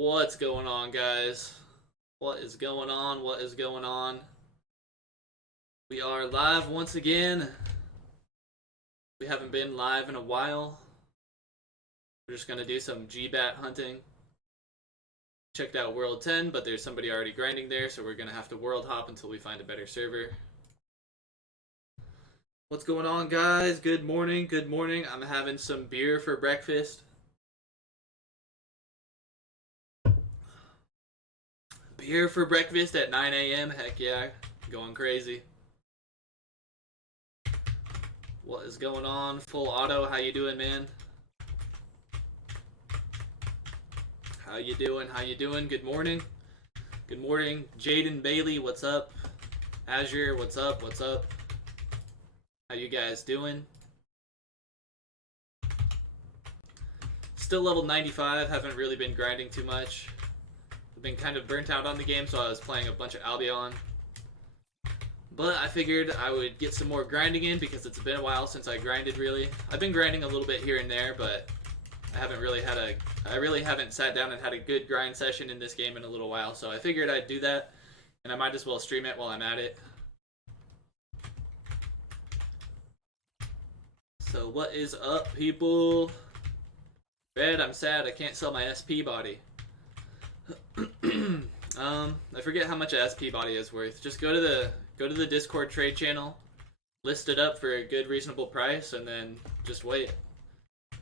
What's going on, guys? What is going on? What is going on? We are live once again. We haven't been live in a while. We're just gonna do some G-Bat hunting. Checked out World 10, but there's somebody already grinding there, so we're gonna have to world hop until we find a better server. What's going on, guys? Good morning, good morning. I'm having some beer for breakfast. Beer for breakfast at 9 a.m. Heck yeah, going crazy. What is going on? Full auto, how you doing, man? How you doing? How you doing? Good morning. Good morning. Jaden Bailey, what's up? Azure, what's up? What's up? How you guys doing? Still level 95, haven't really been grinding too much. I've been kind of burnt out on the game, so I was playing a bunch of Albion. But I figured I would get some more grinding in because it's been a while since I grinded, really. I've been grinding a little bit here and there, but I really haven't sat down and had a good grind session in this game in a little while, so I figured I'd do that, and I might as well stream it while I'm at it. So what is up, people? Red, I'm sad I can't sell my SP body. I forget how much a SP body is worth. Just go to the Discord trade channel, list it up for a good reasonable price, and then just wait.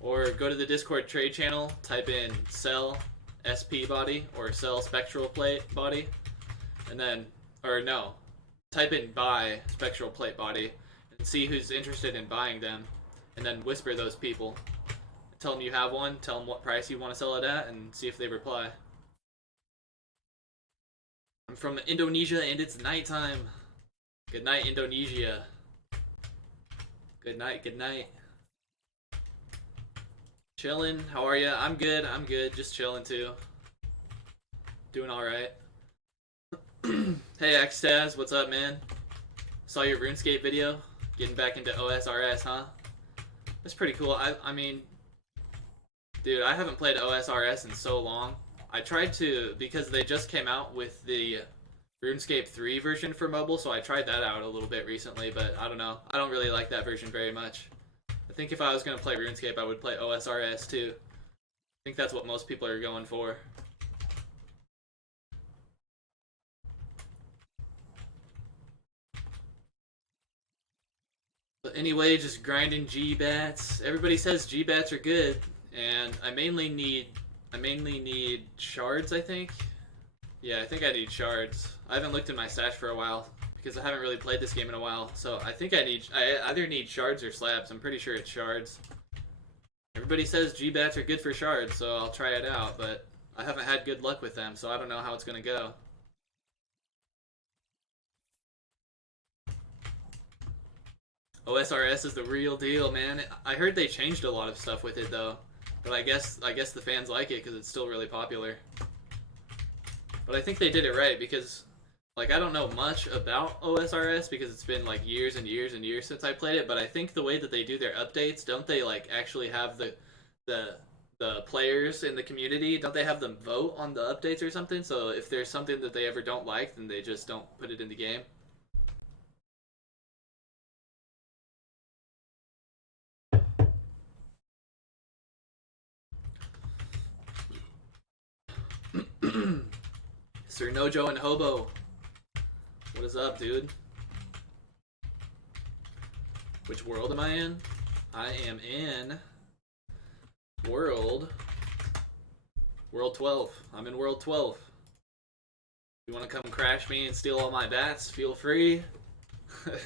Or go to the Discord trade channel, type in sell SP body or sell spectral plate body, and then, or no, type in buy spectral plate body and see who's interested in buying them, and then whisper those people. Tell them you have one, tell them what price you want to sell it at, and see if they reply. I'm from Indonesia and it's nighttime. Good night, Indonesia. Good night, good night. Chillin', how are ya? I'm good, just chillin' too. Doing alright. Hey, Xtaz, what's up, man? Saw your RuneScape video. Getting back into OSRS, huh? That's pretty cool. I mean, dude, I haven't played OSRS in so long. I tried to, because they just came out with the RuneScape 3 version for mobile, so I tried that out a little bit recently, but I don't know. I don't really like that version very much. I think if I was going to play RuneScape, I would play OSRS too. I think that's what most people are going for. But anyway, just grinding G-Bats. Everybody says G-Bats are good, and I mainly need shards, I think. Yeah, I think I need shards. I haven't looked in my stash for a while because I haven't really played this game in a while. So I think I either need shards or slabs. I'm pretty sure it's shards. Everybody says G-Bats are good for shards, so I'll try it out, but I haven't had good luck with them, so I don't know how it's going to go. OSRS is the real deal, man. I heard they changed a lot of stuff with it, though. But I guess the fans like it because it's still really popular. But I think they did it right because, like, I don't know much about OSRS because it's been like years and years and years since I played it. But I think the way that they do their updates, don't they like actually have the players in the community? Don't they have them vote on the updates or something? So if there's something that they ever don't like, then they just don't put it in the game. Sir Nojo and Hobo. What is up, dude? Which world am I in? I am in World 12. I'm in World 12. If you want to come crash me and steal all my bats, feel free.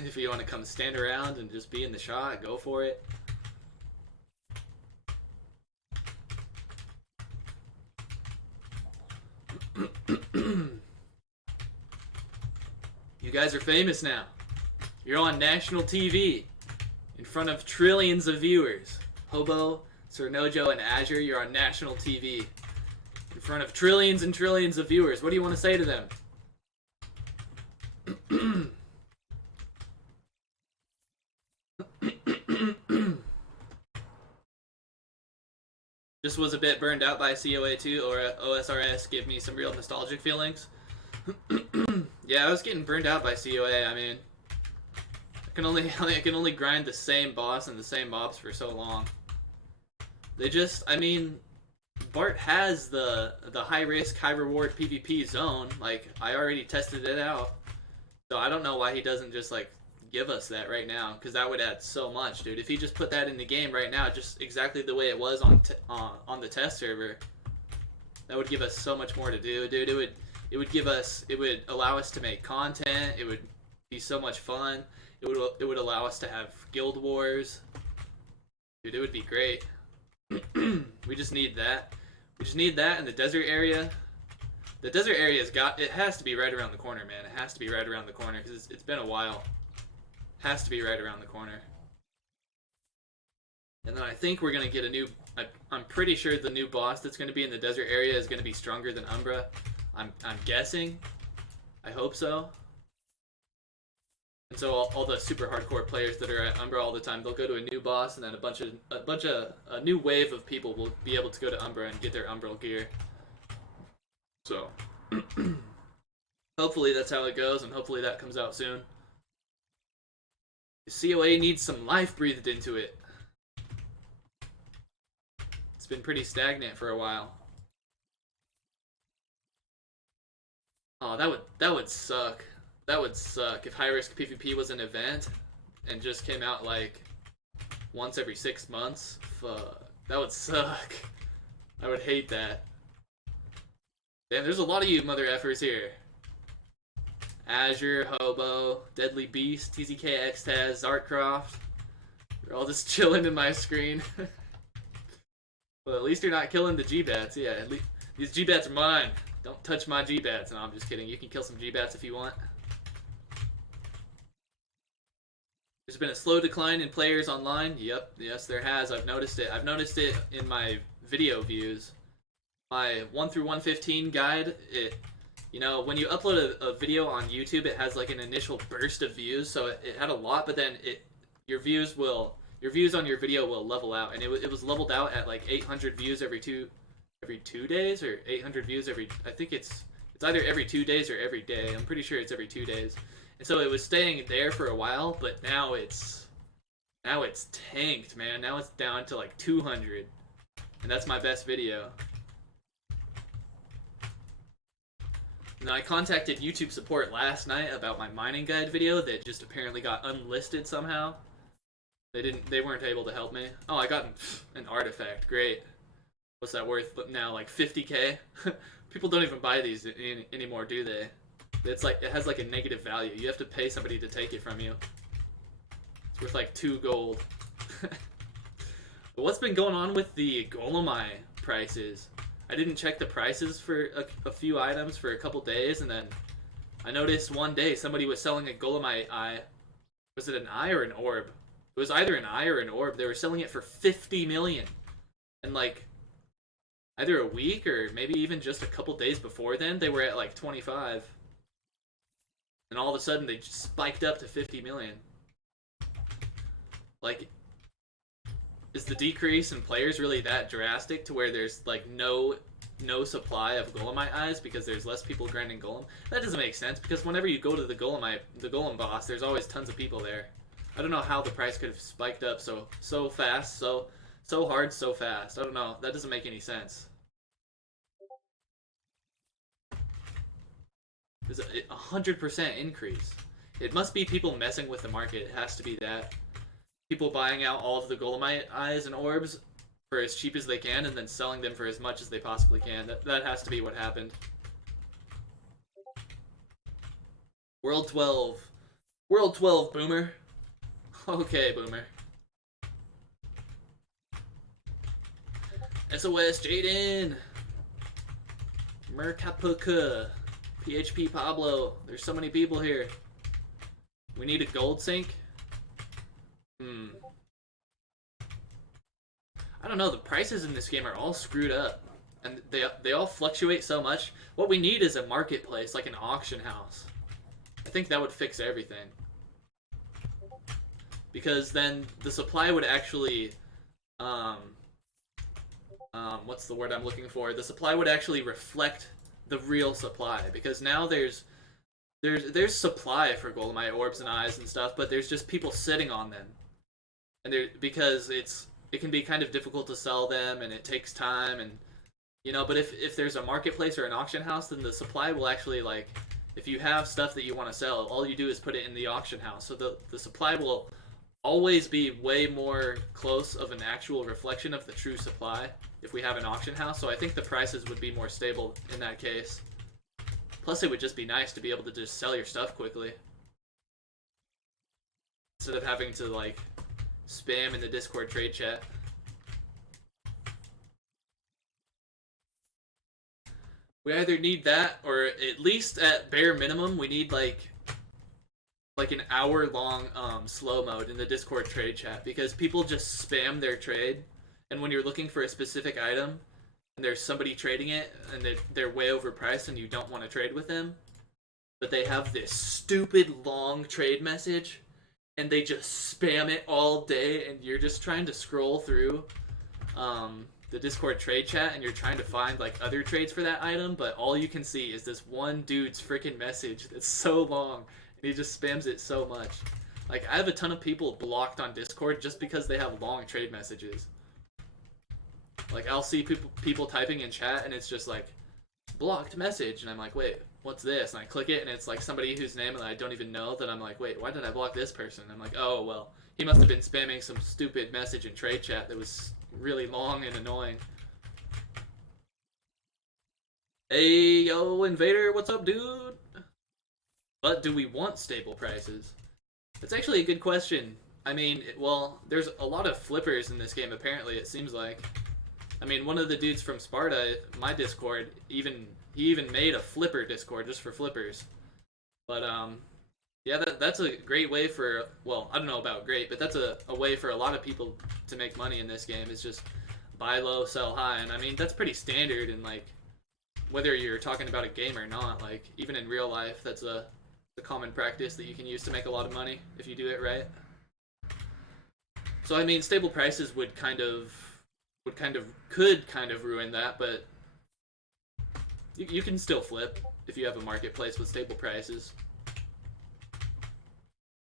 If you want to come stand around and just be in the shot, go for it. You guys are famous now. You're on national TV in front of trillions of viewers. Hobo, Sir Nojo, and Azure, you're on national TV in front of trillions and trillions of viewers. What do you want to say to them? Just was a bit burned out by COA 2 or OSRS. Gave me some real nostalgic feelings. Yeah, I was getting burned out by COA. I mean, I can only grind the same boss and the same mobs for so long. They just, I mean, Bart has the high risk, high reward PvP zone. Like, I already tested it out, so I don't know why he doesn't just like give us that right now, because that would add so much, dude. If he just put that in the game right now, just exactly the way it was on the test server, that would give us so much more to do, dude. It would allow us to make content. It would be so much fun. It would allow us to have guild wars, dude. It would be great. We just need that. We just need that in the desert area. The desert area's it has to be right around the corner, man. It has to be right around the corner, because it's been a while. Has to be right around the corner. And then I think we're going to get a new... I'm pretty sure the new boss that's going to be in the desert area is going to be stronger than Umbra. I'm guessing. I hope so. And so all the super hardcore players that are at Umbra all the time, they'll go to a new boss, and then a new wave of people will be able to go to Umbra and get their Umbral gear. So hopefully that's how it goes, and hopefully that comes out soon. COA needs some life breathed into it. It's been pretty stagnant for a while. Oh, that would suck. That would suck if high risk PvP was an event and just came out like once every 6 months. Fuck, that would suck. I would hate that. Damn, there's a lot of you mother effers here. Azure, Hobo, Deadly Beast, TZK, Xtaz, Zartcroft. You're all just chilling in my screen. Well, at least you're not killing the G-Bats. Yeah, at least these G-Bats are mine. Don't touch my G-Bats. No, I'm just kidding. You can kill some G-Bats if you want. There's been a slow decline in players online. Yep, yes there has. I've noticed it. I've noticed it in my video views. My 1 through 115 guide, you know, when you upload a video on YouTube, it has like an initial burst of views, so it had a lot, but then your views on your video will level out, and it was leveled out at like 800 views every two days, or 800 views every, I think it's either every 2 days or every day. I'm pretty sure it's every 2 days. And so it was staying there for a while, but now it's tanked, man. Now it's down to like 200, and that's my best video. And I contacted YouTube support last night about my mining guide video that just apparently got unlisted somehow. They weren't able to help me. Oh, I got an artifact. Great. What's that worth now? Like 50k? People don't even buy these anymore, do they? It's like, it has like a negative value. You have to pay somebody to take it from you. It's worth like 2 gold. But what's been going on with the Golemite prices? I didn't check the prices for a few items for a couple days, and then I noticed one day somebody was selling a Golemite eye. Was it an eye or an orb? It was either an eye or an orb. They were selling it for 50 million. And like, either a week or maybe even just a couple days before then, they were at like 25. And all of a sudden, they just spiked up to 50 million. Like, is the decrease in players really that drastic to where there's like no supply of Golemite eyes because there's less people grinding Golem? That doesn't make sense, because whenever you go to the Golem boss, there's always tons of people there. I don't know how the price could have spiked up so fast, so hard, so fast. I don't know. That doesn't make any sense. There's a 100% increase. It must be people messing with the market. It has to be that. People buying out all of the Golemite eyes and orbs for as cheap as they can, and then selling them for as much as they possibly can. That has to be what happened. World 12. World 12, Boomer. Okay, Boomer. SOS Jaden. Mercapuka. PHP Pablo. There's so many people here. We need a gold sink. I don't know, the prices in this game are all screwed up, and they all fluctuate so much. What we need is a marketplace, like an auction house. I think that would fix everything, because then the supply would actually what's the word I'm looking for? The supply would actually reflect the real supply, because now there's supply for Golemite orbs and eyes and stuff, but there's just people sitting on them, and because it can be kind of difficult to sell them, and it takes time, and but if there's a marketplace or an auction house, then the supply will actually, like, if you have stuff that you want to sell, all you do is put it in the auction house, so the supply will always be way more close of an actual reflection of the true supply if we have an auction house. So I think the prices would be more stable in that case. Plus, it would just be nice to be able to just sell your stuff quickly instead of having to, like, spam in the Discord trade chat. We either need that, or at least at bare minimum, we need like an hour-long slow mode in the Discord trade chat, because people just spam their trade, and when you're looking for a specific item, and there's somebody trading it, and they're way overpriced, and you don't want to trade with them, but they have this stupid long trade message, and they just spam it all day, and you're just trying to scroll through the Discord trade chat, and you're trying to find like other trades for that item, but all you can see is this one dude's freaking message that's so long, and he just spams it so much. Like, I have a ton of people blocked on Discord just because they have long trade messages. Like, I'll see people typing in chat, and it's just like, blocked message, and I'm like, wait, what's this? And I click it, and it's like somebody whose name I don't even know, that I'm like, wait, why did I block this person? And I'm like, oh, well, he must have been spamming some stupid message in trade chat that was really long and annoying. Hey, yo, Invader, what's up, dude? But do we want stable prices? That's actually a good question. I mean, well, there's a lot of flippers in this game, apparently, it seems like. I mean, one of the dudes from Sparta, my Discord, he even made a flipper Discord just for flippers. But, yeah, that's a great way for, well, I don't know about great, but that's a way for a lot of people to make money in this game, is just buy low, sell high. And I mean, that's pretty standard in, like, whether you're talking about a game or not. Like, even in real life, that's a common practice that you can use to make a lot of money if you do it right. So I mean, stable prices could kind of ruin that, but you can still flip if you have a marketplace with stable prices.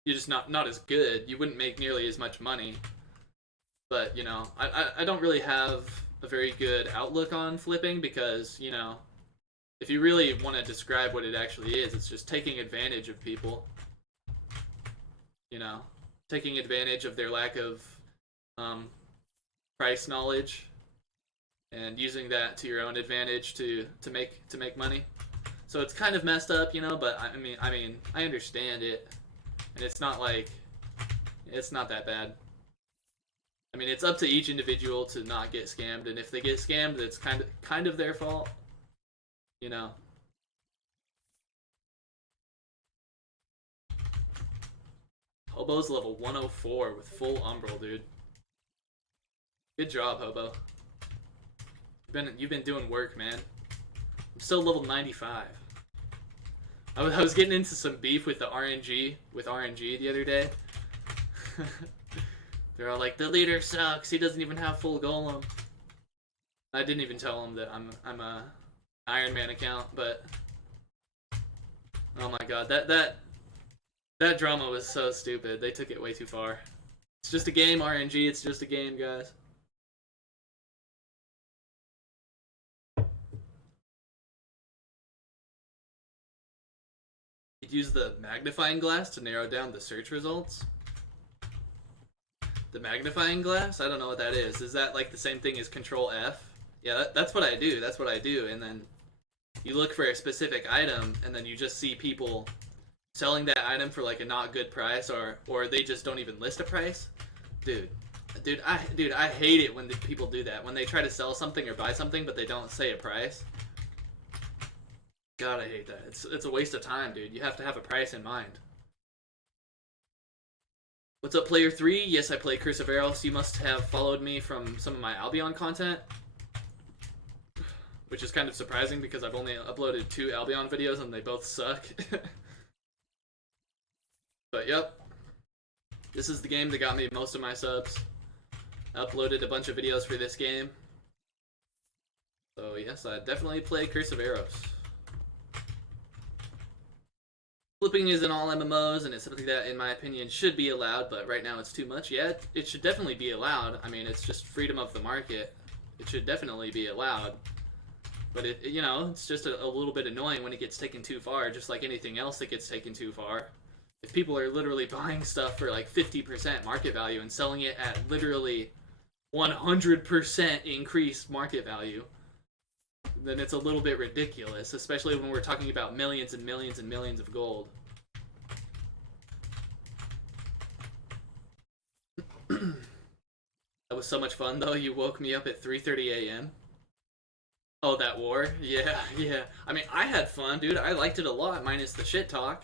You're just not as good. You wouldn't make nearly as much money. But, I don't really have a very good outlook on flipping, because, if you really want to describe what it actually is, it's just taking advantage of people. Taking advantage of their lack of price knowledge, and using that to your own advantage to make money. So it's kind of messed up, but I mean I understand it, and it's not that bad. I mean, it's up to each individual to not get scammed, and if they get scammed, it's kind of their fault. Hobo's level 104 with full umbral, dude. Good job, Hobo. You've been doing work, man. I'm still level 95. I was getting into some beef with RNG the other day. They're all like, the leader sucks. He doesn't even have full golem. I didn't even tell him that I'm a Iron Man account, but oh my god, that drama was so stupid. They took it way too far. It's just a game, RNG. It's just a game, guys. You'd use the magnifying glass to narrow down the search results. The magnifying glass? I don't know what that is. Is that like the same thing as Control F? Yeah, that's what I do. That's what I do. And then you look for a specific item, and then you just see people selling that item for like a not good price, or they just don't even list a price. Dude, I hate it when people do that. When they try to sell something or buy something, but they don't say a price. God, I hate that. It's a waste of time, dude. You have to have a price in mind. What's up, Player 3? Yes, I play Curse of Aros. You must have followed me from some of my Albion content, which is kind of surprising because I've only uploaded 2 Albion videos and they both suck. But yep, this is the game that got me most of my subs. I uploaded a bunch of videos for this game. So yes, I definitely play Curse of Aros. Flipping is in all MMOs, and it's something that, in my opinion, should be allowed, but right now it's too much. Yeah, it should definitely be allowed. I mean, it's just freedom of the market. It should definitely be allowed. But, you know, it's just a little bit annoying when it gets taken too far, just like anything else that gets taken too far. If people are literally buying stuff for like 50% market value and selling it at literally 100% increased market value, then it's a little bit ridiculous, especially when we're talking about millions and millions and millions of gold. That was so much fun, though. You woke me up at 3:30 a.m. Oh, that war? Yeah, yeah. I mean, I had fun, dude. I liked it a lot, minus the shit talk.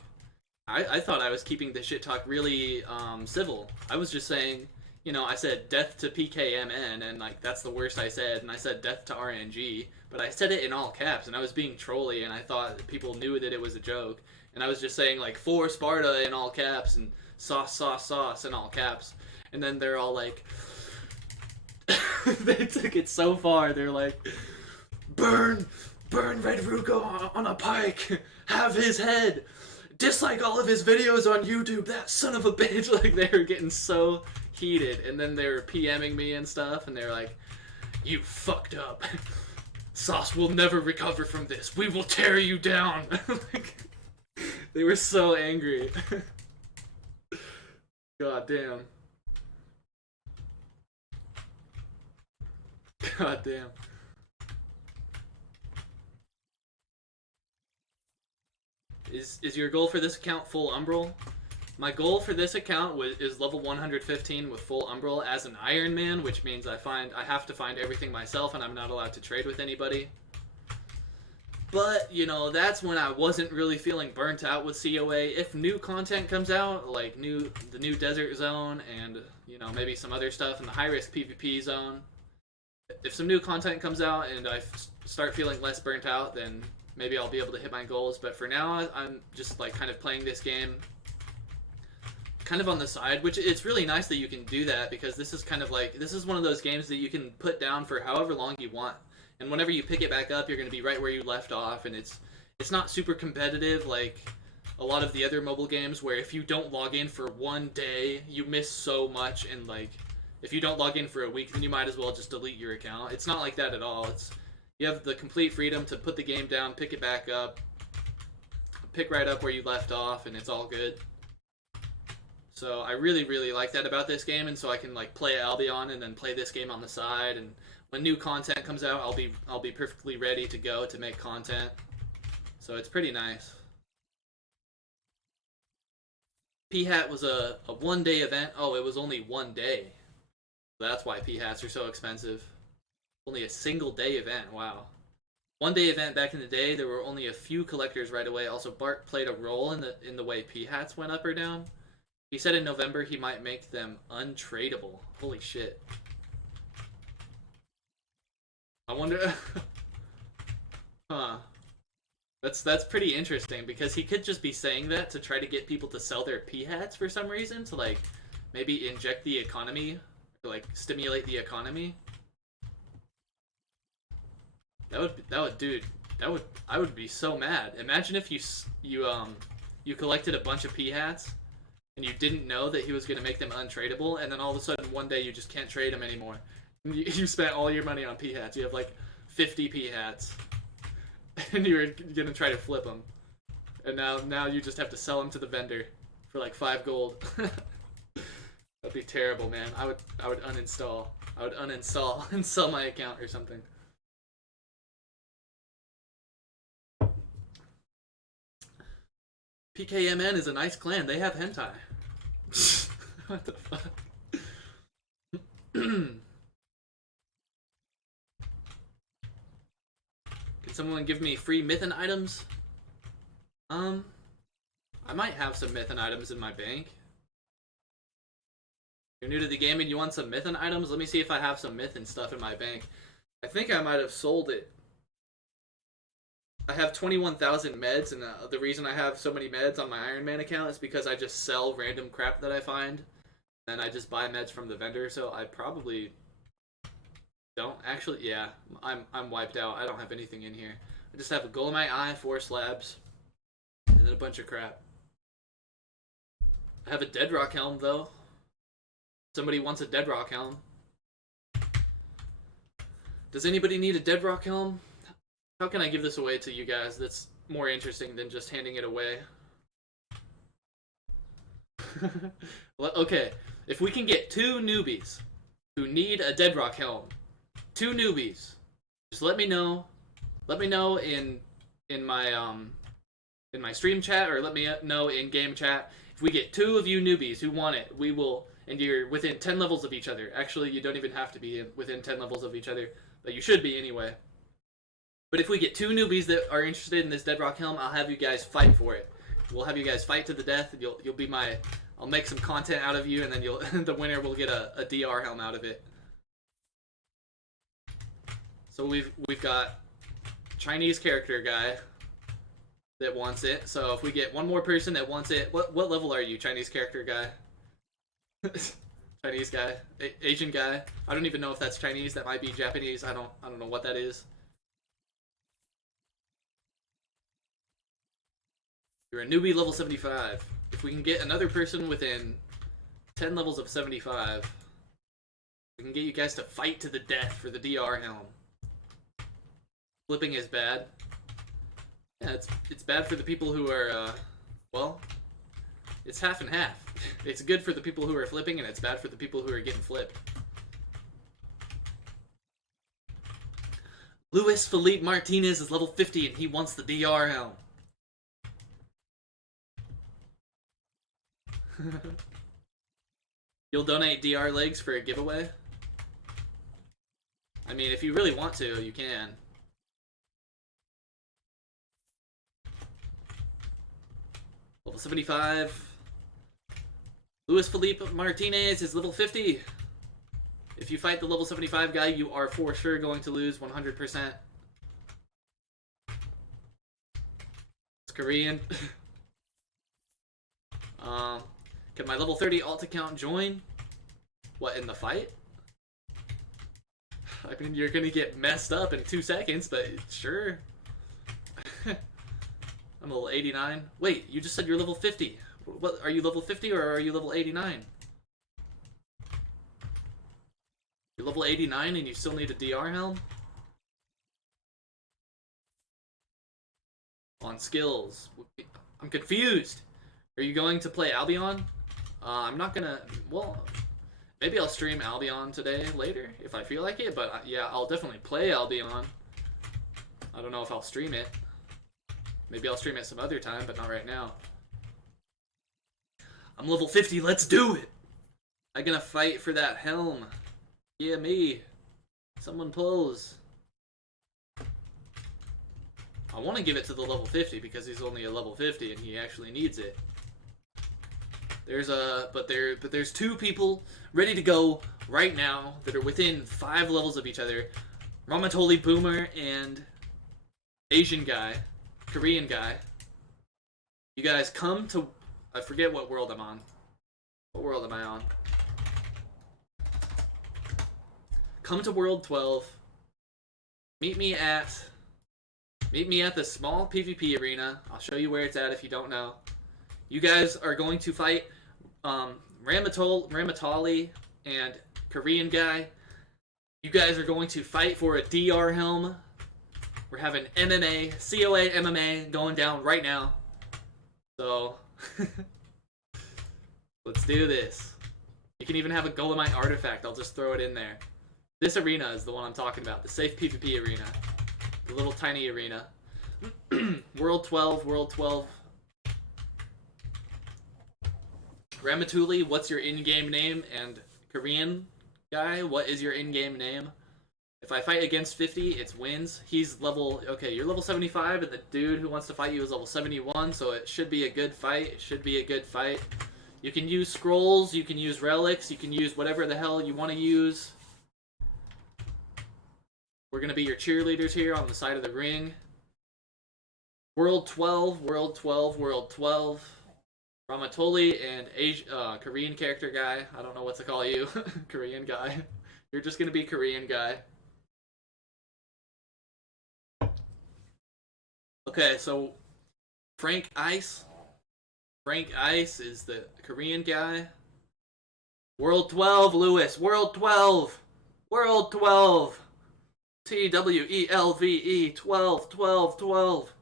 I thought I was keeping the shit talk really civil. I was just saying, you know, I said death to PKMN, and like that's the worst I said, and I said death to RNG, but I said it in all caps, and I was being trolly, and I thought people knew that it was a joke, and I was just saying like for Sparta in all caps and sauce sauce sauce in all caps, and then they're all like, they took it so far. They're like, burn Red Ruko on a pike, have his head. Dislike all of his videos on YouTube, that son of a bitch. Like, they were getting so heated, and then they were PMing me and stuff, and they were like, you fucked up. Sauce will never recover from this. We will tear you down. Like, they were so angry. God damn. God damn. Is your goal for this account full Umbral? My goal for this account is level 115 with full Umbral as an Iron Man, which means I have to find everything myself, and I'm not allowed to trade with anybody. But, you know, that's when I wasn't really feeling burnt out with COA. If new content comes out, like the new Desert Zone and, you know, maybe some other stuff in the high-risk PvP zone, if some new content comes out and I start feeling less burnt out, then maybe I'll be able to hit my goals. But for now, I'm just like kind of playing this game kind of on the side, which it's really nice that you can do that, because this is kind of like, this is one of those games that you can put down for however long you want, and whenever you pick it back up, you're going to be right where you left off. And it's not super competitive like a lot of the other mobile games, where if you don't log in for one day, you miss so much, and like if you don't log in for a week, then you might as well just delete your account. It's not like that at all. You have the complete freedom to put the game down, pick it back up, pick right up where you left off, and it's all good. So I really, really like that about this game, and so I can like play Albion and then play this game on the side, and when new content comes out, I'll be perfectly ready to go to make content. So it's pretty nice. P-Hat was a one-day event. Oh, it was only one day. That's why P-Hats are so expensive. Only a single day event, wow. One day event back in the day, there were only a few collectors right away. Also, Bart played a role in the way P-Hats went up or down. He said in November he might make them untradeable. Holy shit. I wonder... Huh. That's pretty interesting, because he could just be saying that to try to get people to sell their P-Hats for some reason, to like maybe inject the economy, or like stimulate the economy. I would be so mad. Imagine if you collected a bunch of P-Hats and you didn't know that he was going to make them untradeable, and then all of a sudden one day you just can't trade them anymore. You spent all your money on P-Hats. You have like 50 P-Hats, and you're going to try to flip them, and now you just have to sell them to the vendor for like 5 gold. That'd be terrible, man. I would uninstall. I would uninstall and sell my account or something. PKMN is a nice clan. They have hentai. What the fuck? Can someone give me free Mythen items? I might have some Mythen items in my bank. You're new to the game and you want some Mythen items? Let me see if I have some Mythen stuff in my bank. I think I might have sold it. I have 21,000 meds, and the reason I have so many meds on my Iron Man account is because I just sell random crap that I find, and I just buy meds from the vendor, so I probably Don't actually. Yeah, I'm wiped out. I don't have anything in here. I just have a Golemite Eye, 4 slabs, and then a bunch of crap. I have a Dead Rock Helm though. Somebody wants a Dead Rock Helm. Does anybody need a Dead Rock Helm? How can I give this away to you guys that's more interesting than just handing it away? Okay, if we can get 2 newbies who need a Dead Rock Helm, 2 newbies, just let me know. Let me know in my stream chat, or let me know in game chat. If we get 2 of you newbies who want it, we will. And you're within 10 levels of each other. Actually, you don't even have to be within 10 levels of each other, but you should be anyway. But if we get 2 newbies that are interested in this Dead Rock Helm, I'll have you guys fight for it. We'll have you guys fight to the death. And you'll be my. I'll make some content out of you, and then you'll the winner will get a DR helm out of it. So we've got Chinese character guy that wants it. So if we get 1 more person that wants it, what level are you, Chinese character guy? Chinese guy, Asian guy. I don't even know if that's Chinese. That might be Japanese. I don't know what that is. You're a newbie level 75. If we can get another person within 10 levels of 75, we can get you guys to fight to the death for the DR helm. Flipping is bad. Yeah, it's bad for the people who are, well, it's half and half. It's good for the people who are flipping, and it's bad for the people who are getting flipped. Luis Felipe Martinez is level 50, and he wants the DR helm. You'll donate DR legs for a giveaway? I mean, if you really want to, you can. Level 75. Luis Felipe Martinez is level 50. If you fight the level 75 guy, you are for sure going to lose 100%. It's Korean. Can my level 30 alt account join? What, in the fight? I mean, you're gonna get messed up in 2 seconds, but sure. I'm level 89. Wait, you just said you're level 50. What, are you level 50 or are you level 89? You're level 89 and you still need a DR helm? On skills. I'm confused. Are you going to play Albion? I'm not gonna... Well, maybe I'll stream Albion today, later, if I feel like it. But yeah, I'll definitely play Albion. I don't know if I'll stream it. Maybe I'll stream it some other time, but not right now. I'm level 50, let's do it! I'm gonna fight for that helm. Yeah, me. Someone pulls. I want to give it to the level 50 because he's only a level 50 and he actually needs it. But there's 2 people ready to go right now that are within 5 levels of each other. Ramatoli Boomer and Asian guy, Korean guy. You guys come to... I forget what world I'm on. What world am I on? Come to World 12. Meet me at the small PvP arena. I'll show you where it's at if you don't know. You guys are going to fight Ramatoli and Korean guy. You guys are going to fight for a DR helm. We're having MMA, COA MMA going down right now. So, let's do this. You can even have a Golemite artifact. I'll just throw it in there. This arena is the one I'm talking about. The safe PvP arena. The little tiny arena. World 12, World 12. Ramatuli, what's your in-game name? And Korean guy, what is your in-game name? If I fight against 50, it's wins. He's level... Okay, you're level 75, and the dude who wants to fight you is level 71, so it should be a good fight. It should be a good fight. You can use scrolls, you can use relics, you can use whatever the hell you want to use. We're going to be your cheerleaders here on the side of the ring. World 12, World 12, World 12. Ramatoli and Korean character guy. I don't know what to call you. Korean guy. You're just going to be Korean guy. Okay, so Frank Ice. Frank Ice is the Korean guy. World 12, Lewis. World 12. World 12. TWELVE. 12, 12, 12.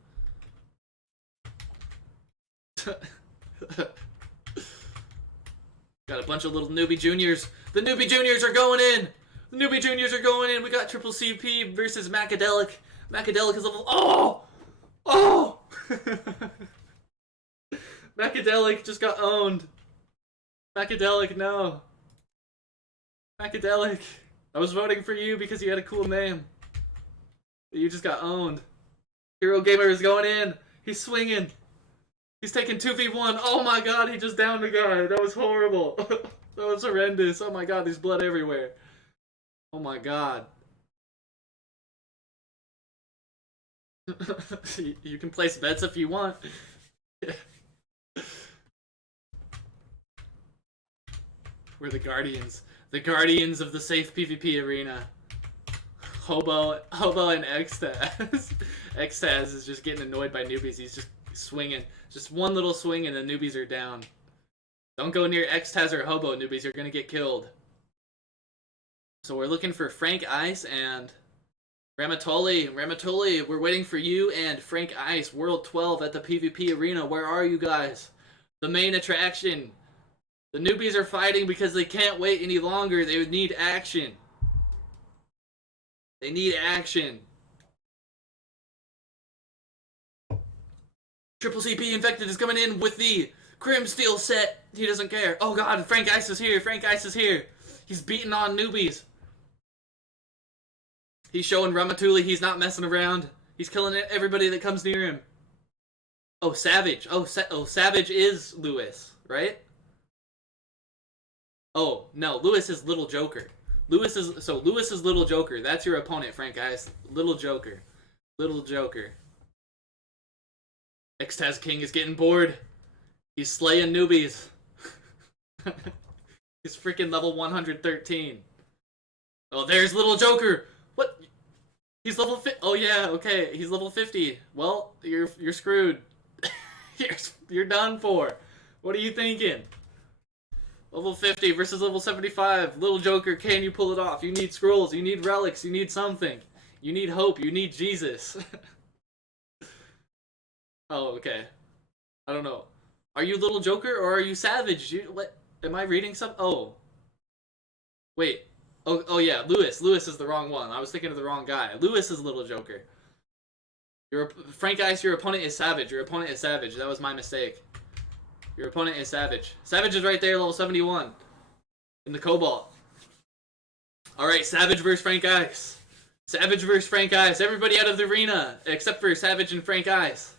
Got a bunch of little newbie juniors. The newbie juniors are going in. The newbie juniors are going in. We got Triple CP versus Macadelic. Macadelic is level. Oh! Oh! Macadelic just got owned. Macadelic, no. Macadelic. I was voting for you because you had a cool name. You just got owned. Hero Gamer is going in. He's swinging. He's taking 2v1. Oh my god, he just downed a guy. That was horrible. That was horrendous. Oh my god, there's blood everywhere. Oh my god. You can place bets if you want. We're the Guardians. The Guardians of the safe PvP arena. Hobo and Xtaz. Xtaz is just getting annoyed by newbies. He's just swinging. Just one little swing and the newbies are down. Don't go near Xtaz or Hobo, newbies. You're gonna get killed. So we're looking for Frank Ice and Ramatoli. Ramatoli, we're waiting for you and Frank Ice, World 12 at the PvP arena. Where are you guys? The main attraction. The newbies are fighting because they can't wait any longer. They would need action. They need action. Triple CP Infected is coming in with the Crim Steel set. He doesn't care. Oh god, Frank Ice is here. Frank Ice is here. He's beating on newbies. He's showing Ramatuli he's not messing around. He's killing everybody that comes near him. Oh, Savage. Oh, Savage is Lewis, right? Oh, no, Lewis is Little Joker. Lewis is Little Joker. That's your opponent, Frank Ice. Little Joker. Little Joker. Xtaz King is getting bored. He's slaying newbies. He's freaking level 113. Oh, there's Little Joker. What? He's level 50. Oh yeah, okay. He's level 50. Well, you're screwed. you're done for. What are you thinking? Level 50 versus level 75. Little Joker, can you pull it off? You need scrolls, you need relics, you need something. You need hope, you need Jesus. Oh, okay. I don't know. Are you Little Joker or are you Savage? What? Am I reading some? Oh. Wait. Oh yeah, Lewis. Lewis is the wrong one. I was thinking of the wrong guy. Lewis is Little Joker. Frank Ice, your opponent is Savage. Your opponent is Savage. That was my mistake. Your opponent is Savage. Savage is right there, level 71. In the Cobalt. Alright, Savage versus Frank Ice. Savage versus Frank Ice. Everybody out of the arena, except for Savage and Frank Ice.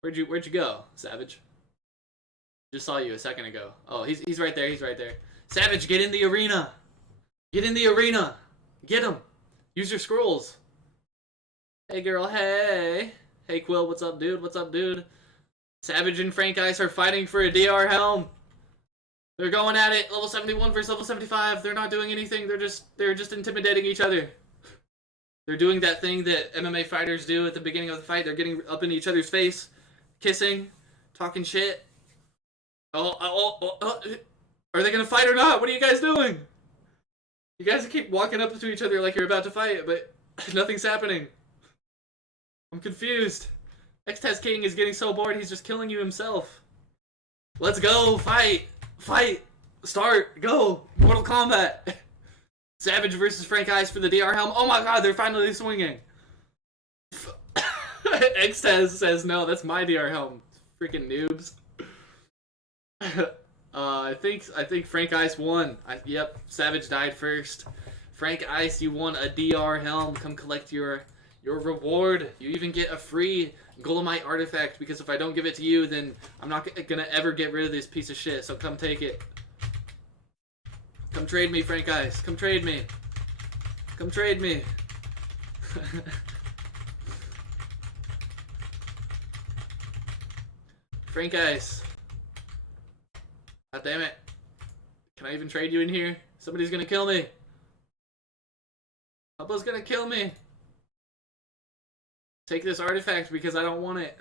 Where'd you go, Savage? Just saw you a second ago. Oh, he's right there, he's right there. Savage, get in the arena! Get in the arena! Get him! Use your scrolls. Hey girl, hey! Hey Quill, what's up, dude? What's up, dude? Savage and Frank Ice are fighting for a DR helm. They're going at it. Level 71 versus level 75. They're not doing anything. They're just intimidating each other. They're doing that thing that MMA fighters do at the beginning of the fight. They're getting up in each other's face, kissing, talking shit. Oh. Are they gonna fight or not? What are you guys doing? You guys keep walking up to each other like you're about to fight, but nothing's happening. I'm confused. Xtaz King is getting so bored, he's just killing you himself. Let's go, fight! Fight! Start! Go! Mortal Kombat! Savage versus Frank Ice for the DR helm. Oh my god, they're finally swinging! Xtaz says, no, that's my DR helm. Freaking noobs. I think Frank Ice won. Yep, Savage died first. Frank Ice, you won a DR helm. Come collect your reward. You even get a free Golemite artifact, because if I don't give it to you, then I'm not gonna ever get rid of this piece of shit, so come take it. Come trade me, Frank Ice. Come trade me. Come trade me. Frank Ice. God damn it. Can I even trade you in here? Somebody's gonna kill me. Pablo's gonna kill me. Take this artifact because I don't want it.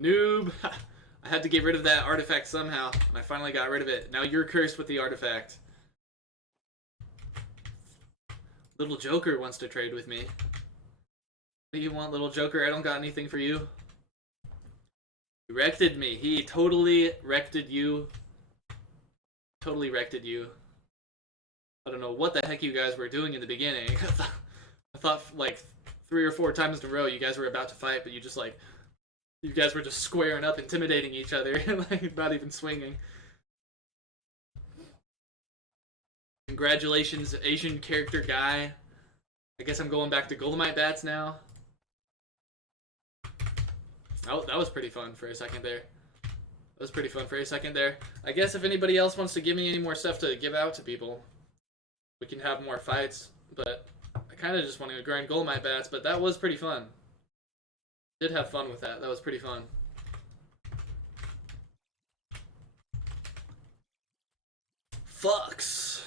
Noob. I had to get rid of that artifact somehow, and I finally got rid of it. Now you're cursed with the artifact. Little Joker wants to trade with me. What do you want, Little Joker? I don't got anything for you. He wrecked me. He totally wrecked you. Totally wrecked you. I don't know what the heck you guys were doing in the beginning. I thought like 3 or 4 times in a row you guys were about to fight, but you guys were just squaring up, intimidating each other, and like not even swinging. Congratulations, Asian character guy. I guess I'm going back to Golemite Bats now. Oh, that was pretty fun for a second there. That was pretty fun for a second there. I guess if anybody else wants to give me any more stuff to give out to people, we can have more fights. But I kind of just want to grind Golemite Bats, but that was pretty fun. Did have fun with that. That was pretty fun. Fucks.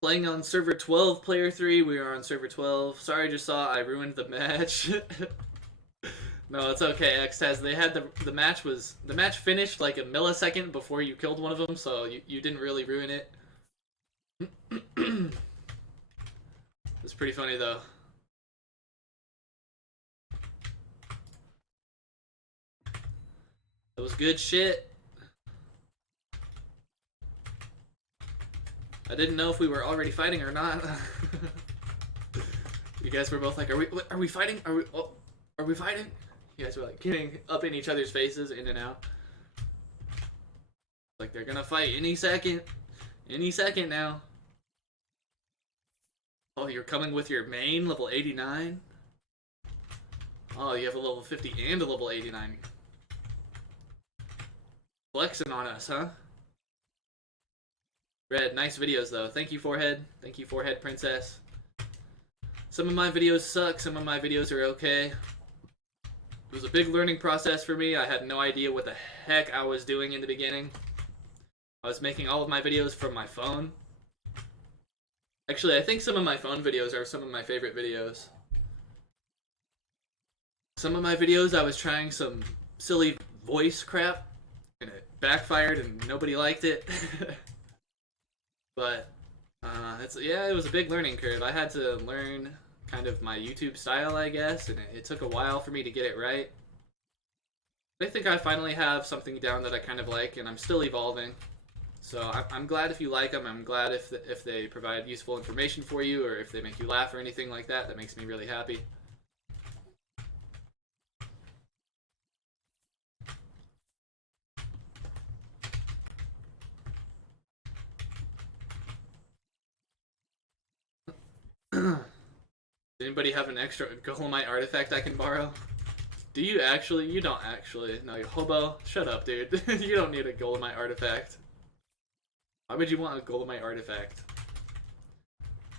Playing on server 12, player 3. We are on server 12. Sorry, just saw I ruined the match. No, it's okay, X-Taz. They had the match finished like a millisecond before you killed one of them, so you didn't really ruin it. It's pretty funny though. That was good shit. I didn't know if we were already fighting or not. You guys were both like, "Are we fighting? Are we fighting?" You guys were like getting up in each other's faces, in and out. Like they're gonna fight any second now. Oh, you're coming with your main level 89. Oh, you have a level 50 and a level 89. Flexing on us, huh? Red, nice videos though. Thank you, Forehead. Thank you, Forehead Princess. Some of my videos suck, some of my videos are okay. It was a big learning process for me. I had no idea what the heck I was doing in the beginning. I was making all of my videos from my phone. Actually, I think some of my phone videos are some of my favorite videos. Some of my videos I was trying some silly voice crap, and it backfired and nobody liked it. But it was a big learning curve. I had to learn kind of my YouTube style, I guess, and it took a while for me to get it right. But I think I finally have something down that I kind of like, and I'm still evolving. So I'm glad if you like them. I'm glad if they provide useful information for you, or if they make you laugh or anything like that. That makes me really happy. Does anybody have an extra Golemite artifact I can borrow? Do you actually? You don't actually. No, you hobo. Shut up, dude. You don't need a Golemite artifact. Why would you want a Golemite artifact?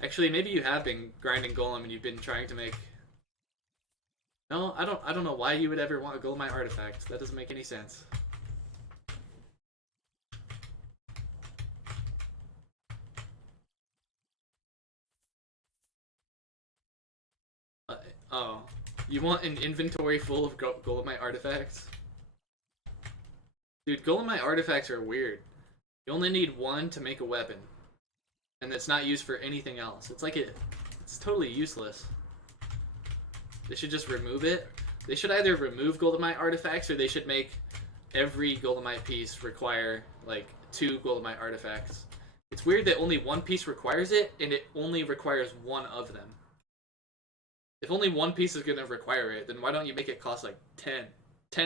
Actually, maybe you have been grinding Golem and you've been trying to make... No, I don't know why you would ever want a Golemite artifact. That doesn't make any sense. Oh. You want an inventory full of Golemite artifacts? Dude, Golemite artifacts are weird. You only need one to make a weapon. And it's not used for anything else. It's like it's totally useless. They should just remove it. They should either remove Golemite artifacts, or they should make every Golemite piece require, like, 2 Golemite artifacts. It's weird that only one piece requires it, and it only requires one of them. If only one piece is going to require it, then why don't you make it cost, like, 10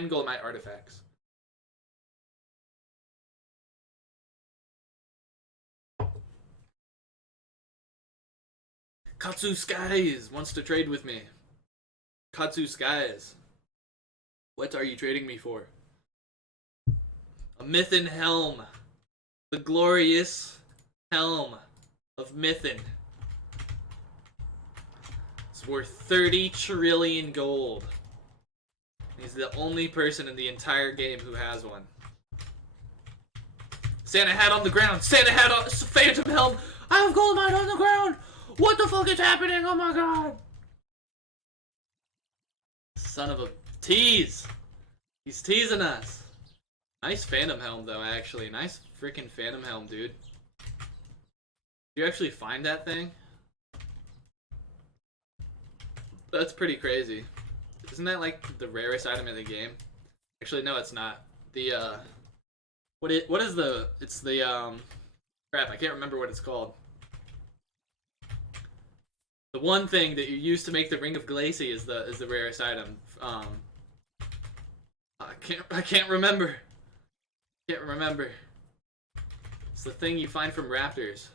Golemite artifacts? Katsu Skies wants to trade with me. Katsu Skies. What are you trading me for? A Mythen Helm. The glorious helm of Mythen. It's worth 30 trillion gold. He's the only person in the entire game who has one. Santa hat on the ground. Santa hat on... Phantom helm. I have Golemite on the ground. What the fuck is happening? Oh my god. Son of a tease. He's teasing us. Nice Phantom helm though, actually. Nice freaking Phantom helm, dude. Did you actually find that thing? That's pretty crazy. Isn't that like the rarest item in the game? Actually, no, it's not. The what is the? It's the crap. I can't remember what it's called. The one thing that you use to make the Ring of Glacie is the rarest item. I can't remember. Can't remember. It's the thing you find from raptors.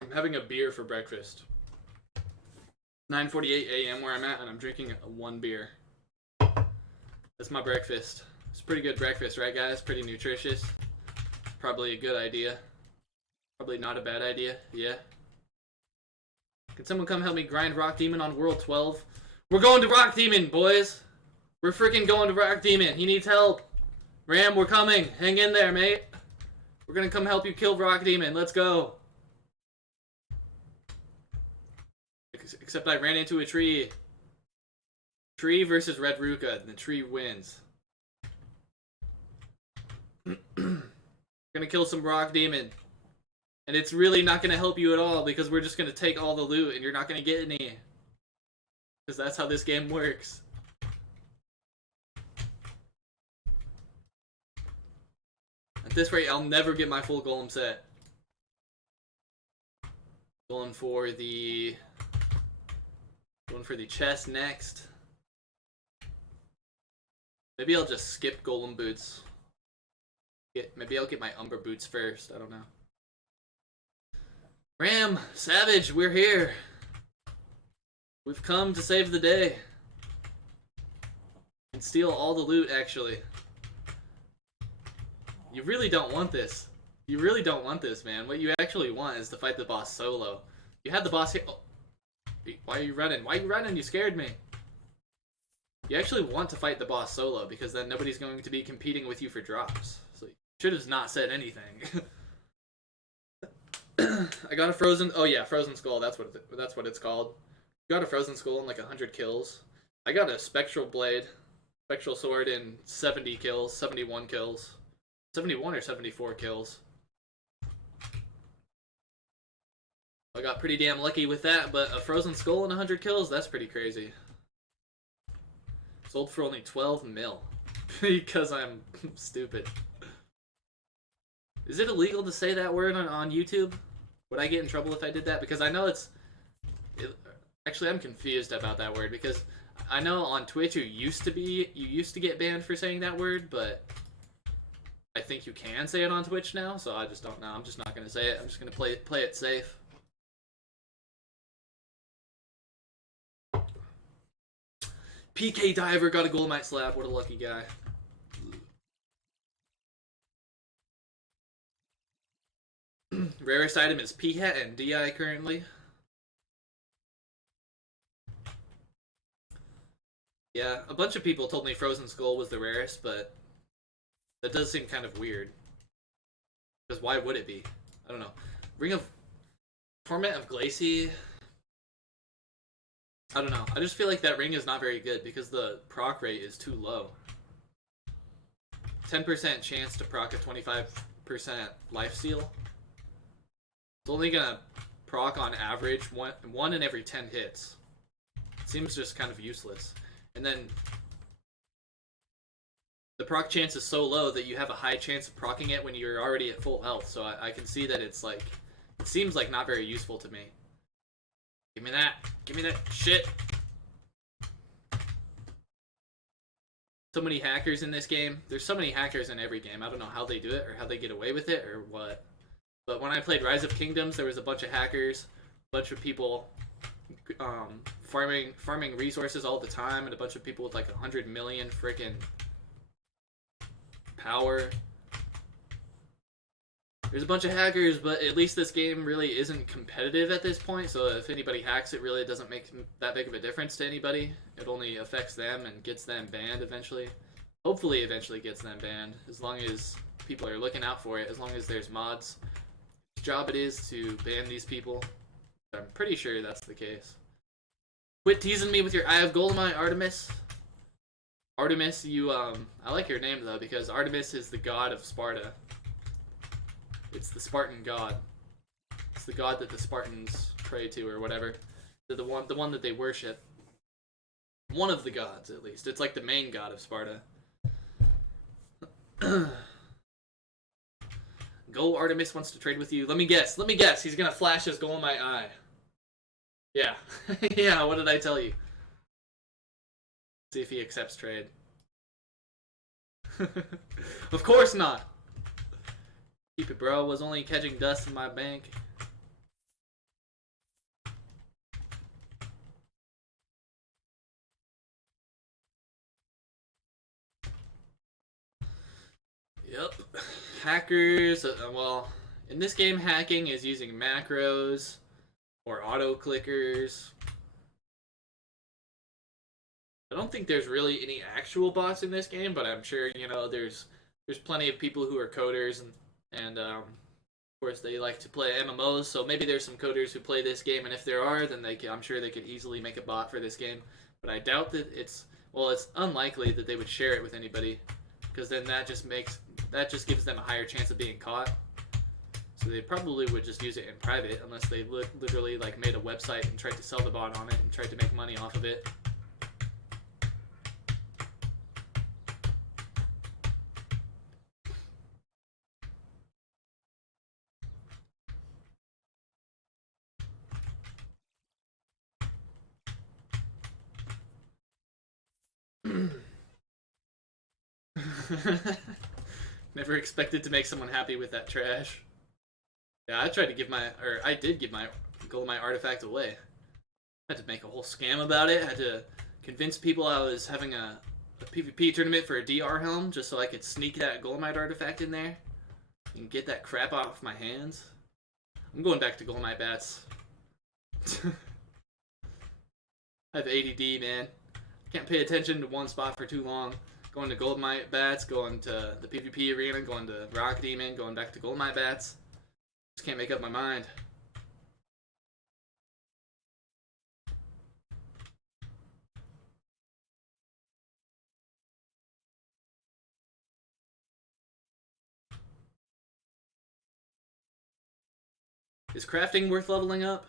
I'm having a beer for breakfast. 9:48 a.m. where I'm at, and I'm drinking one beer. That's my breakfast. It's a pretty good breakfast, right, guys? Pretty nutritious. Probably a good idea. Probably not a bad idea. Yeah. Can someone come help me grind Rock Demon on World 12? We're going to Rock Demon, boys! We're freaking going to Rock Demon. He needs help. Ram, we're coming. Hang in there, mate. We're gonna come help you kill Rock Demon. Let's go. Except I ran into a tree. Tree versus Red Ruka. The tree wins. Gonna kill some Rock Demon. And it's really not gonna help you at all because we're just gonna take all the loot and you're not gonna get any. Because that's how this game works. At this rate, I'll never get my full Golem set. Going for the chest next. Maybe I'll just skip Golem boots. Maybe I'll get my Umber boots first. I don't know. Ram, Savage, we're here. We've come to save the day. And steal all the loot, actually. You really don't want this. You really don't want this, man. What you actually want is to fight the boss solo. You had the boss here. Oh. Why are you running? Why are you running? You scared me. You actually want to fight the boss solo because then nobody's going to be competing with you for drops. So you should have not said anything. I got a frozen. Oh yeah, frozen skull. That's what it's called. Got a frozen skull and like 100 kills. I got a spectral blade, spectral sword and 70 kills, 71 kills, 71 or 74 kills. I got pretty damn lucky with that, but a frozen skull and 100 kills, that's pretty crazy. Sold for only 12 mil. Because I'm stupid. Is it illegal to say that word on YouTube? Would I get in trouble if I did that? Because I know actually, I'm confused about that word, because I know on Twitch you used to get banned for saying that word, but I think you can say it on Twitch now, so I just don't know. I'm just not going to say it. I'm just going to play it safe. PK Diver got a Golemite slab. What a lucky guy. Rarest item is P-Hat and DI currently. Yeah, a bunch of people told me Frozen Skull was the rarest, but that does seem kind of weird. Because why would it be? I don't know. Torment of Glacie. I don't know. I just feel like that ring is not very good because the proc rate is too low. 10% chance to proc a 25% lifesteal. It's only gonna proc on average one in every 10 hits. It seems just kind of useless. And then the proc chance is so low that you have a high chance of proccing it when you're already at full health. So I can see that it's like, it seems like not very useful to me. Give me that. Give me that shit. So many hackers in this game. There's so many hackers in every game. I don't know how they do it or how they get away with it or what. But when I played Rise of Kingdoms, there was a bunch of hackers, a bunch of people farming resources all the time, and a bunch of people with like 100 million freaking power. There's a bunch of hackers, but at least this game really isn't competitive at this point, so if anybody hacks it, really doesn't make that big of a difference to anybody. It only affects them and gets them banned eventually. Hopefully eventually gets them banned, as long as people are looking out for it, as long as there's mods. Whose job it is to ban these people. I'm pretty sure that's the case. Quit teasing me with your Eye of Golemite, Artemis. Artemis, you, I like your name though, because Artemis is the god of Sparta. It's the Spartan god. It's the god that the Spartans pray to, or whatever. The one that they worship. One of the gods, at least. It's like the main god of Sparta. Go, Artemis wants to trade with you. Let me guess. He's gonna flash his Golemite eye. Yeah. Yeah, what did I tell you? See if he accepts trade. Of course not. Keep it, bro. Was only catching dust in my bank. Yep. Hackers, well, in this game, hacking is using macros or auto clickers. I don't think there's really any actual bots in this game, but I'm sure, you know, there's plenty of people who are coders, and of course they like to play MMOs, so maybe there's some coders who play this game, and if there are, then I'm sure they could easily make a bot for this game. But I doubt that it's unlikely that they would share it with anybody, because then that just gives them a higher chance of being caught. So they probably would just use it in private, unless they literally like made a website and tried to sell the bot on it and tried to make money off of it. Never expected to make someone happy with that trash. Yeah, I did give my Golemite artifact away. I had to make a whole scam about it. I had to convince people I was having a PvP tournament for a DR helm just so I could sneak that Golemite artifact in there and get that crap off my hands. I'm going back to Golemite Bats. I have ADD, man. Can't pay attention to one spot for too long. Going to Golemite Bats, going to the PvP arena, going to Rock Demon, going back to Golemite Bats. Just can't make up my mind. Is crafting worth leveling up?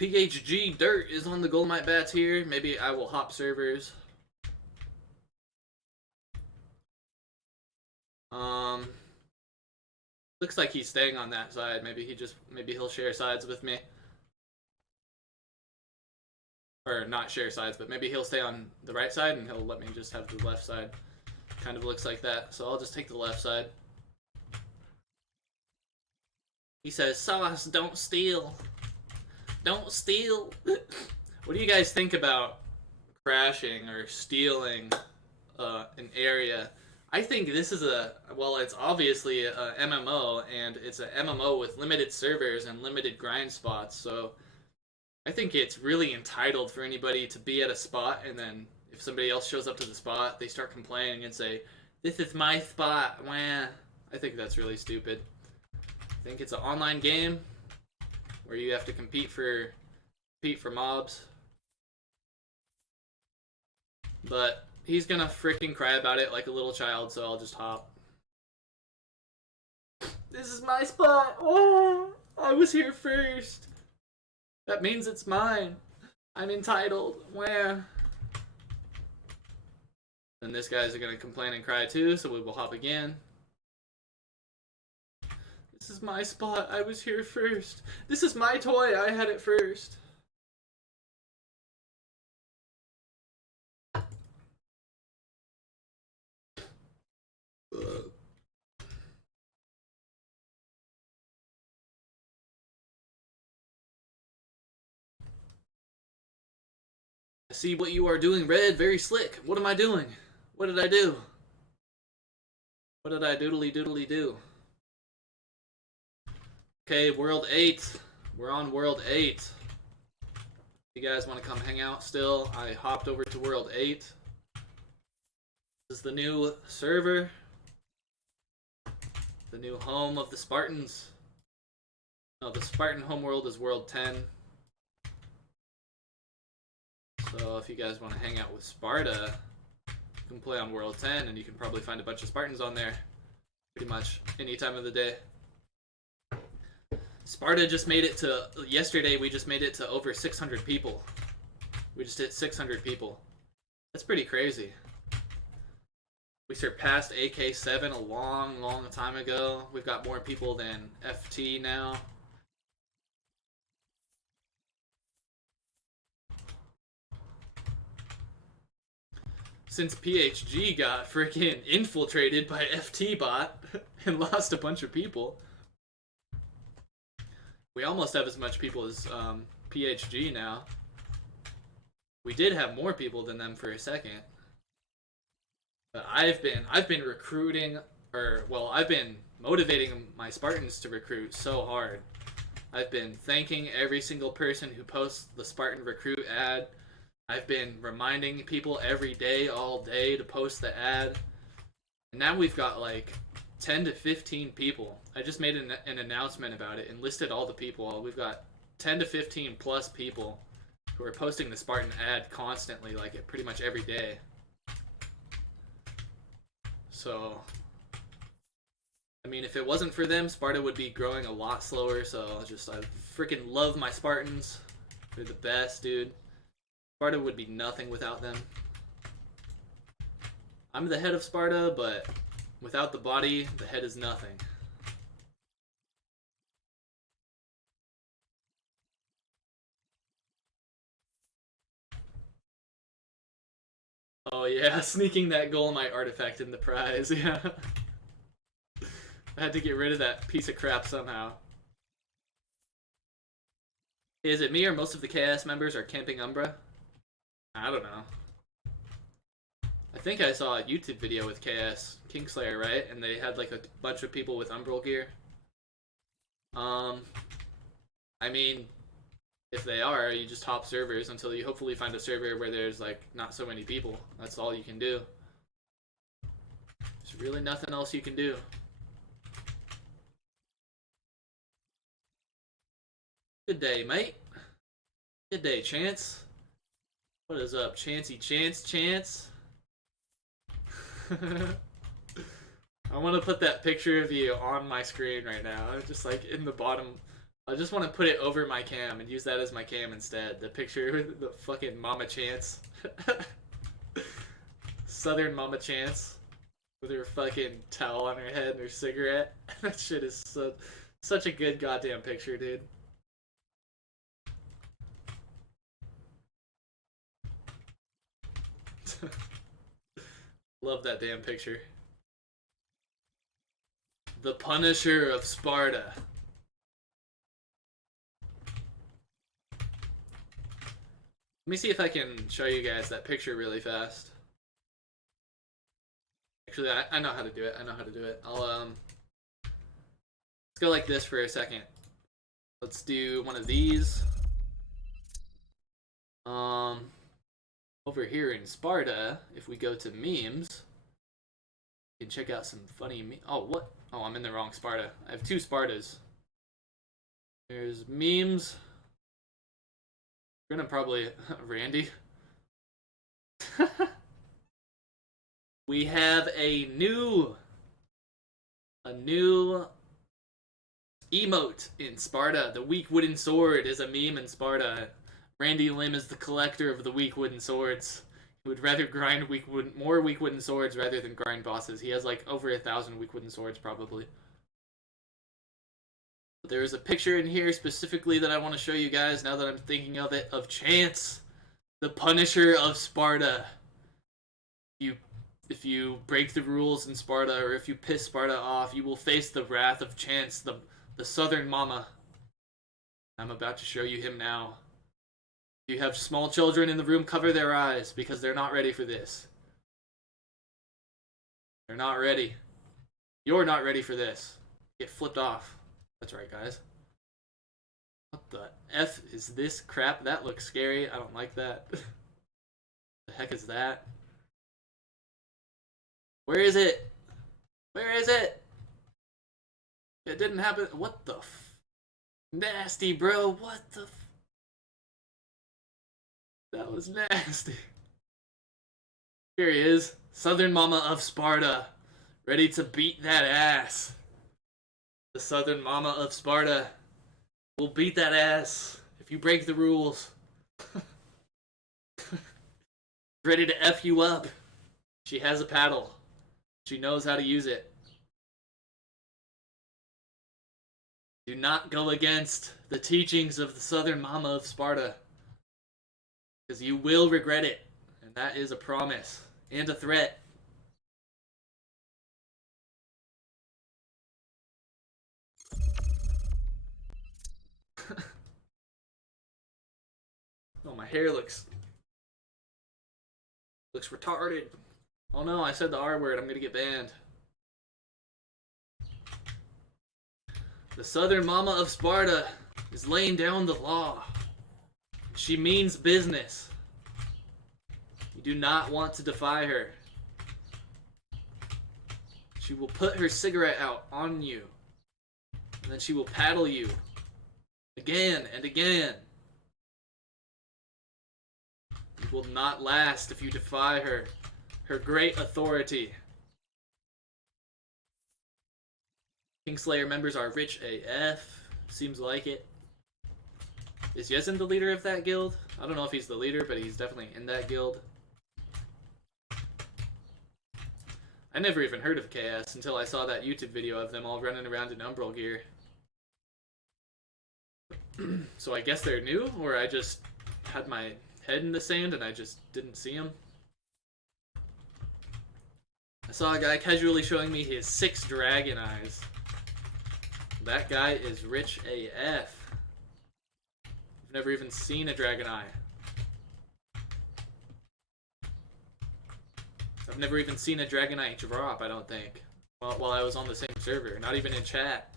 PHG Dirt is on the Golemite Bats here. Maybe I will hop servers. Looks like he's staying on that side. Maybe he'll share sides with me. Or not share sides, but maybe he'll stay on the right side and he'll let me just have the left side. Kind of looks like that. So I'll just take the left side. He says, Sauce, don't steal. Don't steal. What do you guys think about crashing or stealing an area? I think this is it's obviously a MMO, and it's a MMO with limited servers and limited grind spots, so I think it's really entitled for anybody to be at a spot, and then if somebody else shows up to the spot, they start complaining and say, this is my spot, wah. I think that's really stupid. I think it's an online game where you have to compete for mobs. But he's gonna freaking cry about it like a little child, so I'll just hop. This is my spot! Oh, I was here first! That means it's mine. I'm entitled. Where? And this guy's gonna complain and cry too, so we will hop again. This is my spot. I was here first. This is my toy. I had it first. See what you are doing, Red. Very slick. What am I doing? What did I do? What did I doodly doodly do? Okay, World 8. We're on World 8. You guys want to come hang out still? I hopped over to World 8. This is the new server. The new home of the Spartans. No, the Spartan homeworld is World 10. So if you guys want to hang out with Sparta, you can play on World 10 and you can probably find a bunch of Spartans on there pretty much any time of the day. Sparta just made it to, yesterday we just made it to over 600 people. We just hit 600 people. That's pretty crazy. We surpassed AK7 a long, long time ago. We've got more people than FT now. Since PHG got freaking infiltrated by FT bot and lost a bunch of people. We almost have as much people as PHG now. We did have more people than them for a second. But I've been recruiting, I've been motivating my Spartans to recruit so hard. I've been thanking every single person who posts the Spartan recruit ad. I've been reminding people every day, all day, to post the ad. And now we've got like 10 to 15 people. I just made an announcement about it and listed all the people. We've got 10 to 15 plus people who are posting the Spartan ad constantly, like pretty much every day. So, I mean, if it wasn't for them, Sparta would be growing a lot slower. So I freaking love my Spartans. They're the best, dude. Sparta would be nothing without them. I'm the head of Sparta, but without the body, the head is nothing. Oh yeah, sneaking that Golemite artifact in the prize, yeah. I had to get rid of that piece of crap somehow. Is it me or most of the KS members are camping Umbra? I don't know. I think I saw a YouTube video with KS Kingslayer, right? And they had like a bunch of people with Umbral gear. I mean, if they are, you just hop servers until you hopefully find a server where there's like not so many people. That's all you can do. There's really nothing else you can do. Good day, mate. Good day, Chance. What is up, Chancey Chance? I want to put that picture of you on my screen right now, just like in the bottom. I just want to put it over my cam and use that as my cam instead. The picture with the fucking Mama Chance. Southern Mama Chance. With her fucking towel on her head and her cigarette. That shit is such a good goddamn picture, dude. Love that damn picture. The Punisher of Sparta. Let me see if I can show you guys that picture really fast. Actually, I know how to do it. Let's go like this for a second. Let's do one of these. Over here in Sparta, if we go to memes, you can check out some funny memes. Oh, what? Oh, I'm in the wrong Sparta. I have two Spartas. There's memes. We're gonna probably Randy. We have a new emote in Sparta. The weak wooden sword is a meme in Sparta. Randy Lim is the collector of the weak wooden swords. He would rather grind more weak wooden swords rather than grind bosses. He has like over 1,000 weak wooden swords probably. But there is a picture in here specifically that I want to show you guys now that I'm thinking of it, of Chance, the Punisher of Sparta. If you break the rules in Sparta, or if you piss Sparta off, you will face the wrath of Chance, the Southern Mama. I'm about to show you him now. You have small children in the room, cover their eyes because they're not ready for this. They're not ready. You're not ready for this. Get flipped off. That's right, guys. What the F is this crap? That looks scary. I don't like that. The heck is that? Where is it? Where is it? It didn't happen. What the f? Nasty, bro. What the f? That was nasty. Here he is. Southern Mama of Sparta. Ready to beat that ass. The Southern Mama of Sparta will beat that ass if you break the rules. Ready to F you up. She has a paddle. She knows how to use it. Do not go against the teachings of the Southern Mama of Sparta, because you will regret it, and that is a promise and a threat. Oh, my hair looks retarded. Oh no, I said the R word. I'm gonna get banned. The Southern Mama of Sparta is laying down the law. She means business. You do not want to defy her. She will put her cigarette out on you, and then she will paddle you again and again. It will not last if you defy her. Her great authority. Kingslayer members are rich AF. Seems like it. Is Yezin the leader of that guild? I don't know if he's the leader, but he's definitely in that guild. I never even heard of KS until I saw that YouTube video of them all running around in Umbral gear. So I guess they're new, or I just had my head in the sand and I just didn't see them. I saw a guy casually showing me his 6 dragon eyes. That guy is rich AF. I've never even seen a dragon eye. I've never even seen a dragon eye drop, I don't think. While I was on the same server, not even in chat.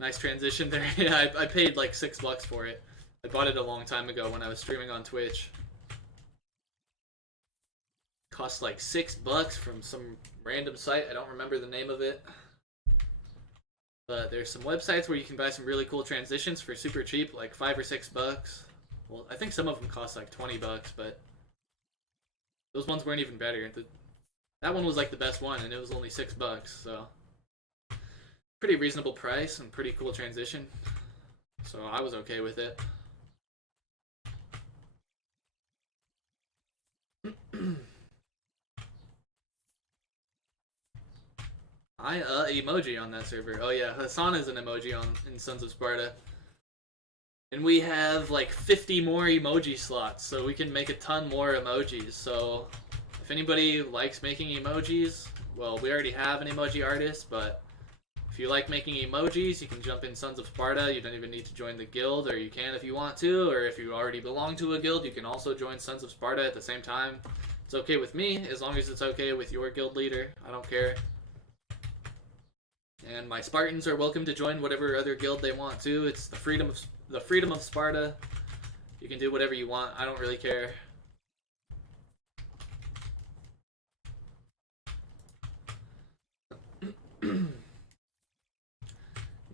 Nice transition there. Yeah, I paid like $6 for it. I bought it a long time ago when I was streaming on Twitch. Cost like $6 from some random site. I don't remember the name of it. But there's some websites where you can buy some really cool transitions for super cheap, like $5 or $6. Well, I think some of them cost like $20, but those ones weren't even better. That one was like the best one, and it was only $6, so pretty reasonable price and pretty cool transition. So I was okay with it. Emoji on that server. Oh yeah, Hassan is an emoji in Sons of Sparta. And we have like 50 more emoji slots, so we can make a ton more emojis. So if anybody likes making emojis, well, we already have an emoji artist, but if you like making emojis, you can jump in Sons of Sparta. You don't even need to join the guild, or you can if you want to, or if you already belong to a guild, you can also join Sons of Sparta at the same time. It's okay with me, as long as it's okay with your guild leader. I don't care. And my Spartans are welcome to join whatever other guild they want to. It's the freedom of Sparta. You can do whatever you want. I don't really care.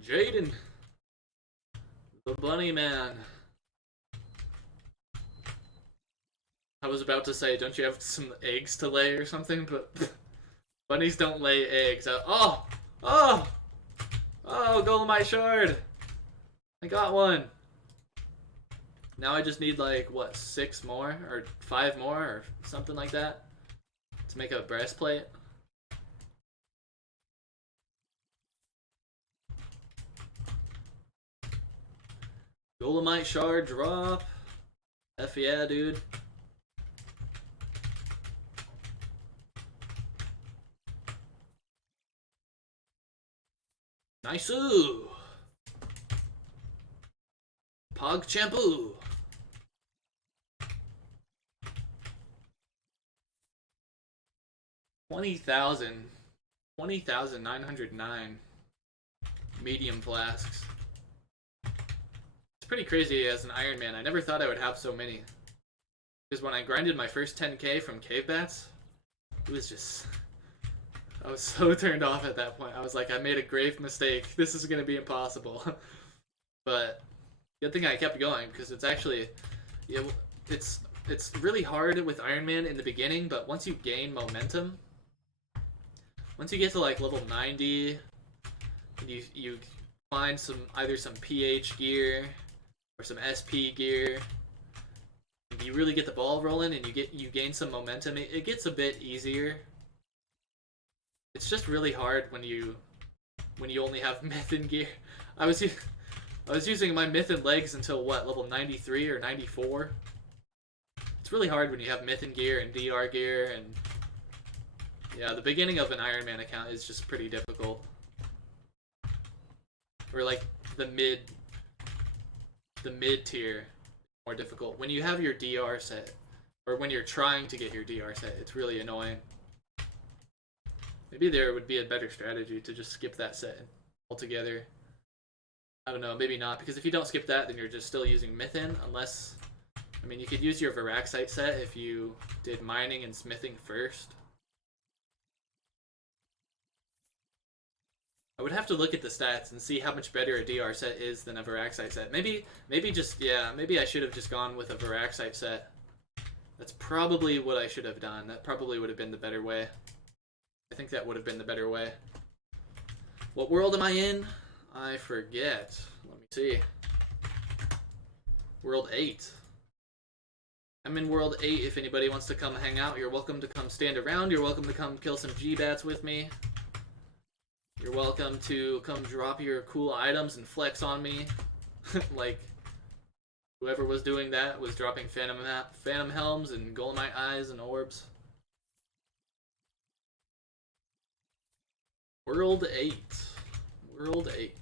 Jaden, the bunny man. I was about to say, don't you have some eggs to lay or something? But bunnies don't lay eggs. Oh, Golemite shard. I got one. Now I just need like, what, 6 more? Or 5 more? Or something like that? To make a breastplate. Golemite shard drop. F yeah, dude. Nice-oo. Pog Shampoo. $20,909 medium flasks. It's pretty crazy as an Iron Man. I never thought I would have so many. Because when I grinded my first 10k from cave bats, it was just... I was so turned off at that point. I was like, I made a grave mistake. This is going to be impossible. But good thing I kept going, because it's actually... Yeah, it's really hard with Iron Man in the beginning, but once you gain momentum, once you get to like level 90, and you find either some PH gear or some SP gear, and you really get the ball rolling and you gain some momentum, it gets a bit easier. It's just really hard when you only have myth in gear. I was using my myth and legs until what, level 93 or 94. It's really hard when you have myth in gear and DR gear, and yeah, the beginning of an Iron Man account is just pretty difficult. Or like the mid tier, more difficult. When you have your DR set, or when you're trying to get your DR set, it's really annoying. Maybe there would be a better strategy to just skip that set altogether. I don't know, maybe not, because if you don't skip that, then you're just still using Mythin, unless... I mean, you could use your Varaxite set if you did mining and smithing first. I would have to look at the stats and see how much better a DR set is than a Varaxite set. Maybe I should have just gone with a Varaxite set. That's probably what I should have done. That probably would have been the better way. I think that would have been the better way. What world am I in? I forget. Let me see. World 8. I'm in World 8. If anybody wants to come hang out, you're welcome to come stand around. You're welcome to come kill some G-Bats with me. You're welcome to come drop your cool items and flex on me. Like, whoever was doing that was dropping Phantom Helms and Golemite Eyes and Orbs. World 8. World 8.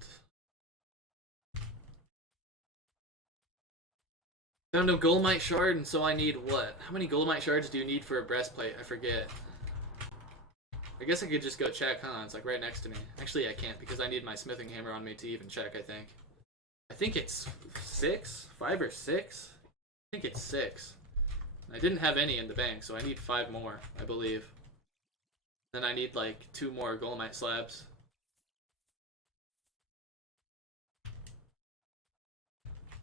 Found a Golemite shard, and so I need what? How many Golemite shards do you need for a breastplate? I forget. I guess I could just go check, huh? It's like right next to me. Actually, I can't because I need my smithing hammer on me to even check, I think. I think it's 6? 5 or 6? I think it's 6. I didn't have any in the bank, so I need 5 more, I believe. Then I need like 2 more Golemite slabs.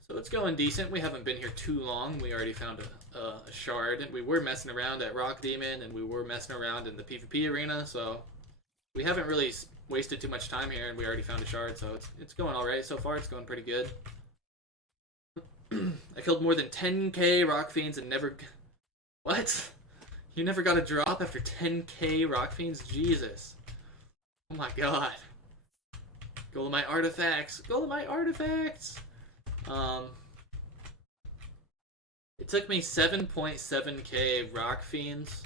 So it's going decent. We haven't been here too long. We already found a shard. We were messing around at Rock Demon, and we were messing around in the PvP arena, so we haven't really wasted too much time here, and we already found a shard, so it's going alright so far. It's going pretty good. I killed more than 10k Rock Fiends and never... What? You never got a drop after 10k Rock Fiends? Jesus. Oh my god. Golemite artifacts! Golemite artifacts! It took me 7.7k Rock Fiends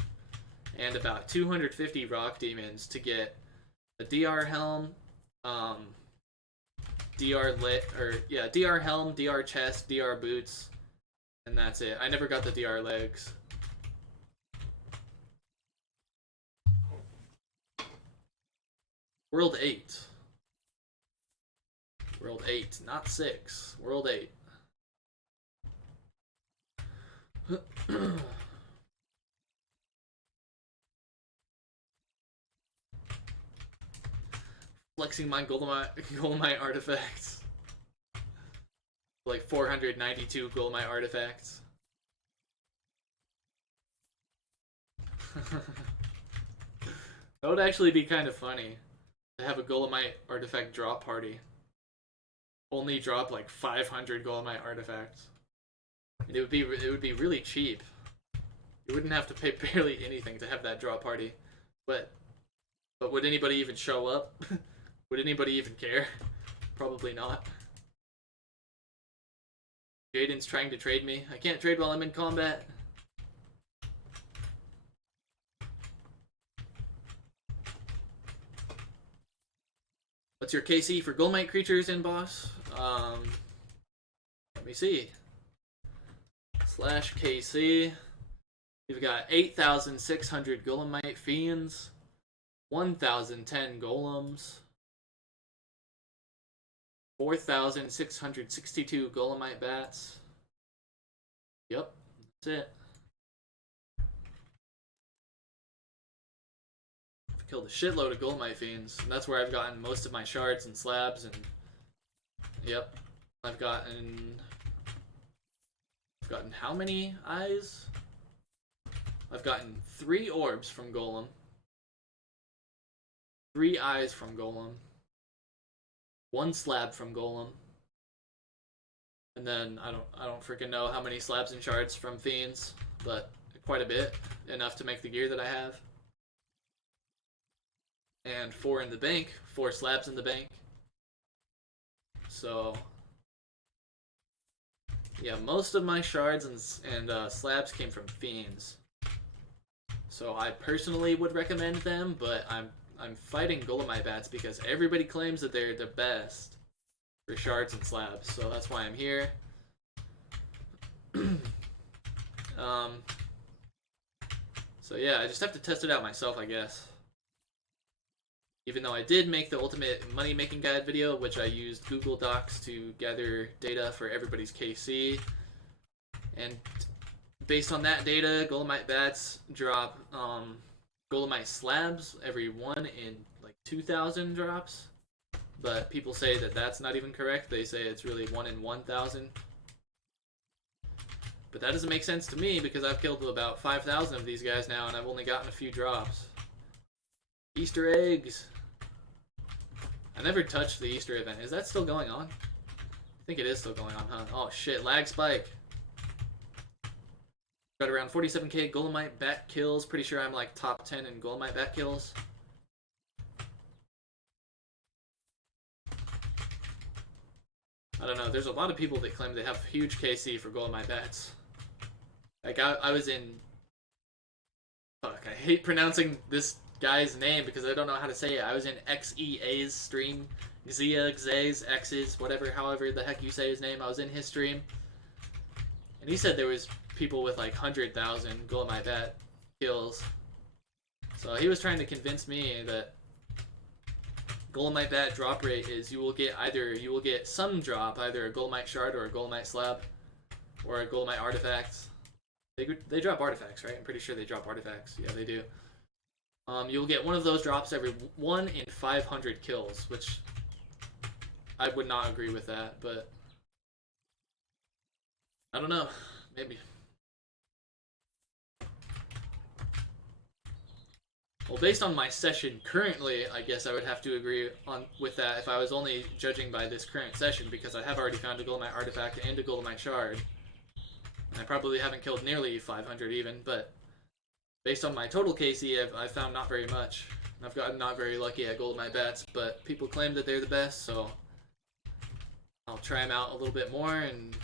and about 250 Rock Demons to get a DR Helm, DR Helm, DR Chest, DR Boots, and that's it. I never got the DR Legs. World 8. World 8, not 6. World 8. Flexing my Golemite artifacts. Like 492 Golemite artifacts. That would actually be kind of funny to have a Golemite artifact drop party. Only drop like 500 Golemite artifacts. And it would be really cheap. You wouldn't have to pay barely anything to have that drop party. But would anybody even show up? Would anybody even care? Probably not. Jaden's trying to trade me. I can't trade while I'm in combat. What's your KC for Golemite creatures in boss? Let me see. Slash KC. We've got 8,600 Golemite Fiends, 1,010 Golems, 4,662 Golemite Bats. Yep, that's it. I've killed a shitload of Golemite Fiends, and that's where I've gotten most of my shards and slabs, and yep, I've gotten how many eyes? I've gotten 3 orbs from Golem, 3 eyes from Golem, 1 slab from Golem, and then I don't freaking know how many slabs and shards from Fiends, but quite a bit, enough to make the gear that I have. And 4 in the bank, 4 slabs in the bank. So yeah, most of my shards and slabs came from Fiends. So I personally would recommend them, but I'm fighting Golemite Bats because everybody claims that they're the best for shards and slabs. So that's why I'm here. So yeah, I just have to test it out myself, I guess. Even though I did make the ultimate money making guide video, which I used Google Docs to gather data for everybody's KC, and based on that data, Golemite Bats drop Golemite slabs every 1 in like 2,000 drops, but people say that that's not even correct. They say it's really 1 in 1,000. But that doesn't make sense to me because I've killed about 5,000 of these guys now and I've only gotten a few drops. Easter eggs. I never touched the Easter event. Is that still going on? I think it is still going on, huh? Oh shit, lag spike. Got around 47k Golemite bat kills. Pretty sure I'm like top 10 in Golemite bat kills. I don't know, there's a lot of people that claim they have huge KC for Golemite bats. Like I was in... Fuck, I hate pronouncing this guy's name because I don't know how to say it. I was in XEA's stream. Xia, Xays, X's, whatever, however the heck you say his name. I was in his stream. And he said there was people with like 100,000 Golemite bat kills. So he was trying to convince me that Golemite bat drop rate is you will get some drop, either a Golemite shard or a Golemite slab, or a Golemite artifact. They drop artifacts, right? I'm pretty sure they drop artifacts. Yeah, they do. You'll get one of those drops every 1 in 500 kills, which I would not agree with that, but I don't know. Maybe. Well, based on my session currently, I guess I would have to agree with that if I was only judging by this current session, because I have already found a Golemite artifact and a Golemite shard. And I probably haven't killed nearly 500 even, but based on my total KC, I've found not very much. I've gotten not very lucky at Golemite bats, but people claim that they're the best, so I'll try them out a little bit more and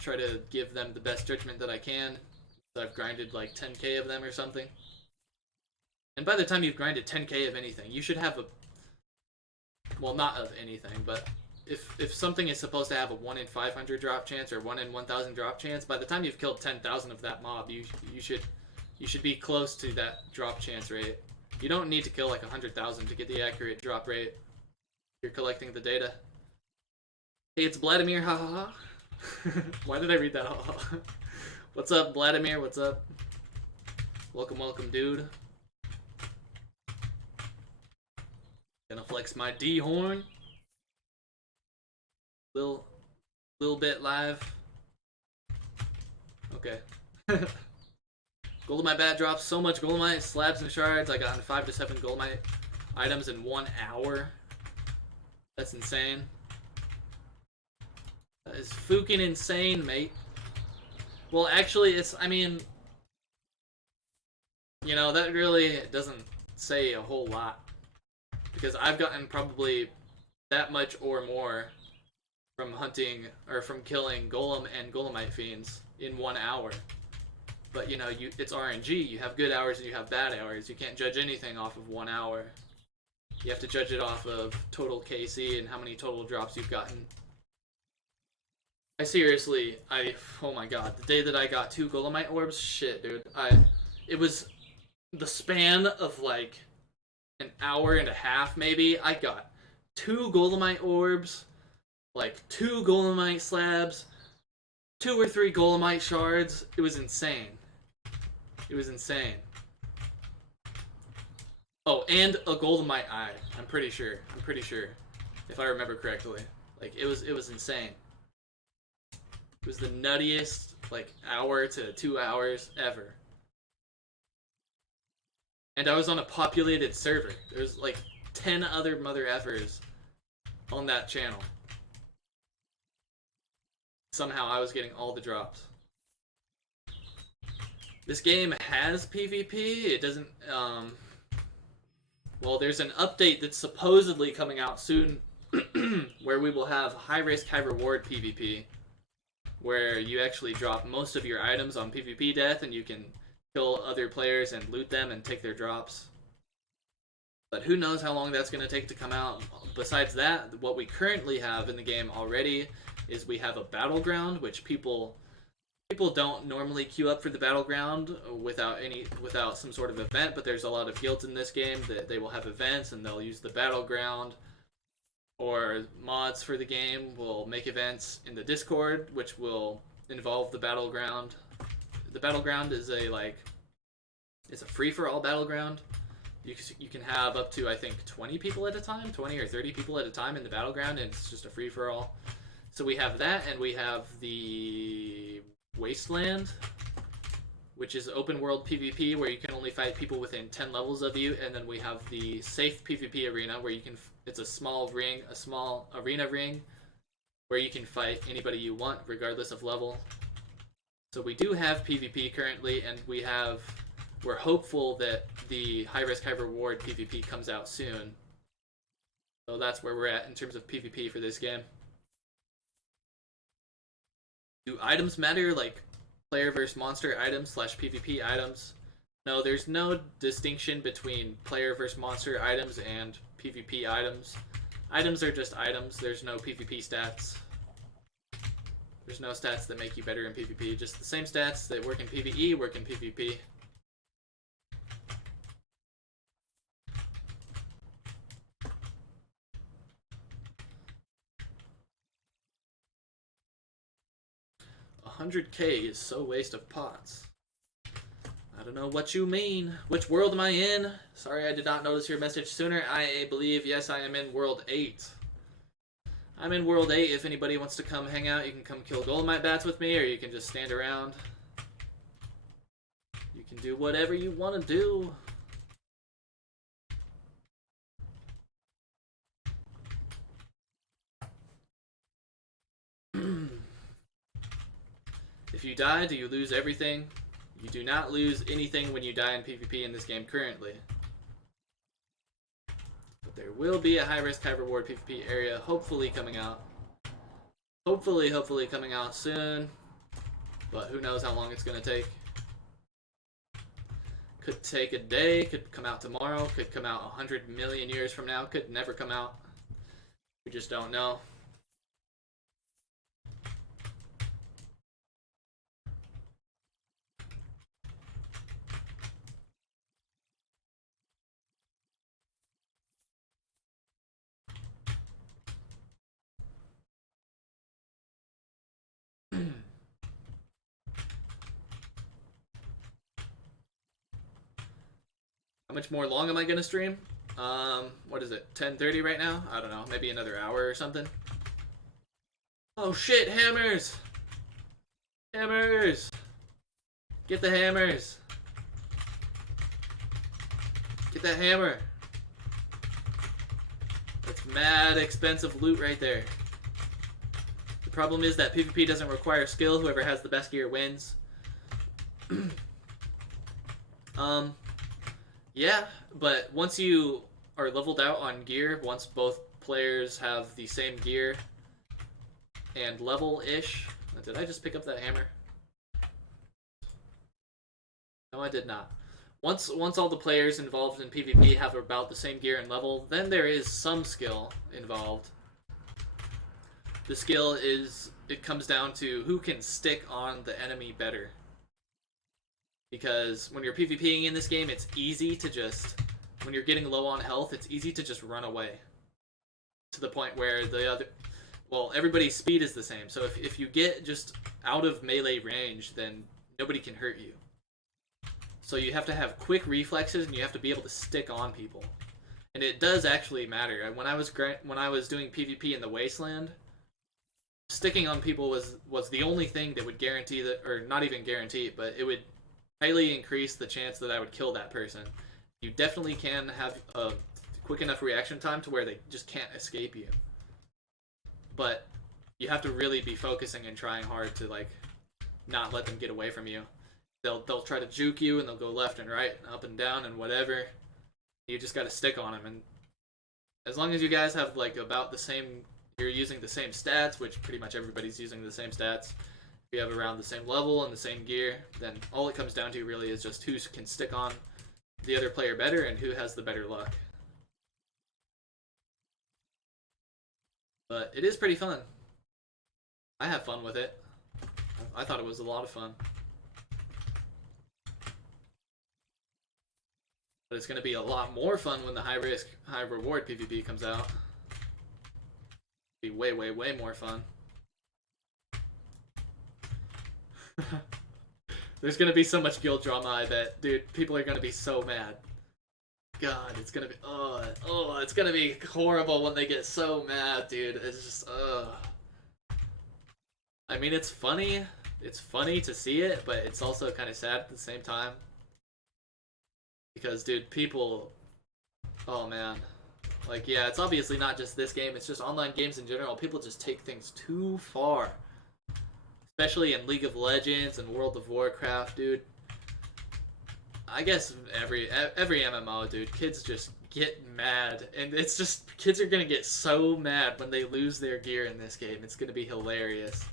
try to give them the best judgment that I can. So I've grinded like 10k of them or something. And by the time you've grinded 10k of anything, you should have a... Well, not of anything, but if something is supposed to have a 1 in 500 drop chance or 1 in 1,000 drop chance, by the time you've killed 10,000 of that mob, you should be close to that drop chance rate. You don't need to kill like 100,000 to get the accurate drop rate. You're collecting the data. Hey, it's Vladimir, ha ha ha. Why did I read that? Ha ha. What's up, Vladimir? What's up? Welcome, welcome, dude. Gonna flex my D horn. Little bit live. Okay. Golemite bat drops so much Golemite slabs and shards. I got 5 to 7 Golemite items in 1 hour. That's insane. That is fucking insane, mate. Well, actually, I mean, you know, that really doesn't say a whole lot. Because I've gotten probably that much or more from hunting, or from killing Golem and Golemite Fiends in 1 hour. But, you know, it's RNG. You have good hours and you have bad hours. You can't judge anything off of 1 hour. You have to judge it off of total KC and how many total drops you've gotten. Oh my god, the day that I got 2 Golemite orbs, shit, dude. It was the span of like an hour and a half, maybe. I got 2 Golemite orbs, like 2 Golemite slabs, 2 or 3 Golemite shards. It was insane. It was insane. Oh, and a Golemite eye. I'm pretty sure. If I remember correctly. Like, it was insane. It was the nuttiest, like, hour to 2 hours ever. And I was on a populated server. There's, like, 10 other mother effers on that channel. Somehow I was getting all the drops. This game has PvP. It doesn't, well, there's an update that's supposedly coming out soon where we will have high risk, high reward PvP, where you actually drop most of your items on PvP death and you can kill other players and loot them and take their drops. But who knows how long that's going to take to come out. Besides that, what we currently have in the game already is we have a battleground, which people don't normally queue up for the battleground without some sort of event, but there's a lot of guilds in this game that they will have events and they'll use the battleground, or mods for the game will make events in the Discord which will involve the battleground. The battleground is it's a free-for-all battleground. You can have up to, I think, 20 people at a time, 20 or 30 people at a time in the battleground, and it's just a free-for-all. So we have that, and we have the Wasteland, which is open world PvP where you can only fight people within 10 levels of you, and then we have the safe PvP arena where it's a small arena ring where you can fight anybody you want regardless of level. So we do have PvP currently, and we're hopeful that the high risk, high reward PvP comes out soon. So that's where we're at in terms of PvP for this game. Do items matter, like player versus monster items / PvP items? No, there's no distinction between player versus monster items and PvP items. Items are just items. There's no PvP stats. There's no stats that make you better in PvP. Just the same stats that work in PvE work in PvP. $100K is so waste of pots. I don't know what you mean. Which world am I in? Sorry, I did not notice your message sooner. I believe, yes, I am in World 8. I'm in World 8. If anybody wants to come hang out, you can come kill Golemite Bats with me, or you can just stand around. You can do whatever you want to do. If you die, do you lose everything? You do not lose anything when you die in PvP in this game currently. But there will be a high risk, high reward PvP area hopefully coming out. Hopefully coming out soon. But who knows how long it's going to take. Could take a day, could come out tomorrow, could come out 100 million years from now, could never come out. We just don't know. How much more long am I gonna stream? What is it? 10:30 right now? I don't know. Maybe another hour or something. Oh shit! Hammers! Hammers! Get the hammers! Get that hammer! That's mad expensive loot right there. The problem is that PvP doesn't require skill. Whoever has the best gear wins. Yeah, but once you are leveled out on gear, once both players have the same gear and level-ish... Did I just pick up that hammer? No, I did not. once all the players involved in PvP have about the same gear and level, then there is some skill involved. The skill is, it comes down to who can stick on the enemy better. Because when you're PvPing in this game, it's easy to just, when you're getting low on health, it's easy to just run away. To the point where the other, well, everybody's speed is the same. So if you get just out of melee range, then nobody can hurt you. So you have to have quick reflexes, and you have to be able to stick on people. And it does actually matter. When I was doing PvP in the Wasteland, sticking on people was the only thing that would guarantee that, or not even guarantee, but it would highly increase the chance that I would kill that person. You definitely can have a quick enough reaction time to where they just can't escape you. But you have to really be focusing and trying hard to like not let them get away from you. They'll try to juke you, and they'll go left and right, and up and down, and whatever. You just got to stick on them, and as long as you guys have like about the same, you're using the same stats, which pretty much everybody's using the same stats. If you have around the same level and the same gear, then all it comes down to really is just who can stick on the other player better and who has the better luck. But it is pretty fun. I have fun with it. I thought it was a lot of fun. But it's going to be a lot more fun when the high risk, high reward PvP comes out. Be way, way, way more fun. There's going to be so much guild drama, I bet. Dude, people are going to be so mad. God, it's going to be... Oh, it's going to be horrible when they get so mad, dude. It's just... I mean, it's funny. It's funny to see it, but it's also kind of sad at the same time. Because, dude, people... Oh, man. Like, yeah, it's obviously not just this game. It's just online games in general. People just take things too far. Especially in League of Legends and World of Warcraft, dude. I guess every MMO, dude, kids just get mad. And it's just... Kids are gonna get so mad when they lose their gear in this game. It's gonna be hilarious.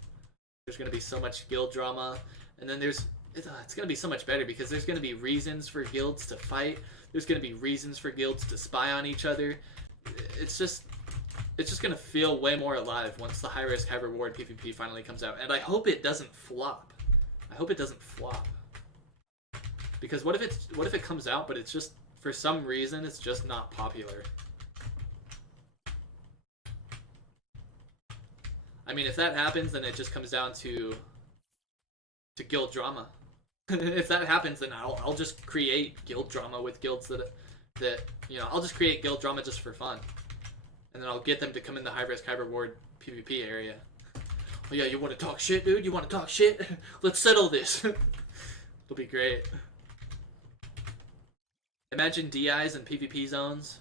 There's gonna be so much guild drama. And then there's... It's going to be so much better because there's going to be reasons for guilds to fight. There's going to be reasons for guilds to spy on each other. It's just going to feel way more alive once the high risk, high reward PvP finally comes out. And I hope it doesn't flop. I hope it doesn't flop. Because what if it comes out, but it's just, for some reason, it's just not popular. I mean, if that happens, then it just comes down to guild drama. If that happens, then I'll just create guild drama with guilds that you know, I'll just create guild drama just for fun, and then I'll get them to come in the high risk, high reward PvP area. Oh yeah, you want to talk shit, dude? You want to talk shit? Let's settle this. It'll be great. Imagine DIs and PvP zones.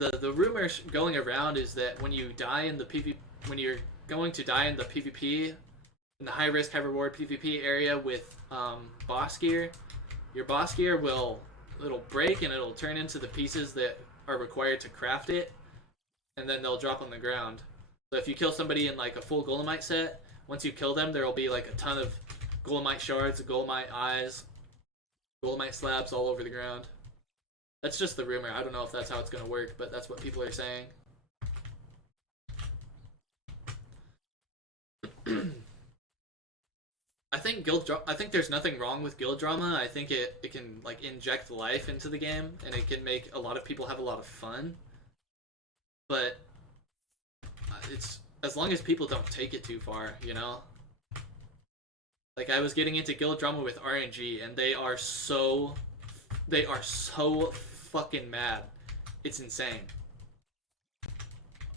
The rumor going around is that when you die in the when you're going to die in the PvP, in the high risk, high reward PvP area with boss gear, your boss gear it'll break and it'll turn into the pieces that are required to craft it, and then they'll drop on the ground. So if you kill somebody in like a full Golemite set, once you kill them, there'll be like a ton of Golemite shards, Golemite eyes, Golemite slabs all over the ground. That's just the rumor. I don't know if that's how it's going to work, but that's what people are saying. I think there's nothing wrong with guild drama. I think it can like inject life into the game, and it can make a lot of people have a lot of fun. But it's as long as people don't take it too far, you know? Like, I was getting into guild drama with RNG, and they are so fucking mad. It's insane.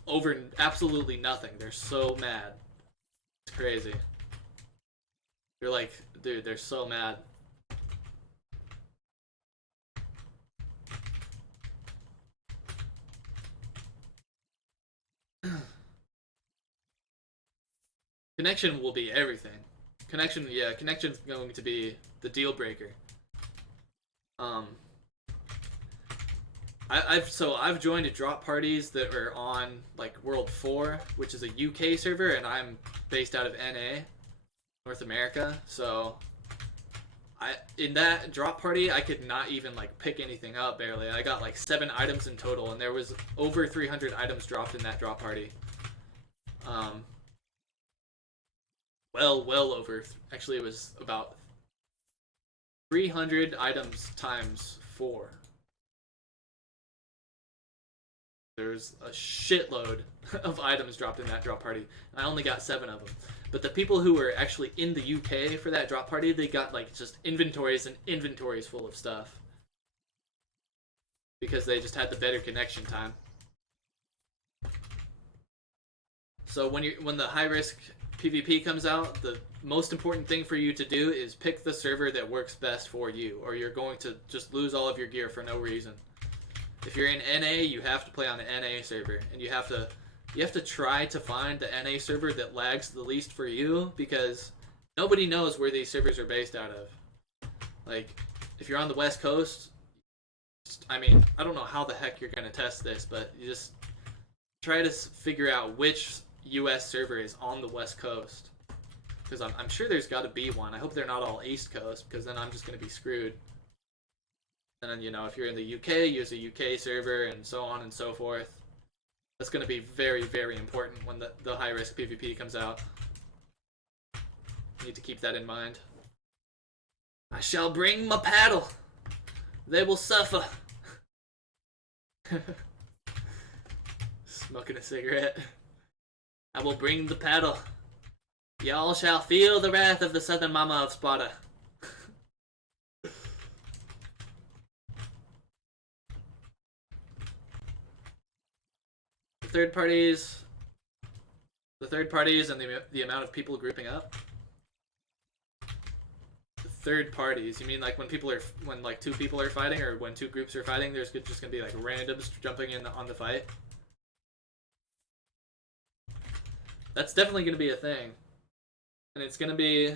Over absolutely nothing. They're so mad. It's crazy. You're like, dude, they're so mad. Connection will be everything. Connection's going to be the deal breaker. I've joined drop parties that are on like World 4, which is a UK server, and I'm based out of NA, North America. So in that drop party, I could not even like pick anything up barely. I got like 7 items in total, and there was over 300 items dropped in that drop party. Well over. Actually, it was about 300 items times 4. There's a shitload of items dropped in that drop party. I only got 7 of them. But the people who were actually in the UK for that drop party, they got like just inventories and inventories full of stuff. Because they just had the better connection time. So when the high risk PvP comes out, the most important thing for you to do is pick the server that works best for you, or you're going to just lose all of your gear for no reason. If you're in NA, you have to play on an NA server, and you have to try to find the NA server that lags the least for you, because nobody knows where these servers are based out of. Like, if you're on the West Coast, I mean, I don't know how the heck you're going to test this, but you just try to figure out which US server is on the West Coast. Because I'm sure there's got to be one. I hope they're not all East Coast, because then I'm just going to be screwed. And then, you know, if you're in the UK, use a UK server, and so on and so forth. That's going to be very, very important when the high-risk PvP comes out. Need to keep that in mind. I shall bring my paddle. They will suffer. Smoking a cigarette. I will bring the paddle. Y'all shall feel the wrath of the southern mama of Sparta. The third parties and the amount of people grouping up. The third parties, you mean like when like 2 people are fighting, or when 2 groups are fighting, there's just gonna be like randoms jumping in on the fight? That's definitely gonna be a thing. And it's gonna be...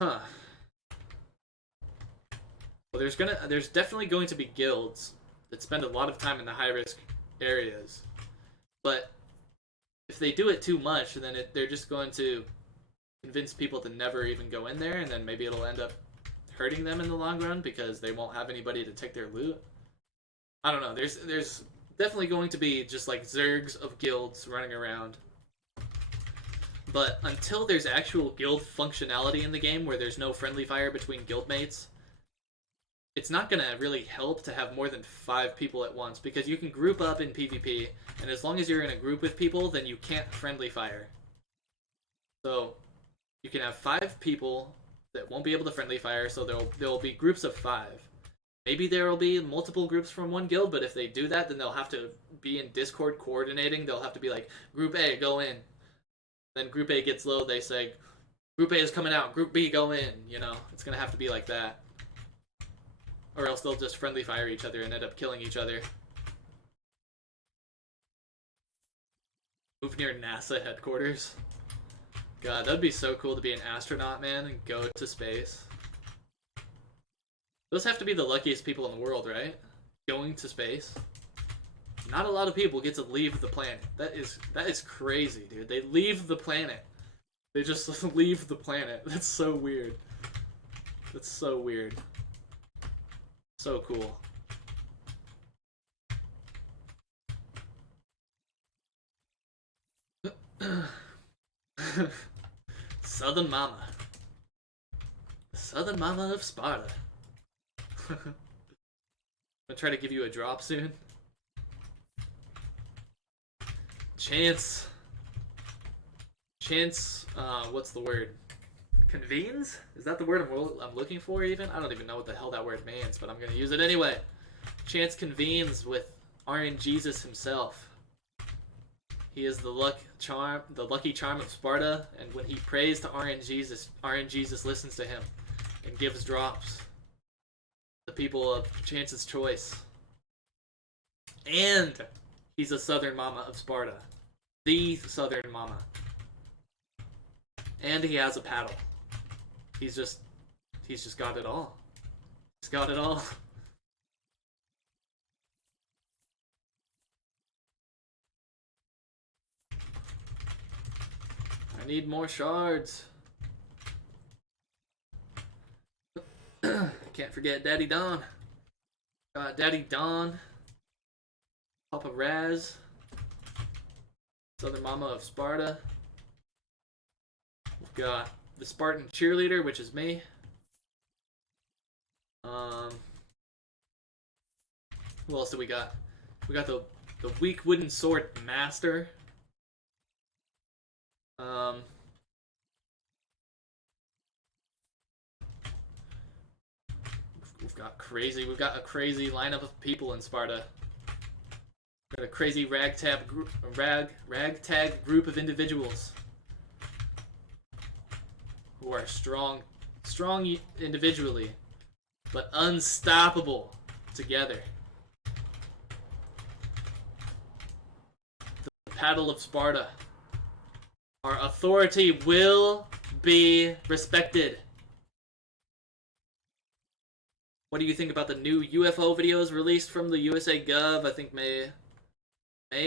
Well, there's definitely going to be guilds that spend a lot of time in the high-risk areas. But if they do it too much, then they're just going to convince people to never even go in there, and then maybe it'll end up hurting them in the long run because they won't have anybody to take their loot. I don't know. There's definitely going to be just like zergs of guilds running around. But until there's actual guild functionality in the game where there's no friendly fire between guildmates, it's not going to really help to have more than 5 people at once, because you can group up in PvP, and as long as you're in a group with people, then you can't friendly fire. So you can have 5 people that won't be able to friendly fire, so there'll be groups of 5. Maybe there will be multiple groups from one guild, but if they do that, then they'll have to be in Discord coordinating. They'll have to be like, Group A, go in. Then Group A gets low, they say, Group A is coming out, Group B, go in. You know, it's going to have to be like that. Or else they'll just friendly fire each other and end up killing each other. Move near NASA headquarters. God, that'd be so cool to be an astronaut, man, and go to space. Those have to be the luckiest people in the world, right? Going to space. Not a lot of people get to leave the planet. That is crazy, dude. They leave the planet. They just leave the planet. That's so weird. That's so weird. So cool. Southern Mama. Southern Mama of Sparta. I'm gonna try to give you a drop soon. Chance, what's the word? Convenes? Is that the word I'm looking for even? I don't even know what the hell that word means, but I'm gonna use it anyway. Chance convenes with RNGesus himself. He is the lucky charm of Sparta, and when he prays to RNGesus listens to him and gives drops. The people of Chance's choice. And he's a Southern Mama of Sparta. The Southern Mama. And he has a paddle. He's just got it all. He's got it all. I need more shards. Can't forget Daddy Don. Got Daddy Don, Papa Raz, Southern Mama of Sparta. We've got the Spartan Cheerleader, which is me. Who else do we got? We got the Weak Wooden Sword Master. We've got a crazy lineup of people in Sparta. We've got a crazy ragtag group of individuals who are strong individually, but unstoppable together. The Paddle of Sparta. Our authority will be respected. What do you think about the new UFO videos released from the USA Gov? I think May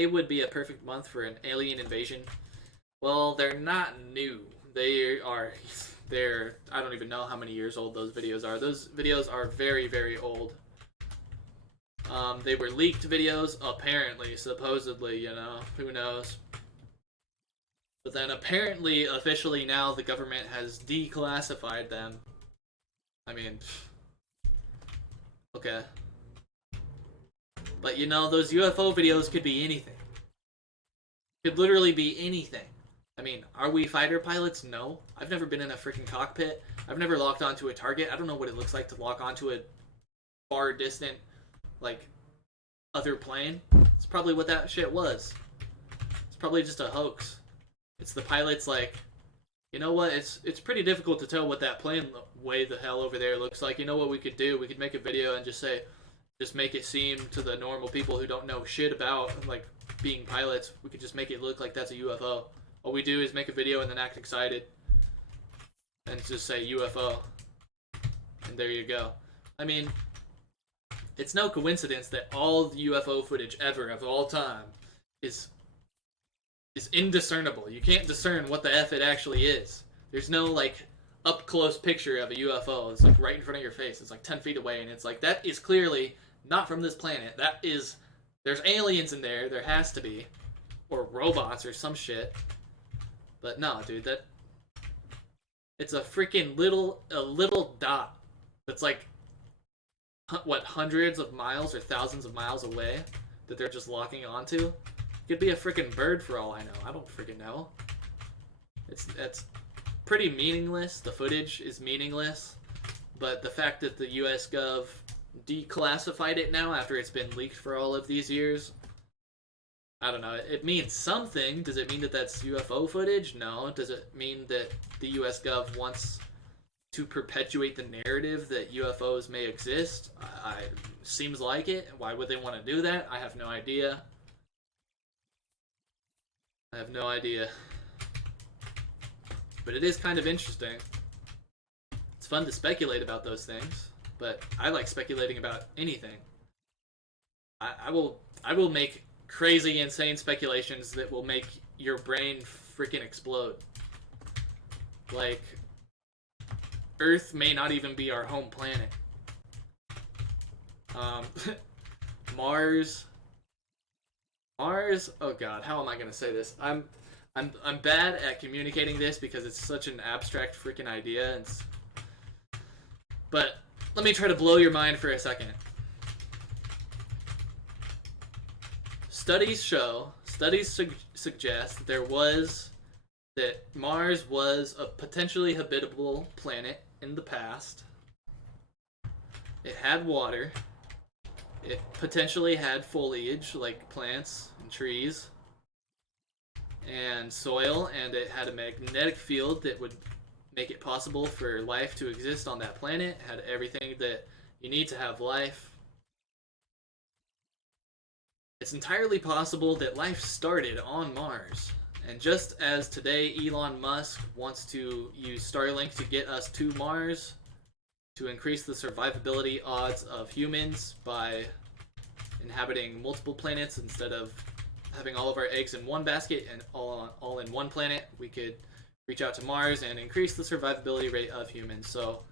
would be a perfect month for an alien invasion. Well, they're not new. They're I don't even know how many years old those videos are. Those videos are very, very old. They were leaked videos, apparently, supposedly, you know, who knows. But then apparently, officially now, the government has declassified them. I mean, okay. But you know, those UFO videos could be anything. Could literally be anything. I mean, are we fighter pilots? No. I've never been in a freaking cockpit. I've never locked onto a target. I don't know what it looks like to lock onto a far distant, like, other plane. It's probably what that shit was. It's probably just a hoax. It's the pilots like, you know what, it's pretty difficult to tell what that plane way the hell over there looks like. You know what we could do? We could make a video and just make it seem to the normal people who don't know shit about, like, being pilots, we could just make it look like that's a UFO. All we do is make a video and then act excited. And just say UFO. And there you go. I mean, it's no coincidence that all the UFO footage ever of all time is indiscernible. You can't discern what the F it actually is. There's no, like, up-close picture of a UFO. It's, like, right in front of your face. It's, like, 10 feet away, and it's like, that is clearly not from this planet. That is... There's aliens in there. There has to be. Or robots or some shit. But no, dude, that... It's a freaking little dot that's, like, what, hundreds of miles or thousands of miles away that they're just locking onto? Could be a freaking bird for all I know. I don't freaking know. It's pretty meaningless. The footage is meaningless. But the fact that the US Gov declassified it now after it's been leaked for all of these years, I don't know. It means something. Does it mean that that's UFO footage? No. Does it mean that the US Gov wants to perpetuate the narrative that UFOs may exist? Seems like it. Why would they want to do that? I have no idea. I have no idea. But it is kind of interesting. It's fun to speculate about those things, but I like speculating about anything. I will make crazy, insane speculations that will make your brain freaking explode. Like, Earth may not even be our home planet. Mars, oh god, how am I gonna say this? I'm bad at communicating this because it's such an abstract freaking idea. But let me try to blow your mind for a second. Studies suggest that Mars was a potentially habitable planet in the past. It had water. It potentially had foliage, like plants and trees, and soil, and it had a magnetic field that would make it possible for life to exist on that planet. It had everything that you need to have life. It's entirely possible that life started on Mars. And just as today Elon Musk wants to use Starlink to get us to Mars, to increase the survivability odds of humans by inhabiting multiple planets instead of having all of our eggs in one basket and all in one planet, we could reach out to Mars and increase the survivability rate of humans. So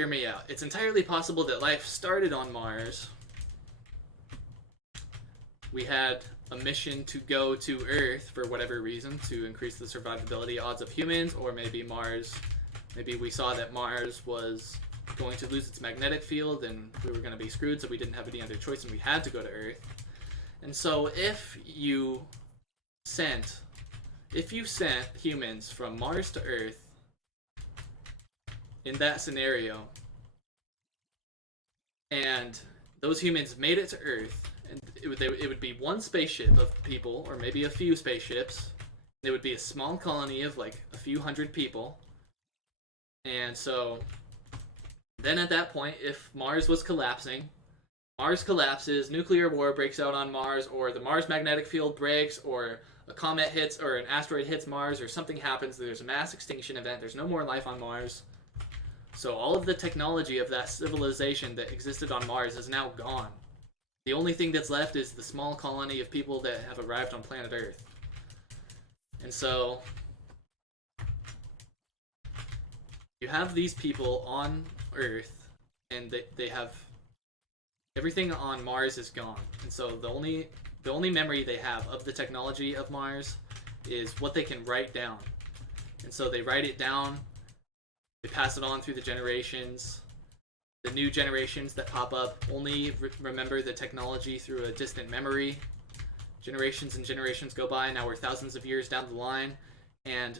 hear me out. It's entirely possible that life started on Mars. We had a mission to go to Earth for whatever reason to increase the survivability odds of humans, or maybe we saw that Mars was going to lose its magnetic field and we were going to be screwed, so we didn't have any other choice and we had to go to Earth. And so if you sent humans from Mars to Earth in that scenario, and those humans made it to Earth, and it would be one spaceship of people, or maybe a few spaceships. It would be a small colony of like a few hundred people. And so then at that point, if Mars was collapsing, Mars collapses, nuclear war breaks out on Mars, or the Mars magnetic field breaks, or a comet hits, or an asteroid hits Mars, or something happens, there's a mass extinction event, there's no more life on Mars. So all of the technology of that civilization that existed on Mars is now gone. The only thing that's left is the small colony of people that have arrived on planet Earth. And so you have these people on Earth, and they have everything on Mars is gone. And so the only memory they have of the technology of Mars is what they can write down. And so they write it down, they pass it on through the generations. The new generations that pop up only remember the technology through a distant memory. Generations and generations go by, now we're thousands of years down the line, and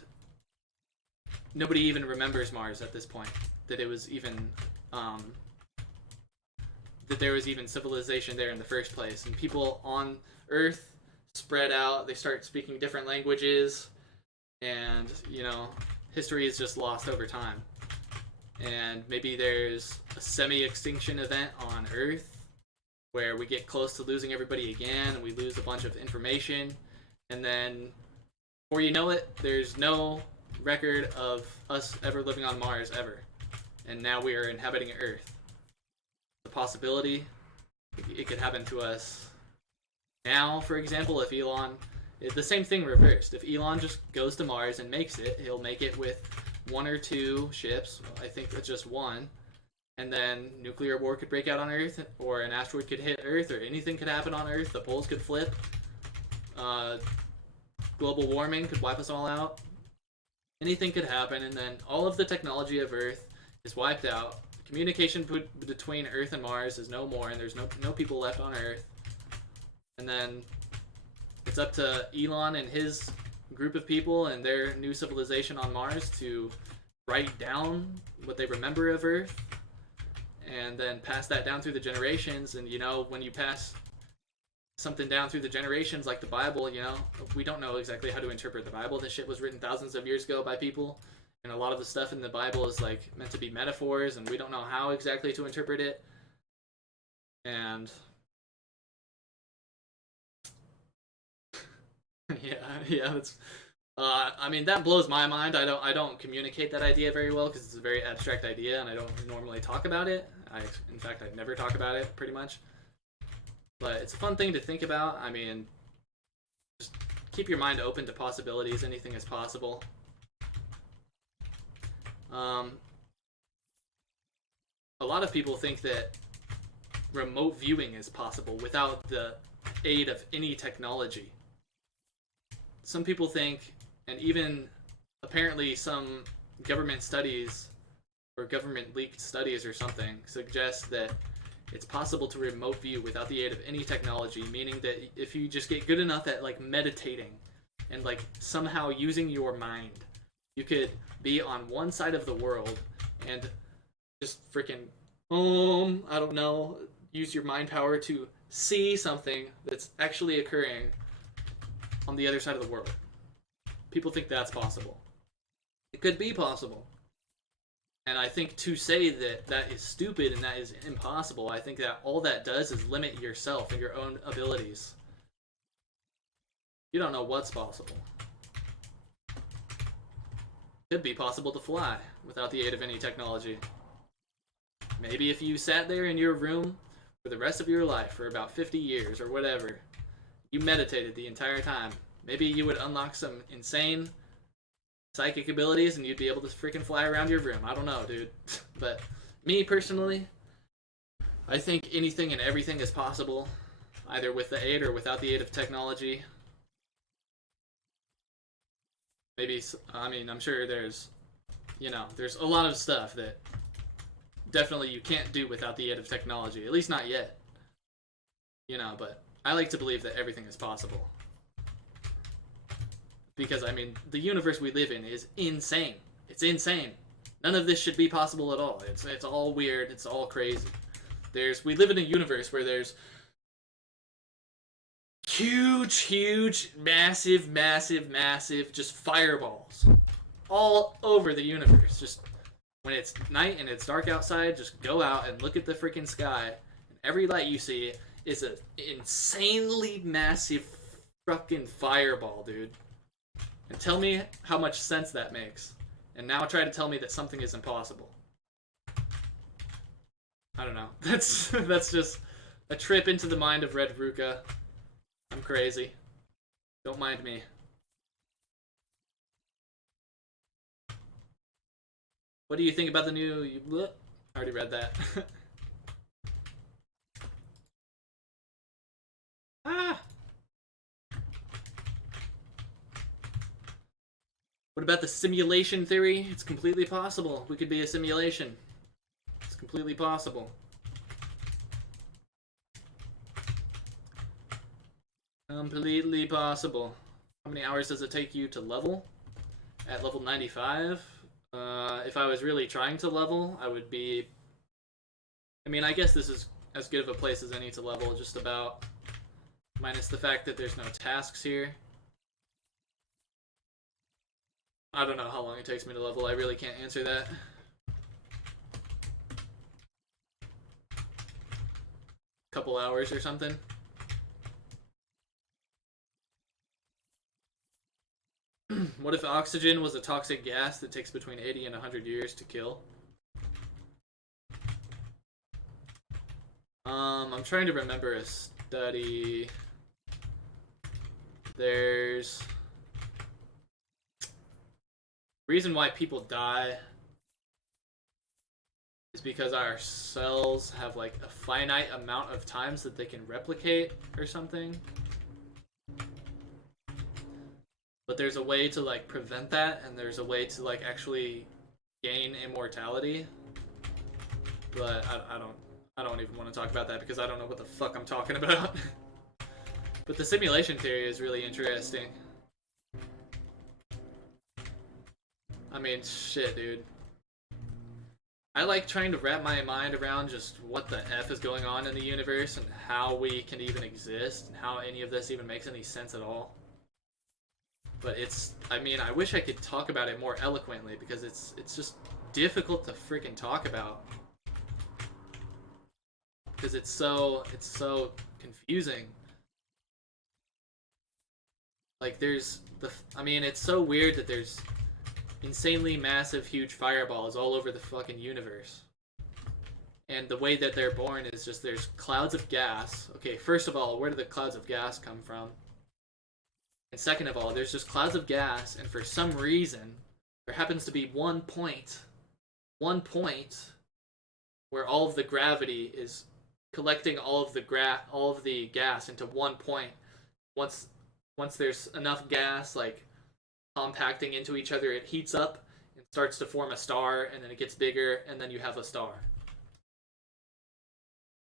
nobody even remembers Mars at this point. That it was even, that there was even civilization there in the first place. And people on Earth spread out, they start speaking different languages, and, you know, history is just lost over time. And maybe there's a semi-extinction event on Earth where we get close to losing everybody again and we lose a bunch of information, and then before you know it, there's no record of us ever living on Mars ever, and now we are inhabiting Earth. The possibility it could happen to us now. For example, if Elon, the same thing reversed, if Elon just goes to Mars and makes it, he'll make it with one or two ships, I think it's just one, and then nuclear war could break out on Earth, or an asteroid could hit Earth, or anything could happen on Earth, the poles could flip, global warming could wipe us all out, anything could happen, and then all of the technology of Earth is wiped out, communication between Earth and Mars is no more, and there's no people left on Earth, and then it's up to Elon and his group of people and their new civilization on Mars to write down what they remember of Earth and then pass that down through the generations. And, you know, when you pass something down through the generations, like the Bible, you know, we don't know exactly how to interpret the Bible. This shit was written thousands of years ago by people, and a lot of the stuff in the Bible is like meant to be metaphors, and we don't know how exactly to interpret it. And yeah, that's. I mean, that blows my mind. I don't communicate that idea very well because it's a very abstract idea, and I don't normally talk about it. In fact, I never talk about it, pretty much. But it's a fun thing to think about. I mean, just keep your mind open to possibilities. Anything is possible. A lot of people think that remote viewing is possible without the aid of any technology. Some people think, and even apparently some government studies or government leaked studies or something suggest that it's possible to remote view without the aid of any technology, meaning that if you just get good enough at like meditating and like somehow using your mind, you could be on one side of the world and just freaking I don't know, use your mind power to see something that's actually occurring on the other side of the world. People think that's possible. It could be possible. And I think to say that that is stupid and that is impossible, I think that all that does is limit yourself and your own abilities. You don't know what's possible. It could be possible to fly without the aid of any technology. Maybe if you sat there in your room for the rest of your life for about 50 years or whatever, you meditated the entire time, maybe you would unlock some insane psychic abilities and you'd be able to freaking fly around your room. I don't know, dude. But Me personally, I think anything and everything is possible, either with the aid or without the aid of technology. Maybe, I mean, I'm sure there's, there's a lot of stuff that definitely you can't do without the aid of technology, at least not yet. But I like to believe that everything is possible. Because, I mean, the universe we live in is insane. It's insane. None of this should be possible at all. It's all weird. It's all crazy. We live in a universe where there's huge, massive, just fireballs all over the universe. Just when it's night and it's dark outside, just go out and look at the freaking sky, and every light you see is an insanely massive fucking fireball, dude. And tell me how much sense that makes. And now try to tell me that something is impossible. I don't know. That's just a trip into the mind of Red Ruka. I'm crazy. Don't mind me. What do you think about the new... I already read that. Ah! What about the simulation theory? It's completely possible. We could be a simulation. It's completely possible. Completely possible. How many hours does it take you to level? At level 95? If I was really trying to level, I would be... I mean, I guess this is as good of a place as any to level, just about. Minus the fact that there's no tasks here. I don't know how long it takes me to level. I really can't answer that. Couple hours or something. What if oxygen was a toxic gas that takes between 80 and 100 years to kill? I'm trying to remember a study. There's... reason why people die is because our cells have like a finite amount of times that they can replicate or something. But there's a way to like prevent that, and there's a way to like actually gain immortality. But I don't even want to talk about that because I don't know what the fuck I'm talking about. But the simulation theory is really interesting. I mean, shit, dude. I like trying to wrap my mind around just what the F is going on in the universe and how we can even exist and how any of this even makes any sense at all. But I mean, I wish I could talk about it more eloquently because it's just difficult to freaking talk about. Because it's so confusing. Like I mean, it's so weird that there's insanely massive, huge fireballs all over the fucking universe. And the way that they're born is just there's clouds of gas. Okay, first of all, where do the clouds of gas come from? And second of all, there's just clouds of gas, and for some reason, there happens to be one point where all of the gravity is collecting all of the gas into one point. Once there's enough gas, like, compacting into each other, it heats up and starts to form a star, and then it gets bigger, and then you have a star.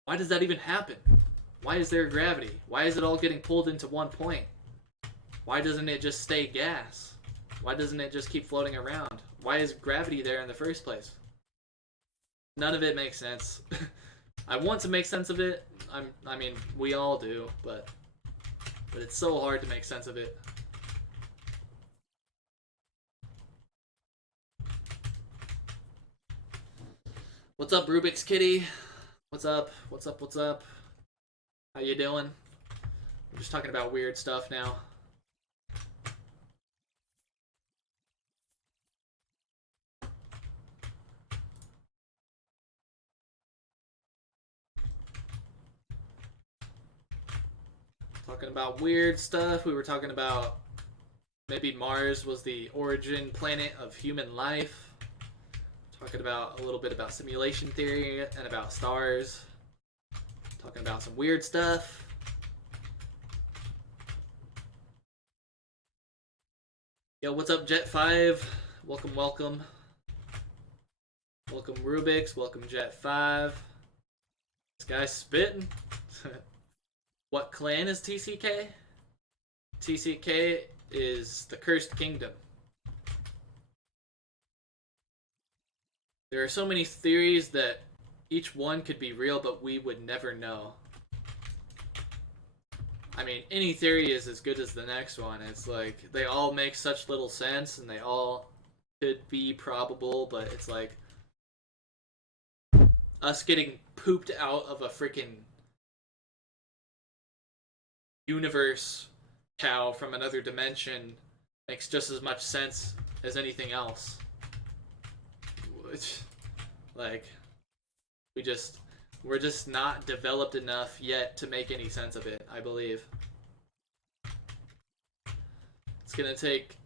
Why does that even happen? Why is there gravity? Why is it all getting pulled into one point? Why doesn't it just stay gas? Why doesn't it just keep floating around? Why is gravity there in the first place? None of it makes sense. I want to make sense of it. I mean, we all do, but it's so hard to make sense of it. What's up, Rubik's Kitty? What's up? What's up? What's up? How you doing? We're just talking about weird stuff now. Talking about weird stuff. We were talking about maybe Mars was the origin planet of human life. Talking about a little bit about simulation theory and about stars. Talking about some weird stuff. Yo, what's up, Jet5? Welcome, welcome. Welcome, Rubik's. Welcome, Jet5. This guy's spitting. What clan is TCK? TCK is the Cursed Kingdom. There are so many theories that each one could be real, but we would never know. I mean, any theory is as good as the next one. It's like, they all make such little sense, and they all could be probable, but it's like us getting pooped out of a freaking universe cow from another dimension makes just as much sense as anything else. Which, like, we're just not developed enough yet to make any sense of it, I believe. It's gonna take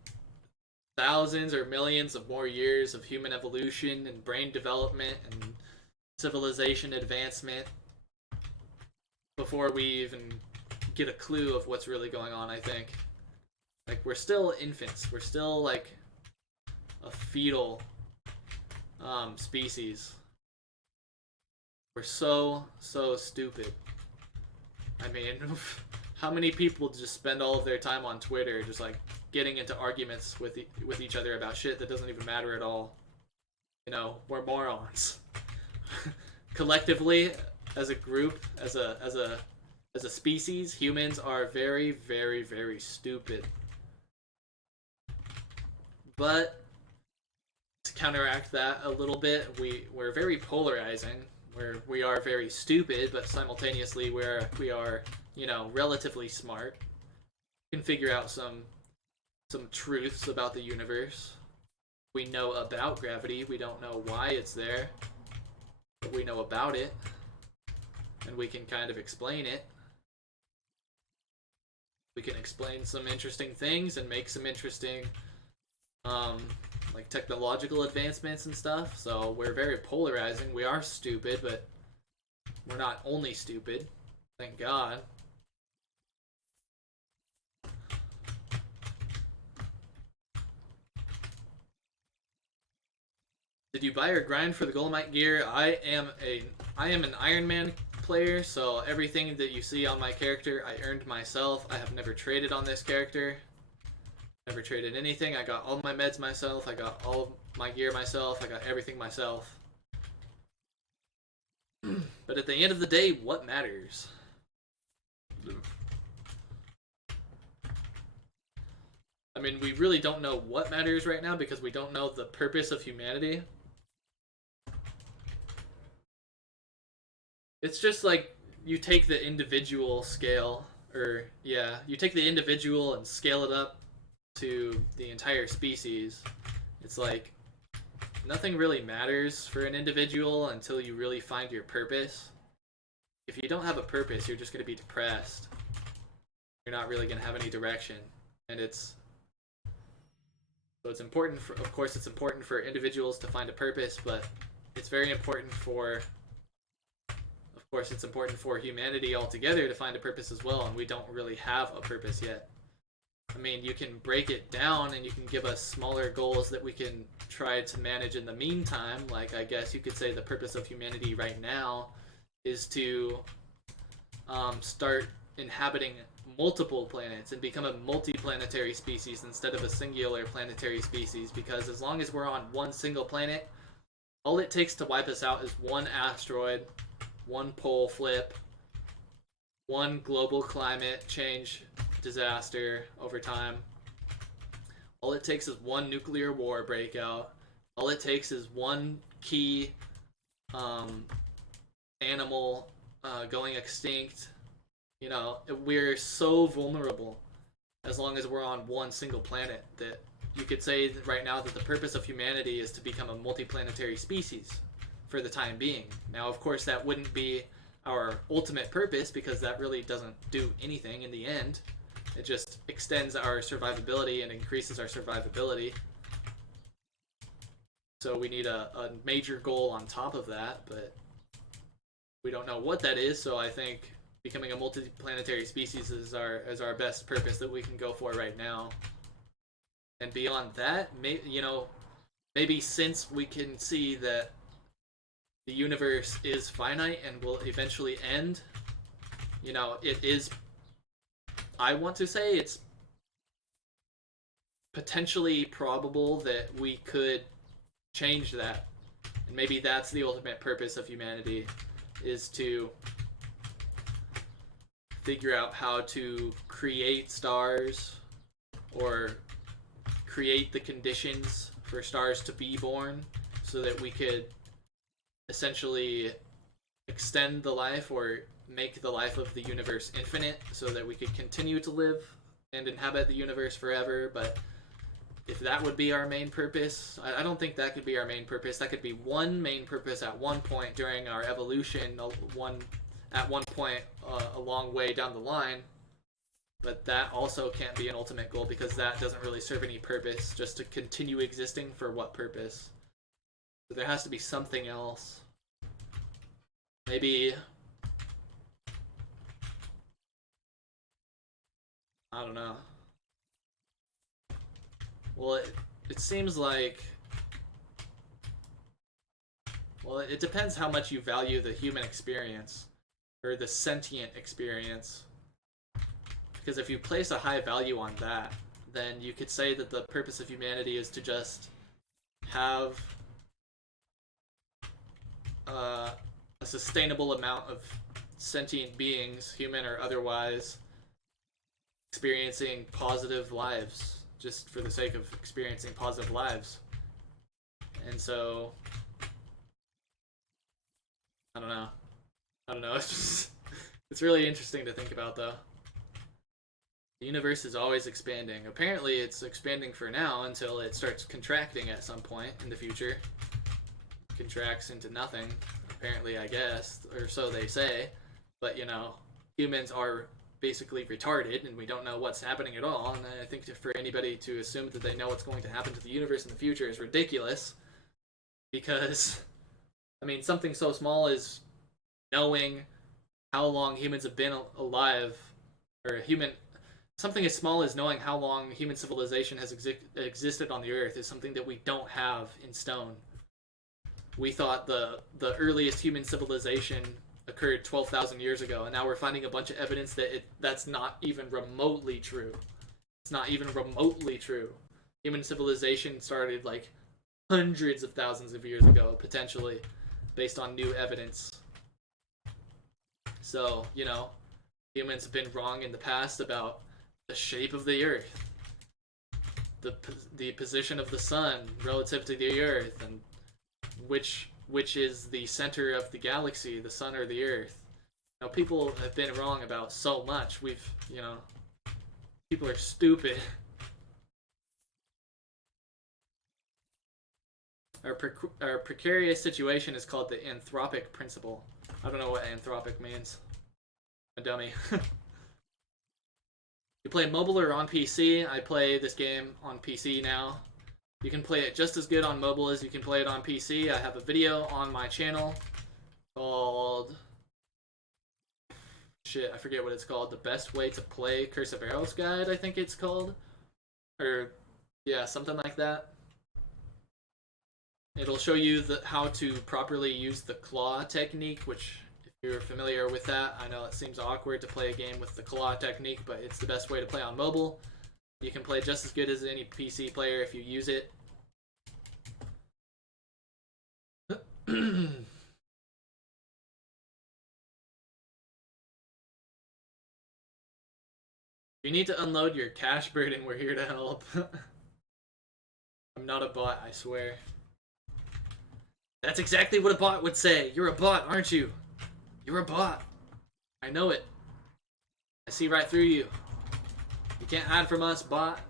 thousands or millions of more years of human evolution and brain development and civilization advancement before we even get a clue of what's really going on, I think. Like, we're still infants. We're still, like, a fetal species. We're so stupid. I mean, how many people just spend all of their time on Twitter just, like, getting into arguments with each other about shit that doesn't even matter at all? You know, we're morons. Collectively, as a group, as a species, humans are very, very, very stupid. But to counteract that a little bit, we're very polarizing. We are very stupid, but simultaneously we are, you know, relatively smart. We can figure out some truths about the universe. We know about gravity. We don't know why it's there, but we know about it, and we can kind of explain it. We can explain some interesting things and make some interesting like technological advancements and stuff. So we're very polarizing. We are stupid, but we're not only stupid. Thank God. Did you buy or grind for the Golemite gear? I am an Iron Man player, so everything that you see on my character I earned myself. I have never traded on this character. Never traded anything. I got all my meds myself. I got all of my gear myself. I got everything myself. But at the end of the day, what matters? I mean, we really don't know what matters right now because we don't know the purpose of humanity. It's just like you take the individual scale, or yeah, you take the individual and scale it up to the entire species. It's like nothing really matters for an individual until you really find your purpose. If you don't have a purpose, you're just going to be depressed. You're not really going to have any direction. And it's important for, of course, it's important for individuals to find a purpose, but it's very important for, of course, it's important for humanity altogether to find a purpose as well, and we don't really have a purpose yet. I mean, you can break it down and you can give us smaller goals that we can try to manage in the meantime. Like, I guess you could say the purpose of humanity right now is to start inhabiting multiple planets and become a multi-planetary species instead of a singular planetary species, because as long as we're on one single planet, all it takes to wipe us out is one asteroid, one pole flip, one global climate change disaster over time. All it takes is one nuclear war breakout. All it takes is one key animal going extinct. You know, we're so vulnerable as long as we're on one single planet that you could say that right now that the purpose of humanity is to become a multiplanetary species for the time being. Now, of course, that wouldn't be our ultimate purpose because that really doesn't do anything in the end. It just extends our survivability and increases our survivability. So we need a major goal on top of that, but we don't know what that is. So I think becoming a multiplanetary species is our best purpose that we can go for right now. And beyond that, maybe since we can see that the universe is finite and will eventually end, it is. I want to say it's potentially probable that we could change that, and maybe that's the ultimate purpose of humanity, is to figure out how to create stars or create the conditions for stars to be born so that we could essentially extend the life or make the life of the universe infinite so that we could continue to live and inhabit the universe forever. But if that would be our main purpose, I don't think that could be our main purpose. That could be one main purpose at one point during our evolution, at one point a long way down the line. But that also can't be an ultimate goal because that doesn't really serve any purpose. Just to continue existing, for what purpose? So there has to be something else. Maybe, I don't know. Well, it seems like, well, it depends how much you value the human experience or the sentient experience. Because if you place a high value on that, then you could say that the purpose of humanity is to just have a sustainable amount of sentient beings, human or otherwise, experiencing positive lives, just for the sake of experiencing positive lives. And so, I don't know. It's really interesting to think about, though. The universe is always expanding. Apparently, it's expanding for now until it starts contracting at some point in the future. It contracts into nothing, apparently, I guess, or so they say. But, humans are basically retarded, and we don't know what's happening at all. And I think for anybody to assume that they know what's going to happen to the universe in the future is ridiculous. Because, something so small as knowing how long humans have been alive, or something as small as knowing how long human civilization has existed on the Earth is something that we don't have in stone. We thought the earliest human civilization occurred 12,000 years ago, and now we're finding a bunch of evidence that that's not even remotely true. It's not even remotely true. Human civilization started like hundreds of thousands of years ago, potentially, based on new evidence. So, humans have been wrong in the past about the shape of the Earth, the position of the sun relative to the Earth, and which is the center of the galaxy, the sun or the Earth. People have been wrong about so much. People are stupid. Our precarious situation is called the anthropic principle. I don't know what anthropic means. I'm a dummy. You play mobile or on PC? I play this game on PC now. You can play it just as good on mobile as you can play it on PC. I have a video on my channel called... Shit, I forget what it's called. The Best Way to Play Curse of Aros Guide, I think it's called. Or, yeah, something like that. It'll show you how to properly use the claw technique, which... If you're familiar with that, I know it seems awkward to play a game with the claw technique, but it's the best way to play on mobile. You can play just as good as any PC player if you use it. You need to unload your cash burden. We're here to help. I'm not a bot, I swear. That's exactly what a bot would say. You're a bot, aren't you? You're a bot. I know it. I see right through you. You can't hide from us, bot.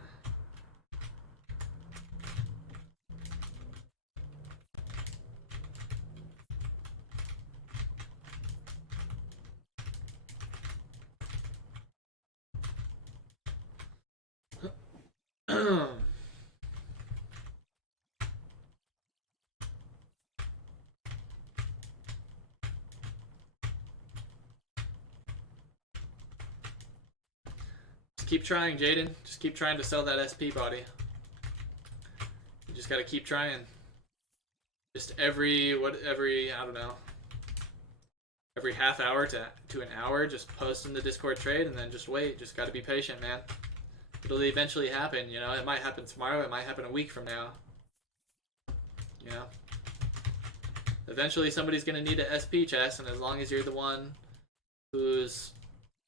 Just keep trying, Jaden. Just keep trying to sell that SP body. You just gotta keep trying. Just every I don't know, every half hour to an hour, just post in the Discord trade, and then just wait. Just gotta be patient, man. It'll eventually happen, you know. It might happen tomorrow. It might happen a week from now. You know. Eventually, somebody's gonna need a SP chest, and as long as you're the one who's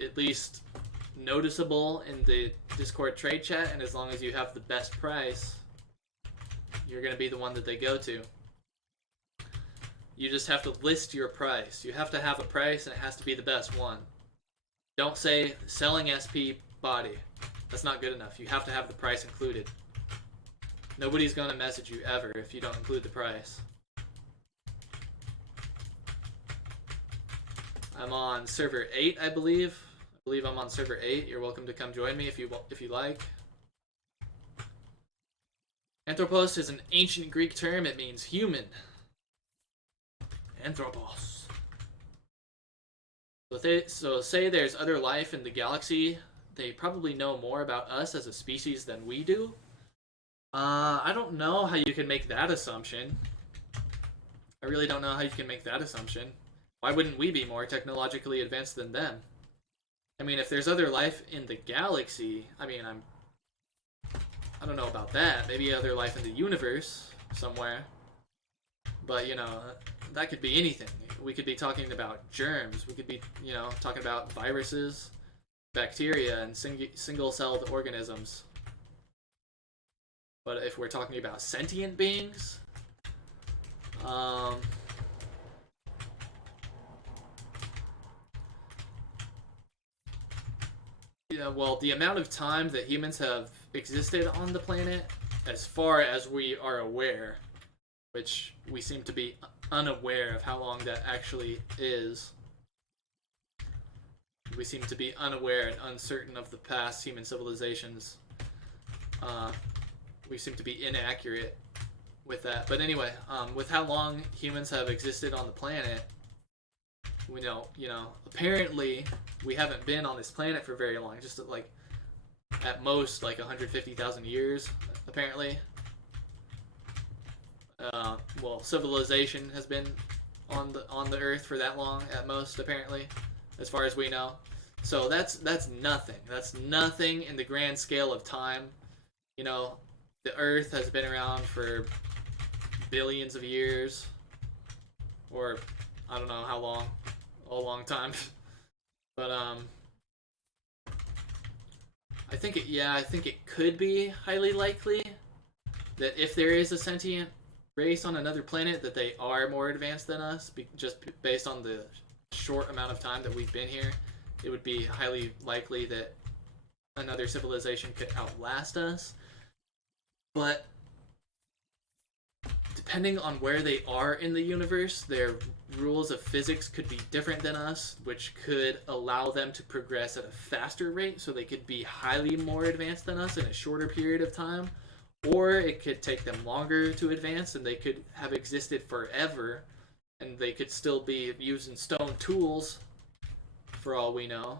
at least noticeable in the Discord trade chat, and as long as you have the best price, you're gonna be the one that they go to. You just have to list your price. You have to have a price, and it has to be the best one. Don't say selling SP body. That's not good enough. You have to have the price included. Nobody's gonna message you ever if you don't include the price. I'm on server 8, I believe. I believe I'm on server 8. You're welcome to come join me if you like. Anthropos is an ancient Greek term. It means human. Anthropos. So say there's other life in the galaxy. They probably know more about us as a species than we do. I don't know how you can make that assumption. I really don't know how you can make that assumption. Why wouldn't we be more technologically advanced than them? I mean, if there's other life in the galaxy, I mean, I don't know about that. Maybe other life in the universe somewhere. But, you know, that could be anything. We could be talking about germs. We could be, you know, talking about viruses, bacteria, and single-celled organisms. But if we're talking about sentient beings, yeah, well, the amount of time that humans have existed on the planet, as far as we are aware, which we seem to be unaware of how long that actually is. We seem to be unaware and uncertain of the past human civilizations. We seem to be inaccurate with that. But anyway, with how long humans have existed on the planet, we know, you know, apparently we haven't been on this planet for very long. Just like at most like 150,000 years, apparently. Well, civilization has been on the Earth for that long at most, apparently, as far as we know. So that's nothing. That's nothing in the grand scale of time. You know, the Earth has been around for billions of years, or I don't know how long, a long time. But I think it could be highly likely that if there is a sentient race on another planet, that they are more advanced than us, just based on the short amount of time that we've been here. It would be highly likely that another civilization could outlast us. But depending on where they are in the universe, their rules of physics could be different than us, which could allow them to progress at a faster rate, so they could be highly more advanced than us in a shorter period of time. Or it could take them longer to advance, and they could have existed forever, and they could still be using stone tools, for all we know.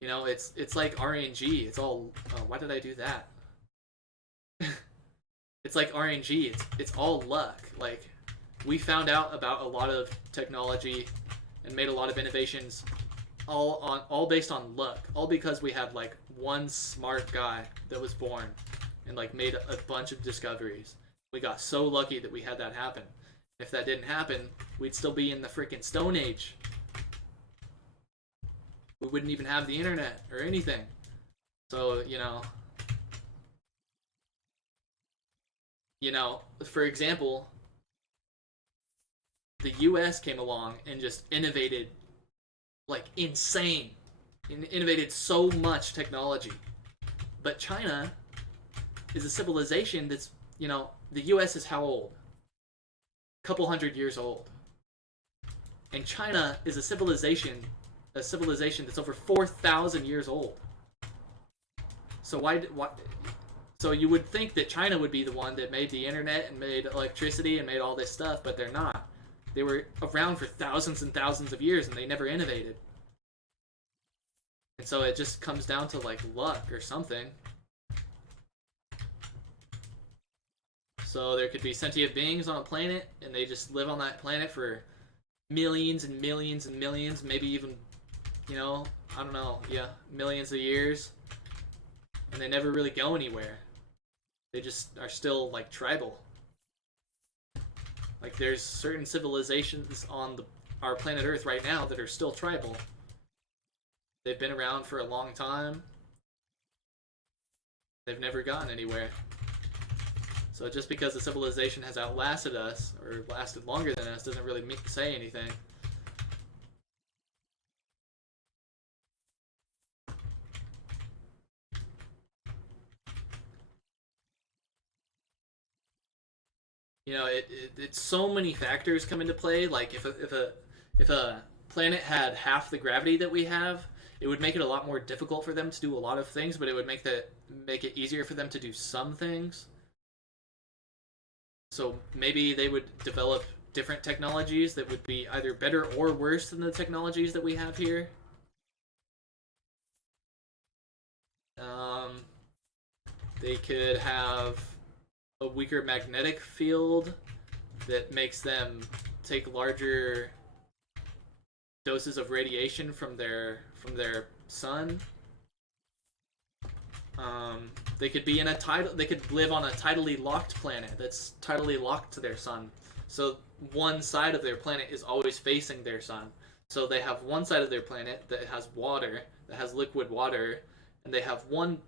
You know, it's like RNG. It's all... why did I do that? It's like RNG. It's all luck. Like, we found out about a lot of technology and made a lot of innovations all based on luck. All because we had, like, one smart guy that was born and like made a bunch of discoveries. We got so lucky that we had that happen. If that didn't happen, we'd still be in the freaking Stone Age. We wouldn't even have the internet or anything. So, you know, for example, the US came along and just innovated like insane. Innovated so much technology. But China is a civilization that's, you know, the US is how old? A couple hundred years old. And China is a civilization that's over 4,000 years old. So why so you would think that China would be the one that made the internet and made electricity and made all this stuff, but they're not. They were around for thousands and thousands of years and they never innovated. And so it just comes down to like luck or something. So there could be sentient beings on a planet, and they just live on that planet for millions and millions and millions, maybe even, you know, I don't know, yeah, millions of years. And they never really go anywhere. They just are still like tribal. Like there's certain civilizations on our planet Earth right now that are still tribal. They've been around for a long time. They've never gotten anywhere. So just because a civilization has outlasted us, or lasted longer than us, doesn't really say anything. You know, it's so many factors come into play. Like if a planet had half the gravity that we have, it would make it a lot more difficult for them to do a lot of things, but it would make it easier for them to do some things. So maybe they would develop different technologies that would be either better or worse than the technologies that we have here. They could have a weaker magnetic field that makes them take larger doses of radiation from their sun. They could be in they could live on a tidally locked planet that's tidally locked to their sun. So one side of their planet is always facing their sun. So they have one side of their planet that has water, that has liquid water, and they have one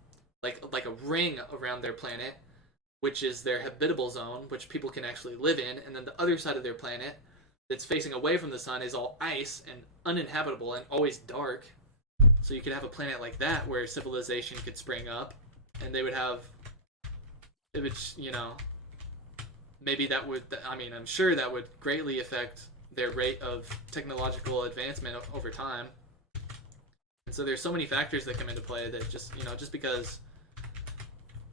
like a ring around their planet, which is their habitable zone, which people can actually live in, and then the other side of their planet that's facing away from the sun is all ice and uninhabitable and always dark. So you could have a planet like that where civilization could spring up, and they would have, it would, you know, maybe that would, I mean, I'm sure that would greatly affect their rate of technological advancement over time. And so there's so many factors that come into play that just, you know, just because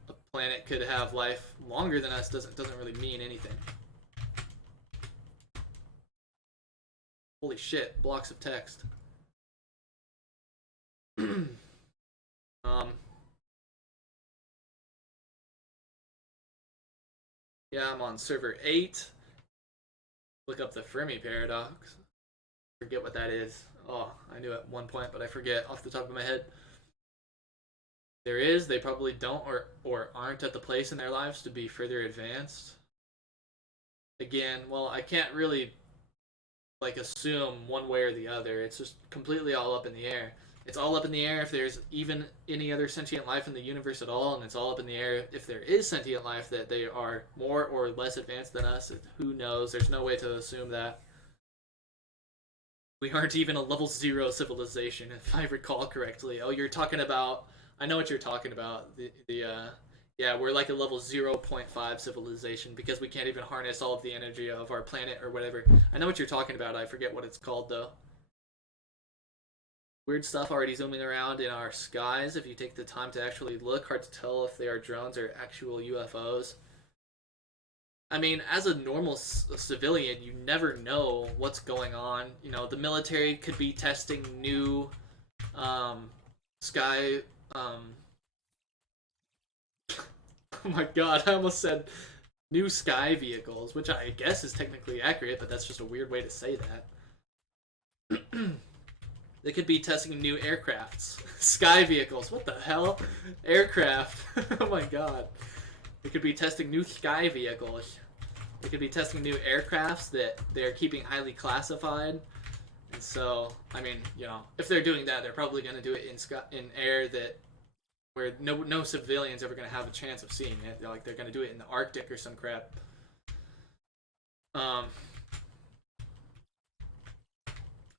a planet could have life longer than us doesn't really mean anything. Holy shit, blocks of text. Yeah, I'm on server 8. Look up the Fermi paradox. Forget what that is. Oh, I knew at one point, but I forget off the top of my head. They probably don't or aren't at the place in their lives to be further advanced. Again, well, I can't really like assume one way or the other. It's just completely all up in the air. It's all up in the air if there's even any other sentient life in the universe at all, and it's all up in the air if there is sentient life that they are more or less advanced than us. Who knows? There's no way to assume that. We aren't even a level 0 civilization, if I recall correctly. Oh, you're talking about... I know what you're talking about. Yeah, we're like a level 0.5 civilization because we can't even harness all of the energy of our planet or whatever. I know what you're talking about. I forget what it's called, though. Weird stuff already zooming around in our skies. If you take the time to actually look, hard to tell if they are drones or actual UFOs. I mean, as a normal civilian, you never know what's going on. You know, the military could be testing new sky... oh my god, I almost said new sky vehicles, which I guess is technically accurate, but that's just a weird way to say that. They could be testing new aircrafts. Sky vehicles, what the hell? Aircraft. Oh my god. They could be testing new sky vehicles. They could be testing new aircrafts that they're keeping highly classified. And so, I mean, you know, if they're doing that, they're probably going to do it in air that where no civilians ever going to have a chance of seeing it. They're going to do it in the Arctic or some crap.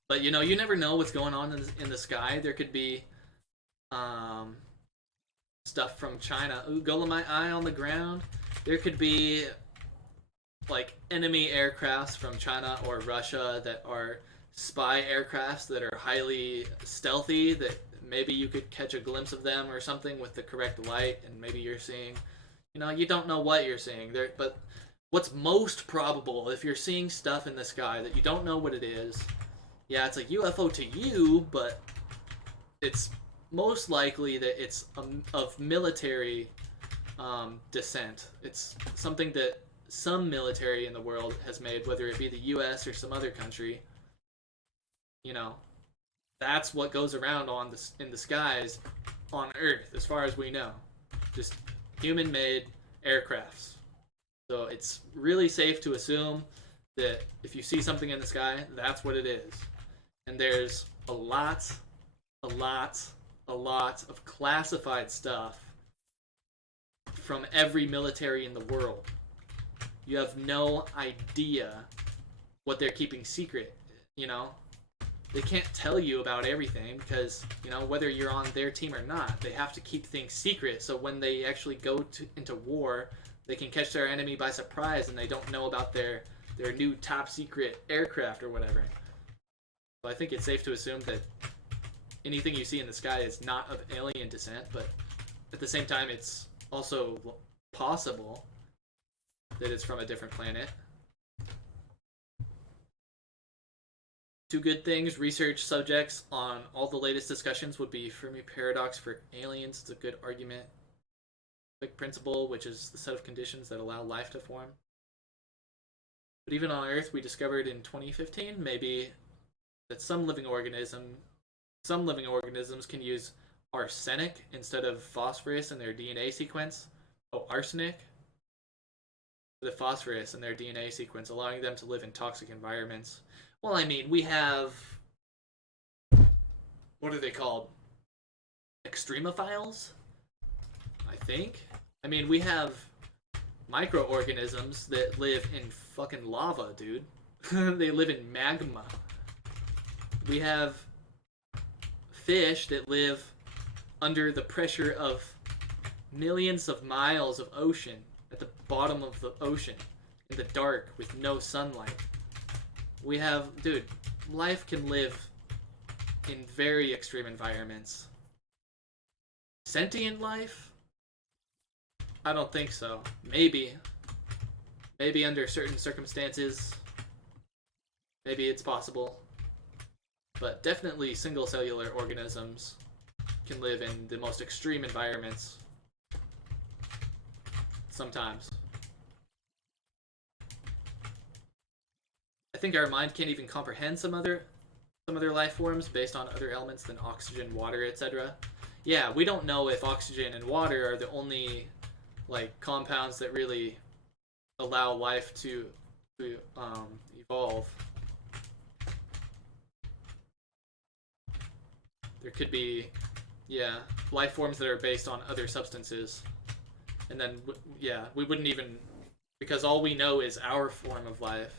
But you know, you never know what's going on in the sky. There could be stuff from China. Ooh, Golemite eye on the ground. There could be like enemy aircrafts from China or Russia that are spy aircrafts that are highly stealthy, that maybe you could catch a glimpse of them or something with the correct light, and maybe you're seeing, you know, you don't know what you're seeing there. But what's most probable, if you're seeing stuff in the sky that you don't know what it is, yeah, it's a UFO to you, but it's most likely that it's of military descent. It's something that some military in the world has made, whether it be the U.S. or some other country. You know, that's what goes around on in the skies on Earth, as far as we know. Just human-made aircrafts. So it's really safe to assume that if you see something in the sky, that's what it is. And there's a lot of classified stuff from every military in the world. You have no idea what they're keeping secret, you know? They can't tell you about everything because, you know, whether you're on their team or not, they have to keep things secret so when they actually go into war, they can catch their enemy by surprise and they don't know about their new top secret aircraft or whatever. So I think it's safe to assume that anything you see in the sky is not of alien descent, but at the same time, it's also possible that it's from a different planet. Two good things. Research subjects on all the latest discussions would be Fermi paradox for aliens. It's a good argument. Big principle, which is the set of conditions that allow life to form. But even on Earth, we discovered in 2015, maybe, that some living organisms can use arsenic instead of phosphorus in their DNA sequence. Oh, arsenic? The phosphorus in their DNA sequence, allowing them to live in toxic environments. Well, I mean, we have... what are they called? Extremophiles? I think? I mean, we have microorganisms that live in fucking lava, dude. They live in magma. We have fish that live under the pressure of millions of miles of ocean at the bottom of the ocean in the dark with no sunlight. We have, dude, life can live in very extreme environments. Sentient life? I don't think so. Maybe. Maybe under certain circumstances. Maybe it's possible. But definitely single cellular organisms can live in the most extreme environments. Sometimes. I think our mind can't even comprehend some other life forms based on other elements than oxygen, water, etc. Yeah, we don't know if oxygen and water are the only like compounds that really allow life to evolve. There could be, yeah, life forms that are based on other substances. And then, yeah, we wouldn't even, because all we know is our form of life.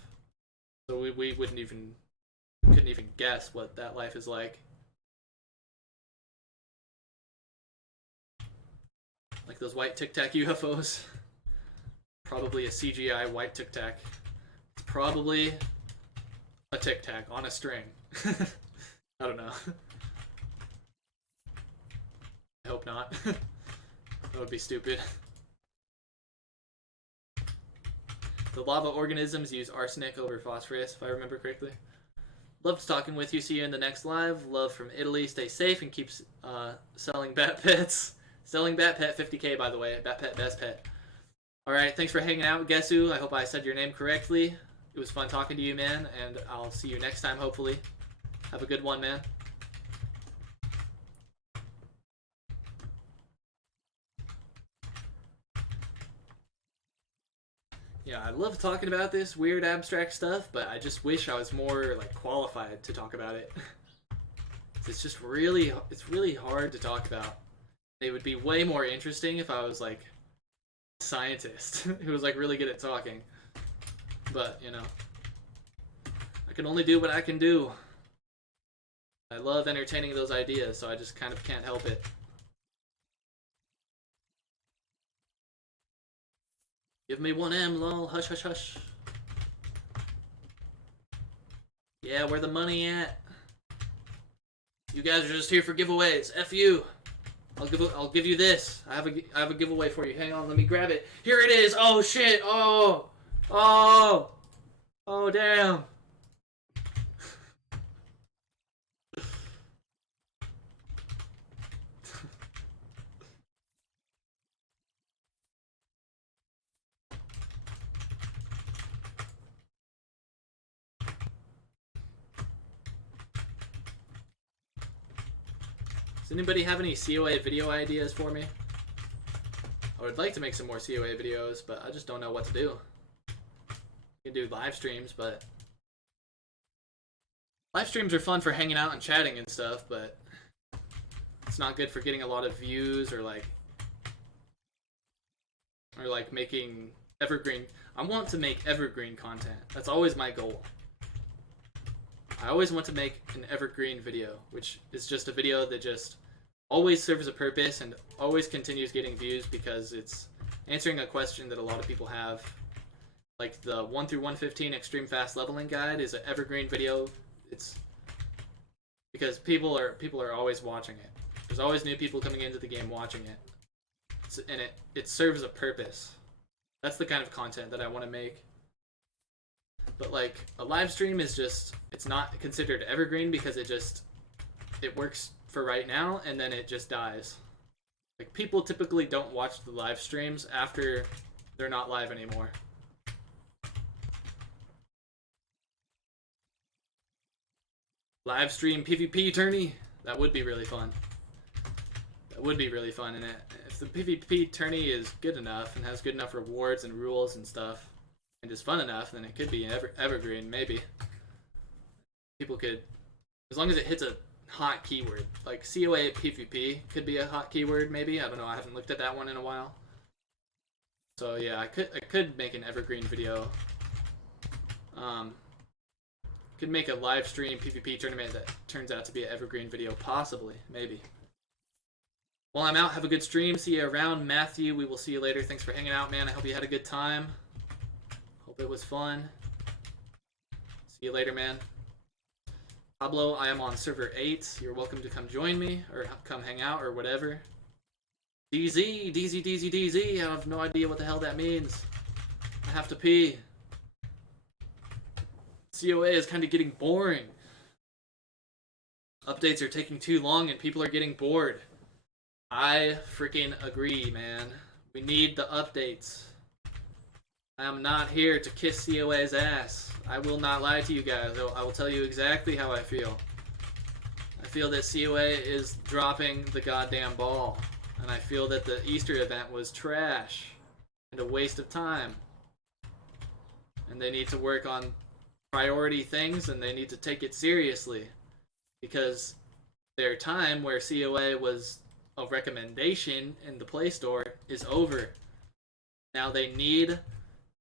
So we couldn't even guess what that life is like. Like those white Tic Tac UFOs. Probably a CGI white Tic Tac. It's probably a Tic Tac on a string. I don't know. I hope not. That would be stupid. The lava organisms use arsenic over phosphorus, if I remember correctly. Loved talking with you. See you in the next live. Love from Italy. Stay safe and keep selling bat pets. Selling bat pet 50K, by the way. Bat pet, best pet. Alright, thanks for hanging out, Gesu. I hope I said your name correctly. It was fun talking to you, man, and I'll see you next time, hopefully. Have a good one, man. Yeah, I love talking about this weird abstract stuff, but I just wish I was more like qualified to talk about it. It's just really hard to talk about. It would be way more interesting if I was like a scientist who was like really good at talking. But, you know, I can only do what I can do. I love entertaining those ideas, so I just kind of can't help it. Give me 1M, lol. Hush, hush, hush. Yeah, where the money at? You guys are just here for giveaways. F you. I'll give you this. I have a giveaway for you. Hang on, let me grab it. Here it is. Oh shit. Oh damn. Does anybody have any COA video ideas for me? I would like to make some more COA videos, but I just don't know what to do. You can do live streams, but live streams are fun for hanging out and chatting and stuff, but it's not good for getting a lot of views or like making evergreen. I want to make evergreen content. That's always my goal. I always want to make an evergreen video, which is just a video that just always serves a purpose and always continues getting views because it's answering a question that a lot of people have. Like the 1 through 115 extreme fast leveling guide is an evergreen video. It's because people are always watching it. There's always new people coming into the game watching it. And it serves a purpose. That's the kind of content that I want to make. But like a live stream is just, it's not considered evergreen because it works for right now and then it just dies. Like people typically don't watch the live streams after they're not live anymore. Live stream PvP tourney, that would be really fun. That would be really fun, and if the PvP tourney is good enough and has good enough rewards and rules and stuff, and is fun enough, then it could be evergreen, maybe. People could, as long as it hits a hot keyword, like COA PvP could be a hot keyword, maybe. I don't know. I haven't looked at that one in a while. So yeah, I could make an evergreen video. Could make a live stream PvP tournament that turns out to be an evergreen video, possibly, maybe. Well, I'm out. Have a good stream. See you around. Matthew, we will see you later. Thanks for hanging out, man. I hope you had a good time. Hope it was fun. See you later, man. Pablo, I am on server 8. You're welcome to come join me, or come hang out, or whatever. DZ. I have no idea what the hell that means. I have to pee. COA is kind of getting boring. Updates are taking too long and people are getting bored. I freaking agree, man. We need the updates. I am not here to kiss COA's ass. I will not lie to you guys. I will tell you exactly how I feel. I feel that COA is dropping the goddamn ball. And I feel that the Easter event was trash and a waste of time. And they need to work on priority things and they need to take it seriously. Because their time where COA was a recommendation in the Play Store is over. Now they need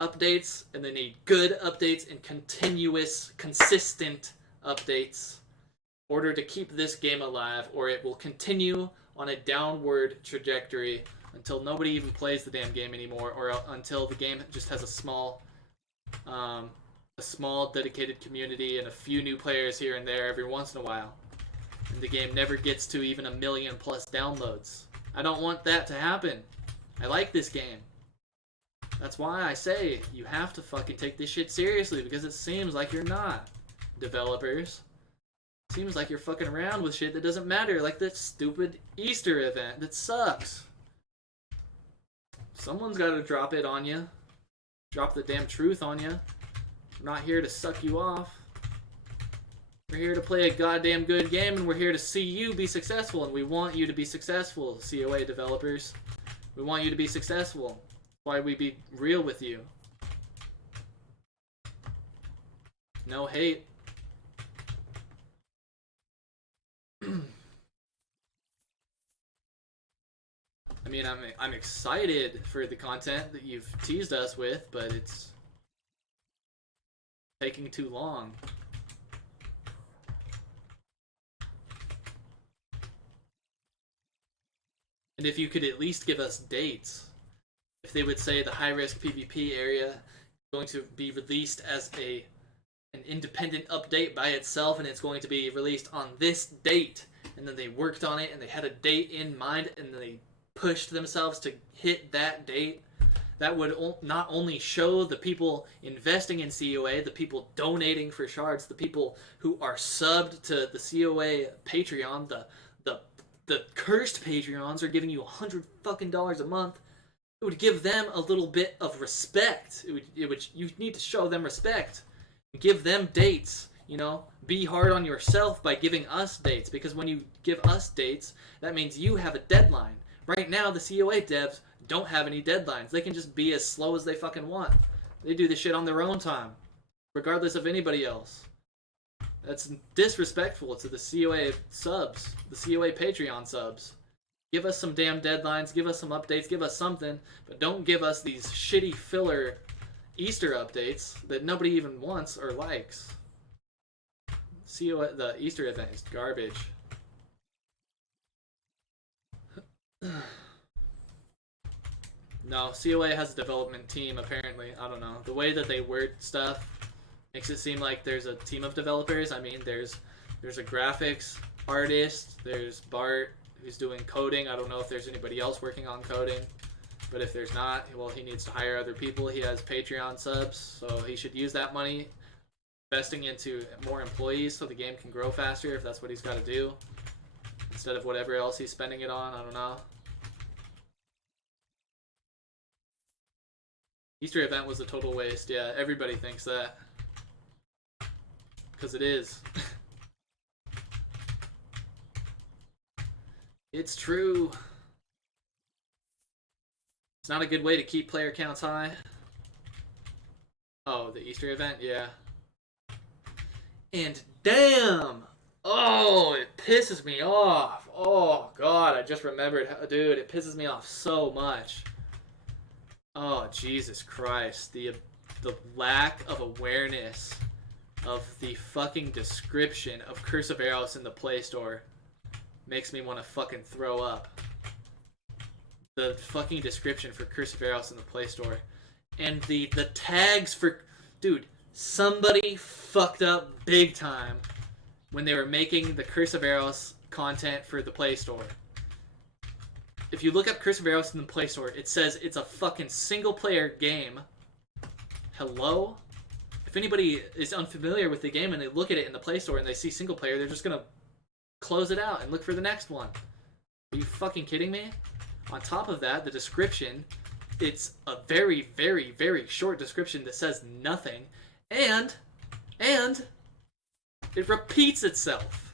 updates, and they need good updates and continuous, consistent updates in order to keep this game alive, or it will continue on a downward trajectory until nobody even plays the damn game anymore, or until the game just has a small dedicated community and a few new players here and there every once in a while. And the game never gets to even 1 million plus downloads. I don't want that to happen. I like this game. That's why I say you have to fucking take this shit seriously, because it seems like you're not, developers. It seems like you're fucking around with shit that doesn't matter, like that stupid Easter event that sucks. Someone's got to drop it on you. Drop the damn truth on you. I'm not here to suck you off. We're here to play a goddamn good game, and we're here to see you be successful, and we want you to be successful, COA developers. We want you to be successful. That's why we be real with you. No hate. I mean, I'm excited for the content that you've teased us with, but it's taking too long. And if you could at least give us dates, if they would say the high-risk PvP area is going to be released as an independent update by itself, and it's going to be released on this date, and then they worked on it, and they had a date in mind, and then they pushed themselves to hit that date, that would not only show the people investing in COA, the people donating for shards, the people who are subbed to the COA Patreon, the cursed Patreons are giving you $100 a month. It would give them a little bit of respect. You need to show them respect. Give them dates. You know, be hard on yourself by giving us dates, because when you give us dates, that means you have a deadline. Right now, the COA devs don't have any deadlines. They can just be as slow as they fucking want. They do this shit on their own time, regardless of anybody else. That's disrespectful to the COA subs, the COA Patreon subs. Give us some damn deadlines, give us some updates, give us something, but don't give us these shitty filler Easter updates that nobody even wants or likes. COA, the Easter event is garbage. No, COA has a development team, apparently. I don't know. The way that they word stuff makes it seem like there's a team of developers. I mean, there's a graphics artist, there's Bart, who's doing coding. I don't know if there's anybody else working on coding. But if there's not, well, he needs to hire other people. He has Patreon subs, so he should use that money investing into more employees so the game can grow faster, if that's what he's got to do, instead of whatever else he's spending it on. I don't know. Easter event was a total waste. Yeah, everybody thinks that. Because it is. It's true. It's not a good way to keep player counts high. Oh, the Easter event? Yeah. And damn! Oh, it pisses me off. Oh, God, I just remembered. Dude, it pisses me off so much. Oh, Jesus Christ. The lack of awareness of the fucking description of Curse of Aros in the Play Store makes me want to fucking throw up. The fucking description for Curse of Aros in the Play Store. And the tags for... Dude, somebody fucked up big time when they were making the Curse of Aros content for the Play Store. If you look up Curse of Aros in the Play Store, it says it's a fucking single-player game. Hello? If anybody is unfamiliar with the game and they look at it in the Play Store and they see single-player, they're just gonna close it out and look for the next one. Are you fucking kidding me? On top of that, the description, it's a very, very, very short description that says nothing, and it repeats itself.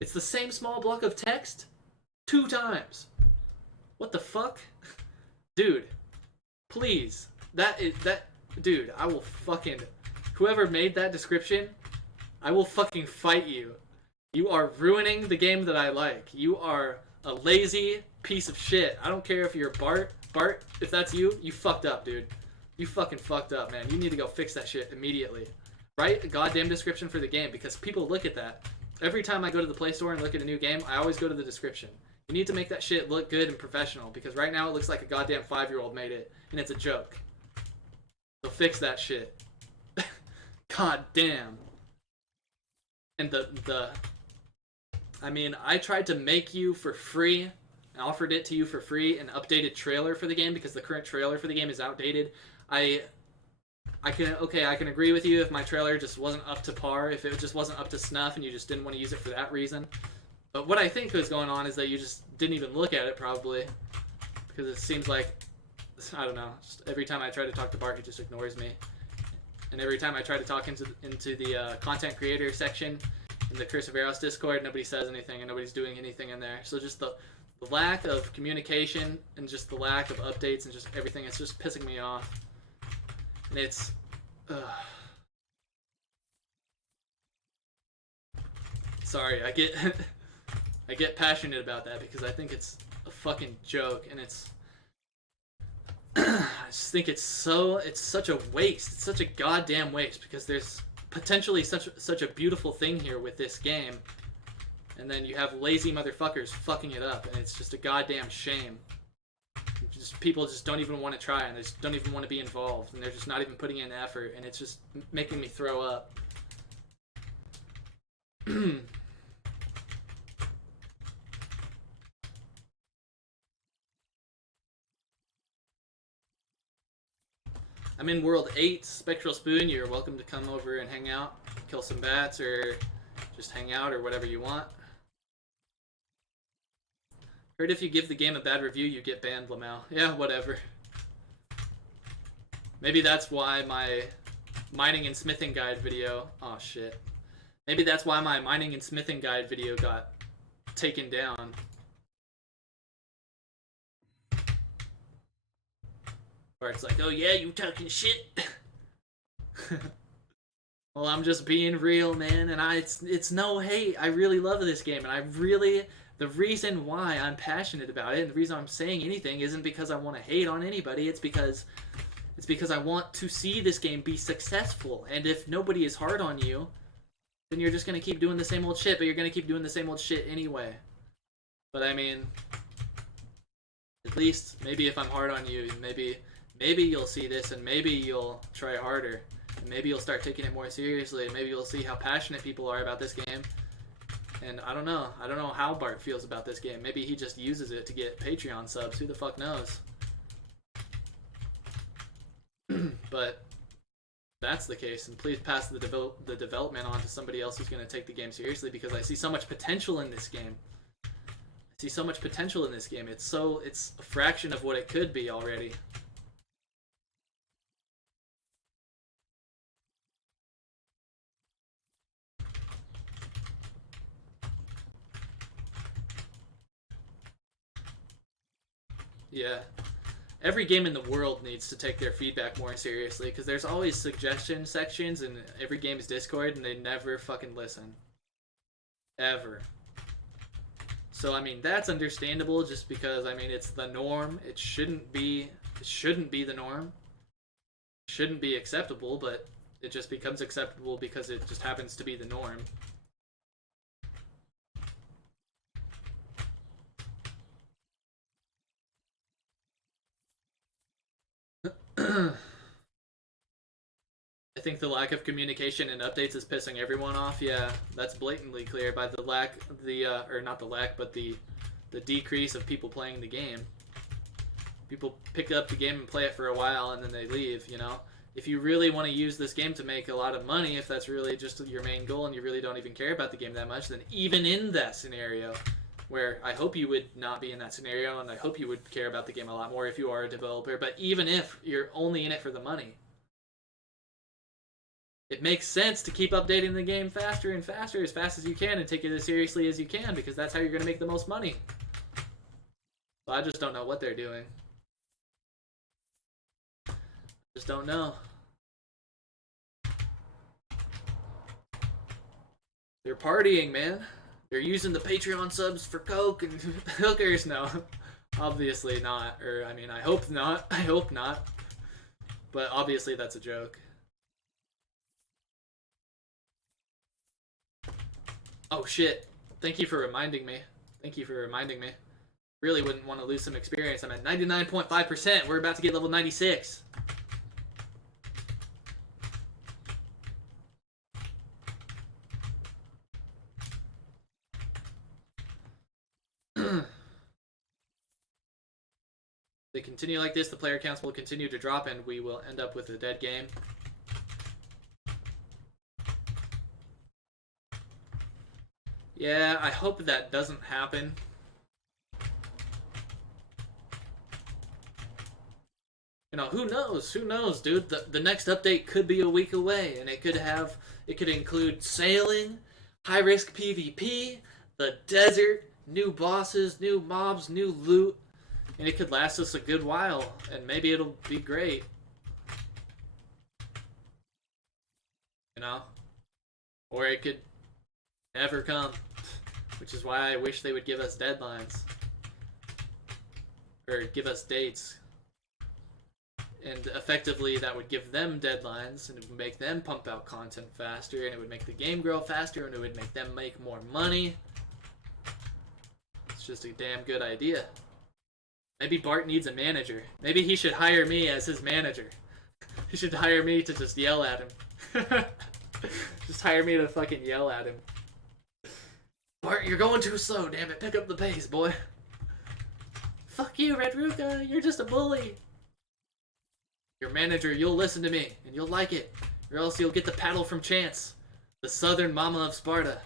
It's the same small block of text 2 times. What the fuck? Dude, please. Dude, I will fucking... Whoever made that description, I will fucking fight you. You are ruining the game that I like. You are a lazy piece of shit. I don't care if you're Bart. Bart, if that's you, you fucked up, dude. You fucking fucked up, man. You need to go fix that shit immediately. Write a goddamn description for the game, because people look at that. Every time I go to the Play Store and look at a new game, I always go to the description. You need to make that shit look good and professional, because right now it looks like a goddamn 5-year-old made it, and it's a joke. So fix that shit. God damn. And I mean, I tried to make you for free, and offered it to you for free, an updated trailer for the game, because the current trailer for the game is outdated. I can agree with you if my trailer just wasn't up to par, if it just wasn't up to snuff, and you just didn't want to use it for that reason. But what I think was going on is that you just didn't even look at it, probably, because it seems like, I don't know, just every time I try to talk to Bart, he just ignores me. And every time I try to talk into the content creator section in the Curse of Aros Discord, nobody says anything and nobody's doing anything in there. So just the lack of communication and just the lack of updates and just everything, it's just pissing me off. And it's... Sorry, I get passionate about that because I think it's fucking joke, and it's I just think it's such a waste. It's such a goddamn waste, because there's potentially such a beautiful thing here with this game, and then you have lazy motherfuckers fucking it up, and it's just a goddamn shame. Just people just don't even want to try, and they just don't even want to be involved, and they're just not even putting in effort, and it's just making me throw up. I'm in World 8, Spectral Spoon. You're welcome to come over and hang out, kill some bats, or just hang out, or whatever you want. Heard if you give the game a bad review, you get banned, Lamau. Yeah, whatever. Maybe that's why my mining and smithing guide video... Oh, shit. Maybe that's why my mining and smithing guide video got taken down. Where it's like, oh yeah, you talking shit. Well, I'm just being real, man, and it's no hate. I really love this game, and the reason why I'm passionate about it, and the reason I'm saying anything isn't because I want to hate on anybody. It's because I want to see this game be successful. And if nobody is hard on you, then you're just gonna keep doing the same old shit. But you're gonna keep doing the same old shit anyway. But I mean, at least maybe if I'm hard on you, maybe you'll see this, and maybe you'll try harder. And maybe you'll start taking it more seriously, and maybe you'll see how passionate people are about this game. And I don't know how Bart feels about this game. Maybe he just uses it to get Patreon subs. Who the fuck knows? But that's the case, and please pass the development on to somebody else who's going to take the game seriously, because I see so much potential in this game. It's a fraction of what it could be already. Yeah. Every game in the world needs to take their feedback more seriously, because there's always suggestion sections in every game's Discord, and they never fucking listen. Ever. So, I mean, that's understandable, just because, I mean, it's the norm. It shouldn't be the norm. It shouldn't be acceptable, but it just becomes acceptable because it just happens to be the norm. I think the lack of communication and updates is pissing everyone off. Yeah, that's blatantly clear by the decrease of people playing the game. People pick up the game and play it for a while, and then they leave, you know? If you really want to use this game to make a lot of money, if that's really just your main goal and you really don't even care about the game that much, then even in that scenario, where I hope you would not be in that scenario, and I hope you would care about the game a lot more if you are a developer, but even if you're only in it for the money, it makes sense to keep updating the game faster and faster, as fast as you can, and take it as seriously as you can, because that's how you're going to make the most money. So I just don't know what they're doing. Just don't know. They're partying, man. They're using the Patreon subs for coke and hookers. No, obviously not. Or, I mean, I hope not. I hope not. But obviously that's a joke. Oh shit. Thank you for reminding me. Really wouldn't want to lose some experience. I'm at 99.5%. We're about to get level 96. They continue like this, the player counts will continue to drop, and we will end up with a dead game. Yeah, I hope that doesn't happen. You know, who knows? Who knows, dude? The next update could be a week away, and it could include sailing, high-risk PvP, the desert, new bosses, new mobs, new loot, and it could last us a good while, and maybe it'll be great. You know? Or it could never come, which is why I wish they would give us deadlines. Or give us dates. And effectively, that would give them deadlines, and it would make them pump out content faster, and it would make the game grow faster, and it would make them make more money. It's just a damn good idea. Maybe Bart needs a manager. Maybe he should hire me as his manager. He should hire me to just yell at him. Just hire me to fucking yell at him. Bart, you're going too slow, damn it. Pick up the pace, boy. Fuck you, Red Ruka. You're just a bully. Your manager, you'll listen to me, and you'll like it. Or else you'll get the paddle from Chance, the southern mama of Sparta.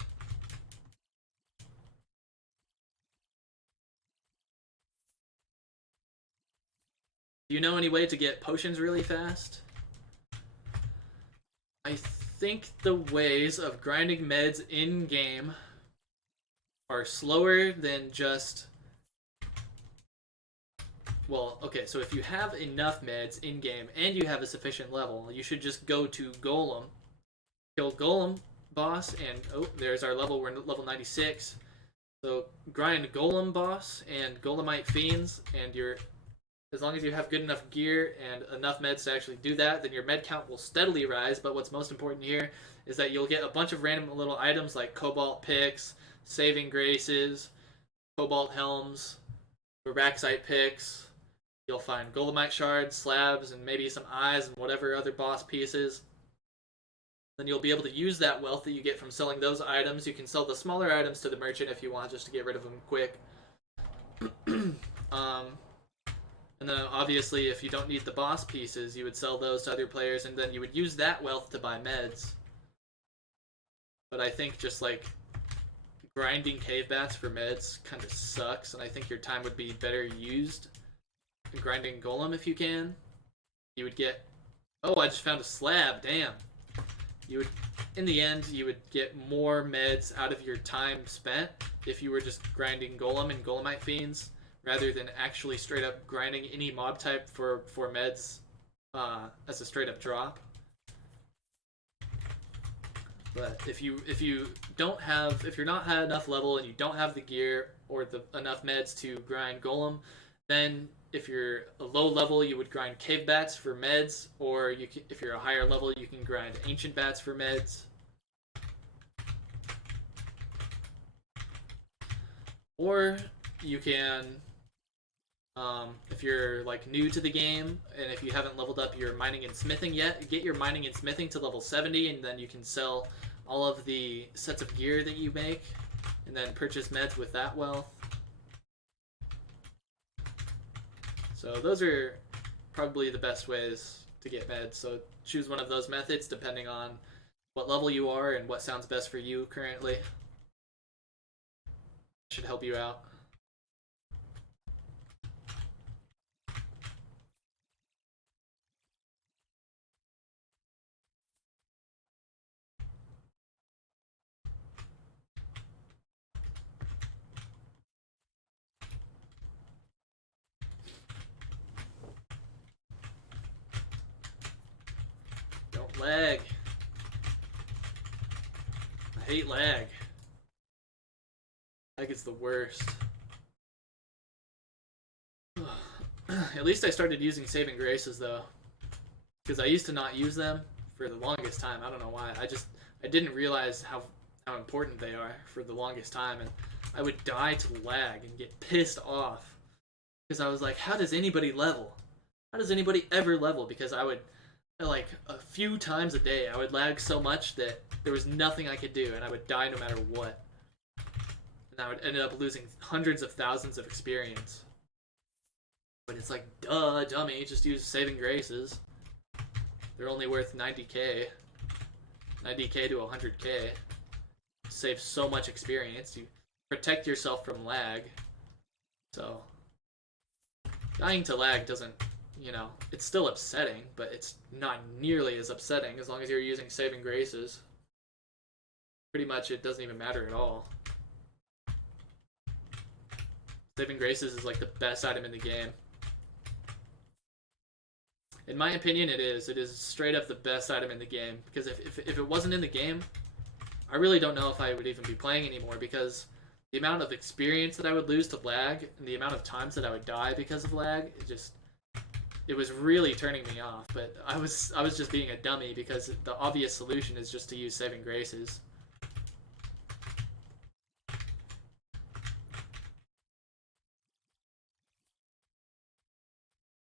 Do you know any way to get potions really fast? I think the ways of grinding meds in-game are slower than just... Well, okay, so if you have enough meds in-game and you have a sufficient level, you should just go to Golem, kill Golem boss, and oh, there's our level. We're level 96. So grind Golem boss and Golemite fiends, and as long as you have good enough gear and enough meds to actually do that, then your med count will steadily rise. But what's most important here is that you'll get a bunch of random little items like Cobalt picks, Saving Graces, Cobalt helms, Baraxite picks. You'll find Golemite shards, slabs, and maybe some eyes and whatever other boss pieces. Then you'll be able to use that wealth that you get from selling those items. You can sell the smaller items to the merchant if you want, just to get rid of them quick. And then obviously if you don't need the boss pieces, you would sell those to other players, and then you would use that wealth to buy meds. But I think just like grinding cave bats for meds kind of sucks, and I think your time would be better used in grinding golem if you can. You would get... Oh, I just found a slab, damn. You would, in the end, you would get more meds out of your time spent if you were just grinding golem and golemite fiends, rather than actually straight up grinding any mob type for meds as a straight up drop. But if you're not had enough level and you don't have the gear or enough meds to grind golem, then if you're a low level, you would grind cave bats for meds, or if you're a higher level, you can grind ancient bats for meds. Or you can, if you're like new to the game and if you haven't leveled up your mining and smithing yet, get your mining and smithing to level 70, and then you can sell all of the sets of gear that you make and then purchase meds with that wealth. So those are probably the best ways to get meds. So choose one of those methods depending on what level you are and what sounds best for you currently. Should help you out. Don't lag. I hate lag. Lag is the worst. At least I started using saving graces though, because I used to not use them for the longest time. I don't know why. I didn't realize how important they are for the longest time, and I would die to lag and get pissed off because I was like, how does anybody level? How does anybody ever level? Because I would, like, a few times a day, I would lag so much that there was nothing I could do, and I would die no matter what. And I would end up losing hundreds of thousands of experience. But it's like, duh, dummy, just use saving graces. They're only worth 90k. 90k to 100k. Save so much experience. You protect yourself from lag. So, dying to lag doesn't, you know, it's still upsetting, but it's not nearly as upsetting as long as you're using saving graces. Pretty much it doesn't even matter at all. Saving graces is like the best item in the game. In my opinion, it is. It is straight up the best item in the game. Because if it wasn't in the game, I really don't know if I would even be playing anymore, because the amount of experience that I would lose to lag and the amount of times that I would die because of lag, it was really turning me off. But I was just being a dummy, because the obvious solution is just to use saving graces.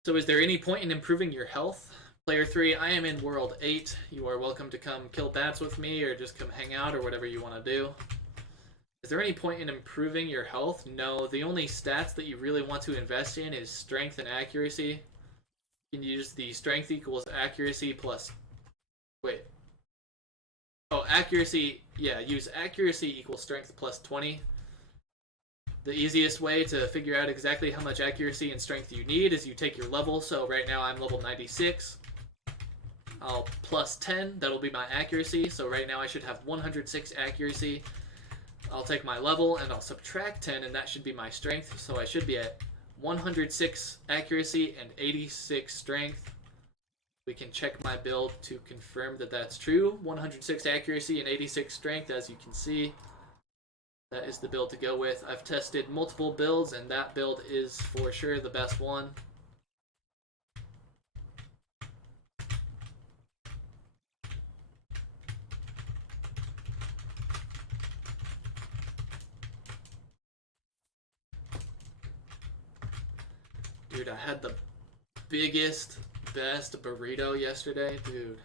So is there any point in improving your health? Player 3, I am in World 8. You are welcome to come kill bats with me, or just come hang out, or whatever you want to do. Is there any point in improving your health? No, the only stats that you really want to invest in is strength and accuracy. You can use the strength equals accuracy plus... Wait. Oh, accuracy... Yeah, use accuracy equals strength plus 20. The easiest way to figure out exactly how much accuracy and strength you need is you take your level. So right now I'm level 96. I'll plus 10. That'll be my accuracy. So right now I should have 106 accuracy. I'll take my level and I'll subtract 10, and that should be my strength. So I should be at 106 accuracy and 86 strength. We can check my build to confirm that that's true. 106 accuracy and 86 strength, as you can see. That is the build to go with. I've tested multiple builds, and that build is for sure the best one. Dude, I had the biggest, best burrito yesterday, dude.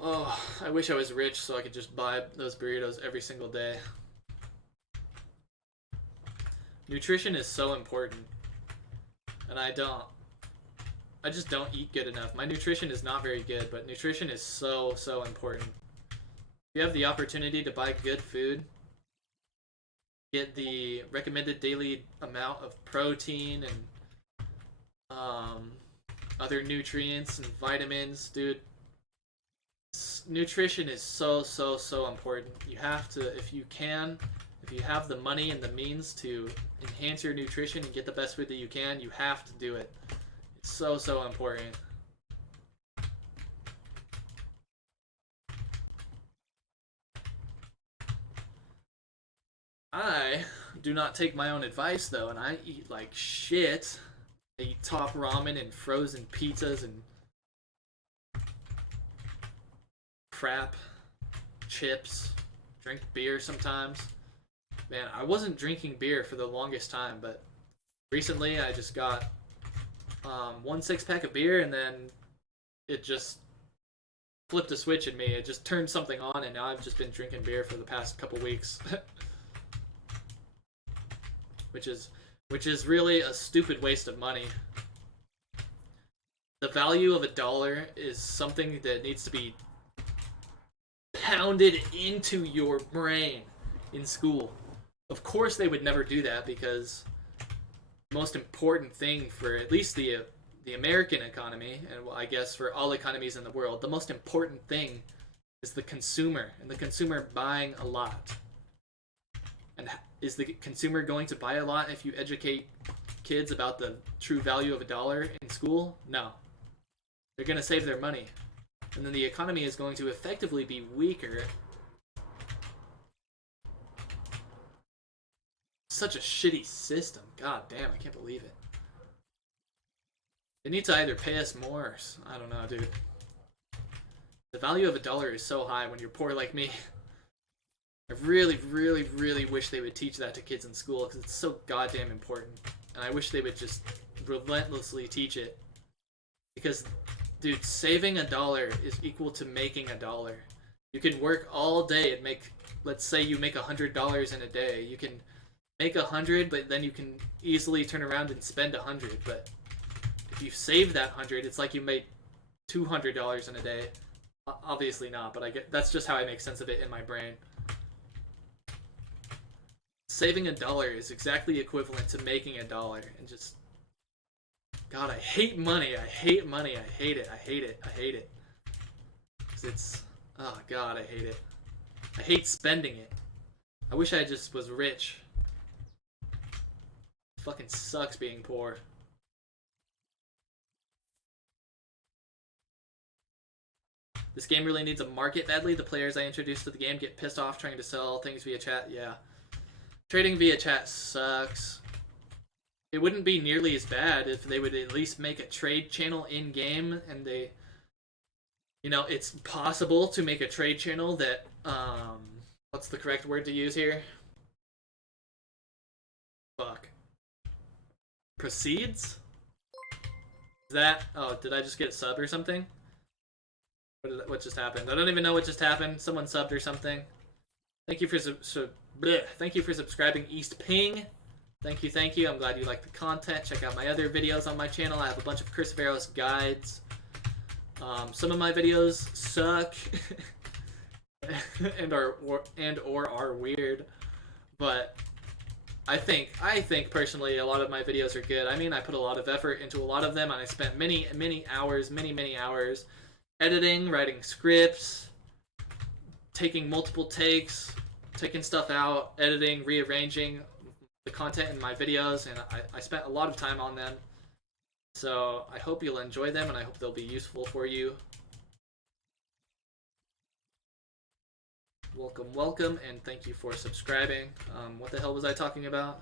Oh, I wish I was rich so I could just buy those burritos every single day. Nutrition is so important. And I just don't eat good enough. My nutrition is not very good, but nutrition is so, so important. If you have the opportunity to buy good food, get the recommended daily amount of protein and other nutrients and vitamins, dude. Nutrition is so, so, so important. You have to, if you have the money and the means to enhance your nutrition and get the best food that you can, you have to do it. It's so, so important. I do not take my own advice, though, and I eat like shit. I eat top ramen and frozen pizzas and crap, chips, drink beer sometimes. Man, I wasn't drinking beer for the longest time, but recently I just got 1 6-pack of beer, and then it just flipped a switch in me. It just turned something on, and now I've just been drinking beer for the past couple weeks. which is really a stupid waste of money. The value of $1 is something that needs to be pounded into your brain in school. Of course they would never do that, because the most important thing for at least the American economy, and I guess for all economies in the world, the most important thing is the consumer, and the consumer buying a lot. And is the consumer going to buy a lot if you educate kids about the true value of $1 in school? No. They're going to save their money. And then the economy is going to effectively be weaker. Such a shitty system. God damn, I can't believe it. They need to either pay us more, or, I don't know, dude. The value of $1 is so high when you're poor like me. I really, really, really wish they would teach that to kids in school, because it's so goddamn important. And I wish they would just relentlessly teach it. Because, dude, saving $1 is equal to making $1. You can work all day and make, let's say you make $100 in a day. You can make 100, but then you can easily turn around and spend 100. But if you save that 100, it's like you made $200 in a day. Obviously not, but that's just how I make sense of it in my brain. Saving $1 is exactly equivalent to making $1, and just, God, I hate money. I hate money. I hate it. I hate it. I hate it. 'Cause it's, oh God, I hate it. I hate spending it. I wish I just was rich. It fucking sucks being poor. This game really needs a market badly. The players I introduced to the game get pissed off trying to sell things via chat. Yeah. Trading via chat sucks. It wouldn't be nearly as bad if they would at least make a trade channel in-game, and they... You know, it's possible to make a trade channel that, what's the correct word to use here? Fuck. Proceeds? Is that... Oh, did I just get a sub or something? What just happened? I don't even know what just happened. Someone subbed or something. Thank you for thank you for subscribing, East Ping. Thank you. I'm glad you like the content. Check out my other videos on my channel. I have a bunch of Chris Veros guides. Some of my videos suck and or are weird, but I think personally a lot of my videos are good. I mean, I put a lot of effort into a lot of them, and I spent many hours editing, writing scripts, taking multiple takes, taking stuff out, editing, rearranging the content in my videos, and I spent a lot of time on them. So I hope you'll enjoy them, and I hope they'll be useful for you. Welcome, and thank you for subscribing. What the hell was I talking about?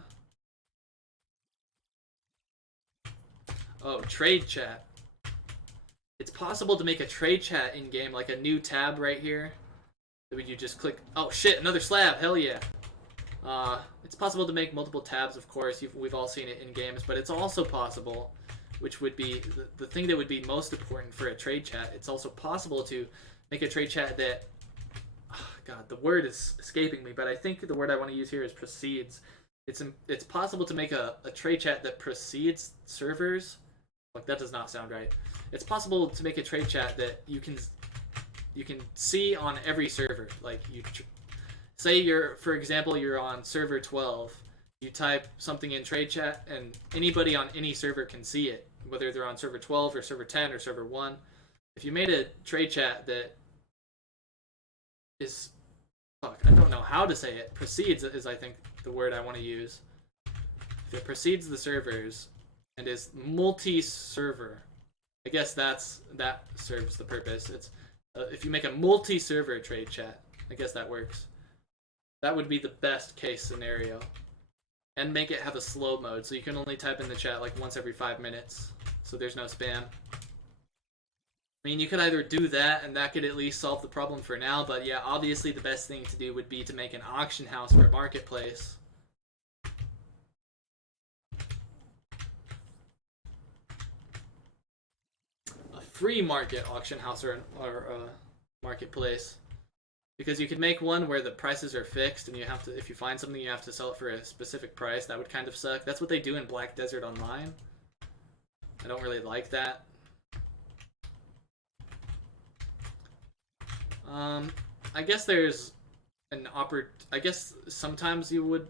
Oh, trade chat. It's possible to make a trade chat in-game, like a new tab right here. Would you just click... Oh shit, another slab, hell yeah. It's possible to make multiple tabs, of course. We've all seen it in games, but it's also possible, which would be the thing that would be most important for a trade chat. It's also possible to make a trade chat that... Oh, God, the word is escaping me, but I think the word I want to use here is precedes. It's possible to make a trade chat that precedes servers. Like, that does not sound right. It's possible to make a trade chat that you can see on every server. Like, say for example, you're on server 12. You type something in trade chat, and anybody on any server can see it, whether they're on server 12 or server 10 or server 1. If you made a trade chat that is... Fuck, I don't know how to say it. Precedes is, I think, the word I want to use. If it precedes the servers and is multi-server, I guess that serves the purpose. It's if you make a multi-server trade chat, I guess that works. That would be the best case scenario. And make it have a slow mode, so you can only type in the chat like once every 5 minutes, so there's no spam. I mean, you could either do that, and that could at least solve the problem for now, but yeah, obviously the best thing to do would be to make an auction house or a marketplace. A free market auction house or a marketplace. Because you could make one where the prices are fixed, and you have to, if you find something, you have to sell it for a specific price. That would kind of suck. That's what they do in Black Desert Online. I don't really like that. I guess there's I guess sometimes you would,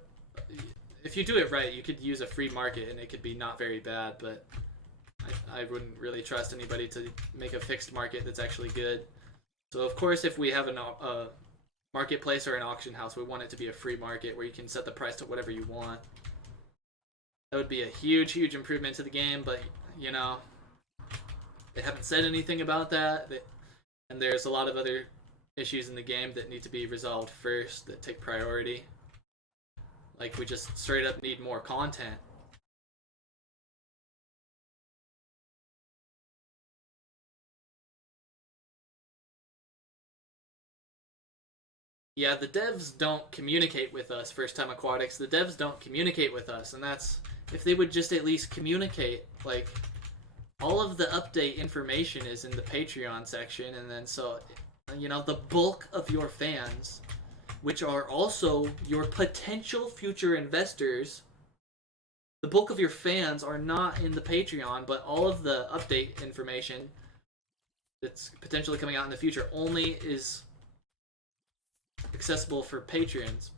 if you do it right, you could use a free market and it could be not very bad, but I wouldn't really trust anybody to make a fixed market that's actually good. So of course, if we have a marketplace or an auction house, we want it to be a free market where you can set the price to whatever you want. That would be a huge improvement to the game, but you know, they haven't said anything about that, and there's a lot of other issues in the game that need to be resolved first, that take priority. Like, we just straight up need more content. Yeah, the devs don't communicate with us, First Time Aquatics. The devs don't communicate with us, and that's... If they would just at least communicate, like... All of the update information is in the Patreon section, and then so... You know, the bulk of your fans, which are also your potential future investors, the bulk of your fans are not in the Patreon, but all of the update information that's potentially coming out in the future only is accessible for patrons.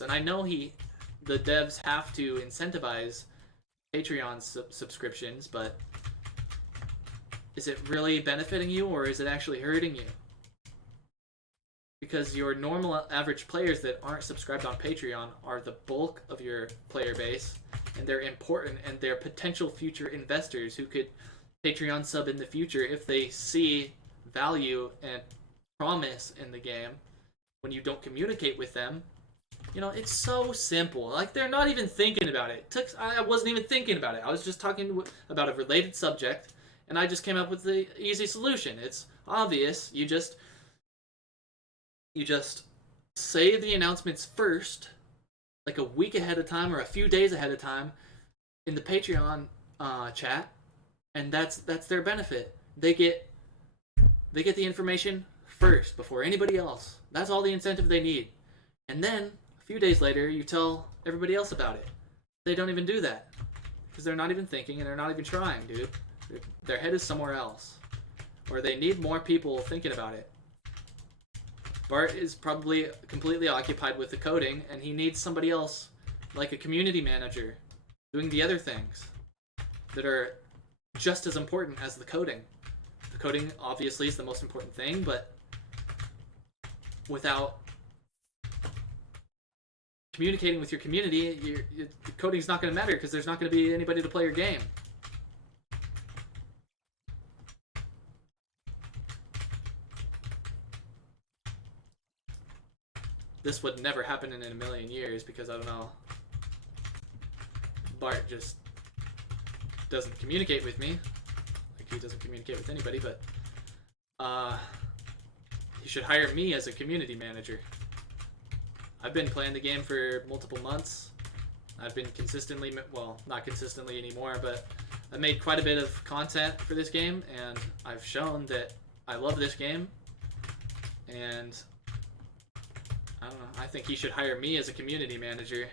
And I know the devs have to incentivize Patreon subscriptions, but is it really benefiting you, or is it actually hurting you? Because your normal average players that aren't subscribed on Patreon are the bulk of your player base, and they're important, and they're potential future investors who could Patreon sub in the future if they see value and promise in the game. When you don't communicate with them, you know, it's so simple. Like, they're not even thinking about it. I wasn't even thinking about it. I was just talking about a related subject, and I just came up with the easy solution. It's obvious. You just say the announcements first, like a week ahead of time or a few days ahead of time in the Patreon chat, and that's their benefit. They get the information first before anybody else. That's all the incentive they need. And then a few days later, you tell everybody else about it. They don't even do that because they're not even thinking and they're not even trying, dude. Their head is somewhere else, or they need more people thinking about it. Bart is probably completely occupied with the coding, and he needs somebody else like a community manager, doing the other things that are just as important as the coding. The coding obviously is the most important thing, but without communicating with your community, the coding's not going to matter because there's not going to be anybody to play your game. This would never happen in a million years because, I don't know, Bart just doesn't communicate with me. Like, he doesn't communicate with anybody, but he should hire me as a community manager. I've been playing the game for multiple months. I've been consistently, well, not consistently anymore, but I made quite a bit of content for this game, and I've shown that I love this game, and I don't know, I think he should hire me as a community manager.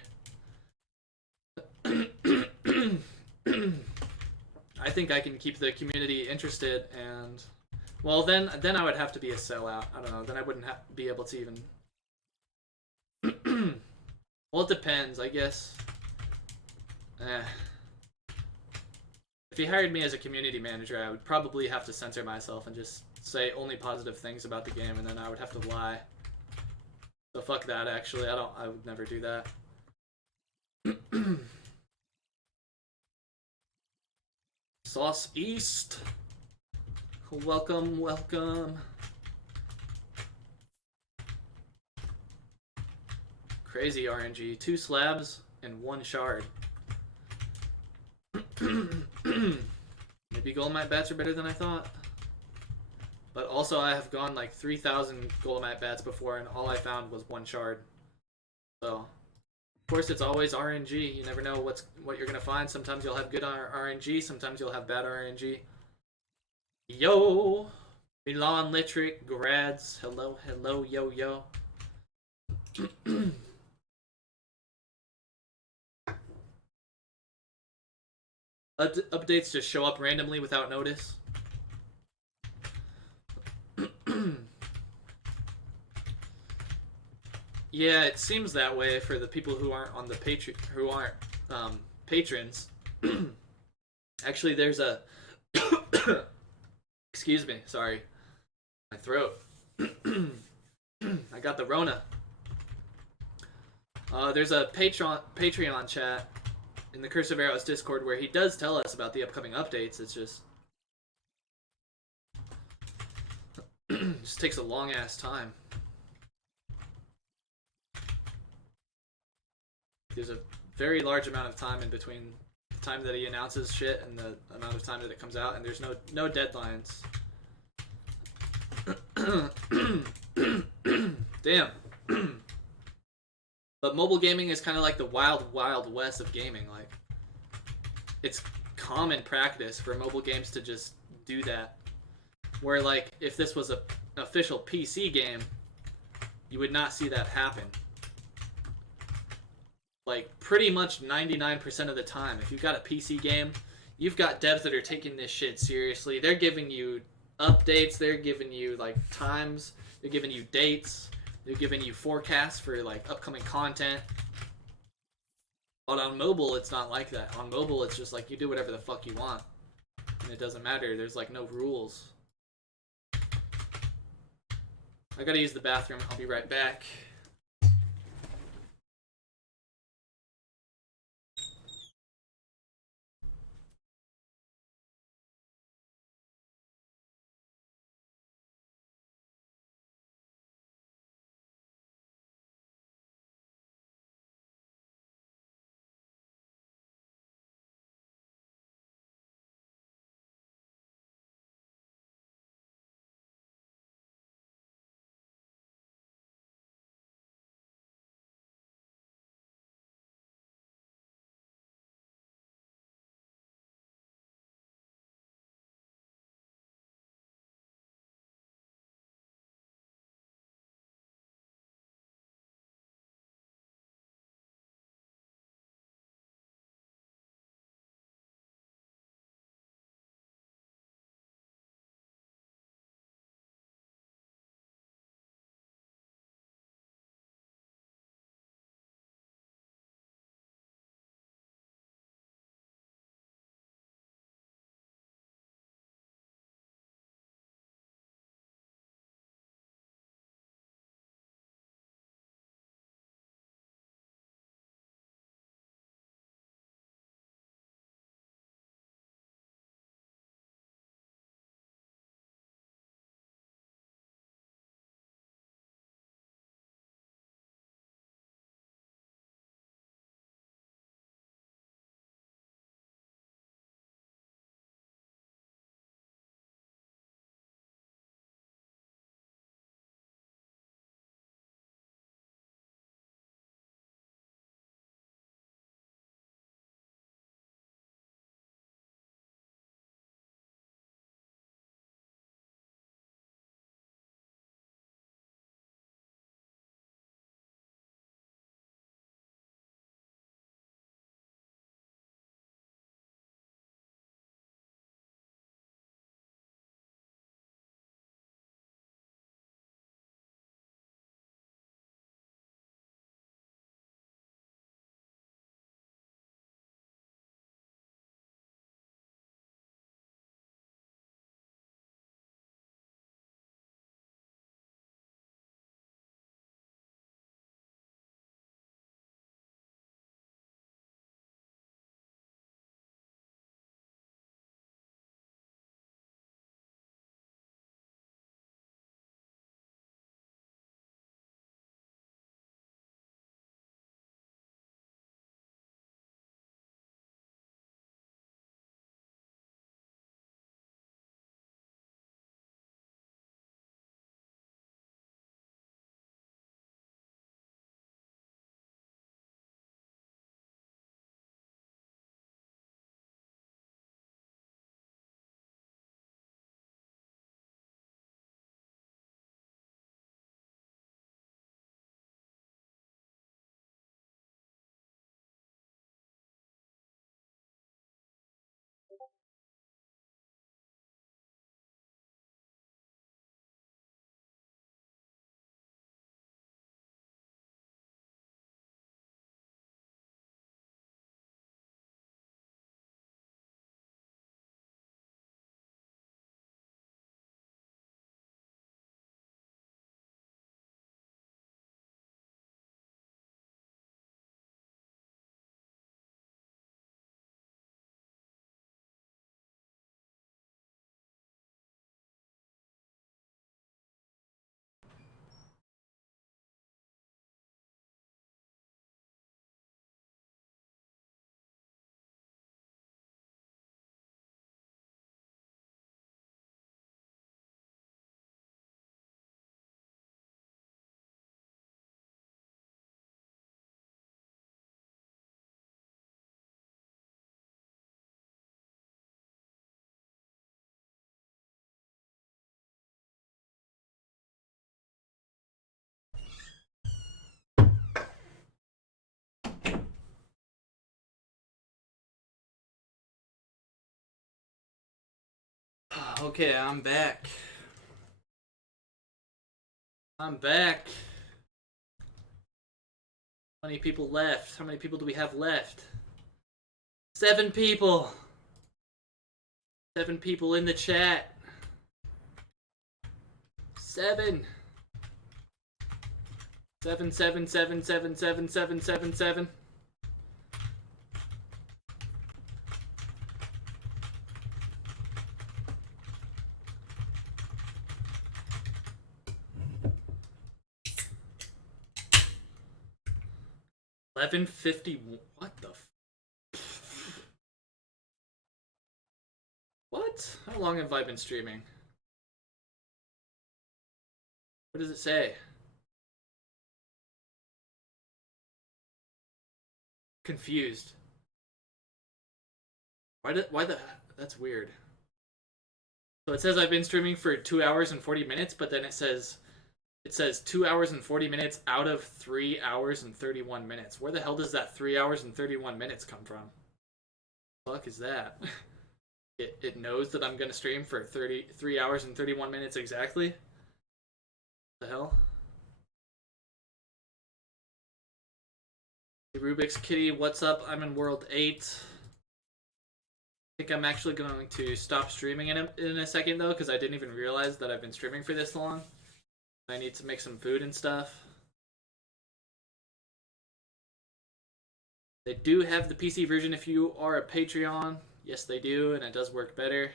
I think I can keep the community interested, and well, then I would have to be a sellout. I don't know, then I wouldn't be able to even well, it depends, I guess. If he hired me as a community manager, I would probably have to censor myself and just say only positive things about the game, and then I would have to lie. So fuck that, actually. I would never do that. Sauce East. Welcome, welcome. Crazy RNG. 2 slabs and 1 shard. Maybe Golemite Bats are better than I thought. But also I have gone like 3,000 Golemite Bats before, and all I found was 1 shard. So, of course, it's always RNG. You never know what you're going to find. Sometimes you'll have good RNG, sometimes you'll have bad RNG. Yo! Milan Litric, Grads. Hello, hello, yo, yo. Updates just show up randomly without notice. Yeah, it seems that way for the people who aren't on the patrons. Actually, there's a excuse me, sorry, my throat. I got the Rona. There's a Patreon chat in the Curse of Aros Discord where he does tell us about the upcoming updates. It's just just takes a long ass time. There's a very large amount of time in between the time that he announces shit and the amount of time that it comes out, and there's no deadlines. Damn. But mobile gaming is kind of like the wild, wild west of gaming. Like, it's common practice for mobile games to just do that. Where, like, if this was an official PC game, you would not see that happen. Like, pretty much 99% of the time, if you've got a PC game, you've got devs that are taking this shit seriously. They're giving you updates, they're giving you, like, times, they're giving you dates, they're giving you forecasts for, like, upcoming content. But on mobile, it's not like that. On mobile, it's just like, you do whatever the fuck you want. And it doesn't matter, there's, like, no rules. I gotta use the bathroom, I'll be right back. Okay, I'm back. I'm back. How many people left? How many people do we have left? 7 people. 7 people in the chat. 7. 7, 7, 7, 7, 7, 7, 7, 7. $11.50. What the? What? How long have I been streaming? What does it say? Confused. Why the? That's weird. So it says I've been streaming for 2 hours and 40 minutes, but then it says 2 hours and 40 minutes out of 3 hours and 31 minutes. Where the hell does that 3 hours and 31 minutes come from? The fuck is that? It knows that I'm gonna stream for 3 hours and 31 minutes exactly? What the hell? Hey, Rubik's Kitty, what's up? I'm in World 8. I think I'm actually going to stop streaming in a second though, because I didn't even realize that I've been streaming for this long. I need to make some food and stuff. They do have the PC version if you are a Patreon. Yes, they do, and it does work better.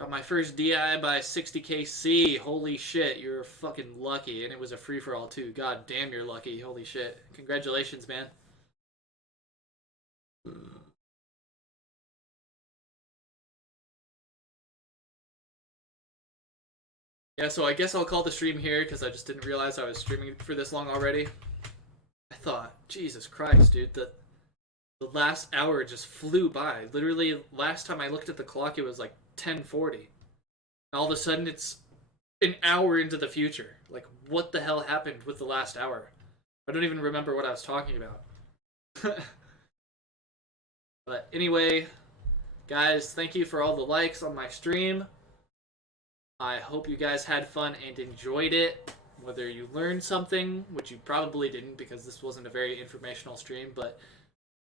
Got my first DI by 60kc. Holy shit, you're fucking lucky. And it was a free-for-all too. God damn, you're lucky. Holy shit. Congratulations, man. Yeah, so I guess I'll call the stream here because I just didn't realize I was streaming for this long already. I thought, Jesus Christ, dude, the last hour just flew by. Literally, last time I looked at the clock, it was like 10:40. All of a sudden, it's an hour into the future. Like, what the hell happened with the last hour? I don't even remember what I was talking about. But anyway, guys, thank you for all the likes on my stream. I hope you guys had fun and enjoyed it. Whether you learned something, which you probably didn't because this wasn't a very informational stream, but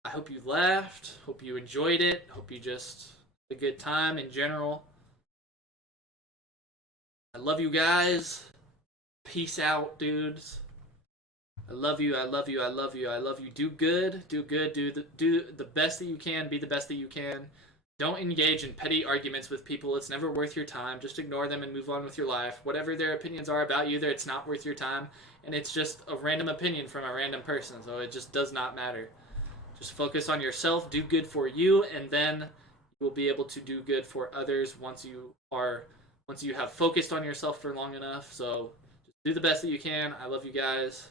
I hope you laughed, hope you enjoyed it, hope you just had a good time in general. I love you guys. Peace out, dudes. I love you, I love you, I love you, I love you. Do good, do good, do the best that you can, be the best that you can. Don't engage in petty arguments with people. It's never worth your time. Just ignore them and move on with your life. Whatever their opinions are about you, it's not worth your time. And it's just a random opinion from a random person, so it just does not matter. Just focus on yourself, do good for you, and then you will be able to do good for others once you have focused on yourself for long enough. So just do the best that you can. I love you guys.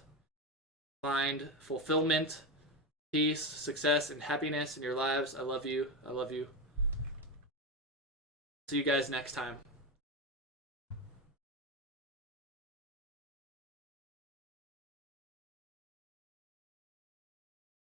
Find fulfillment, peace, success, and happiness in your lives. I love you. I love you. See you guys next time.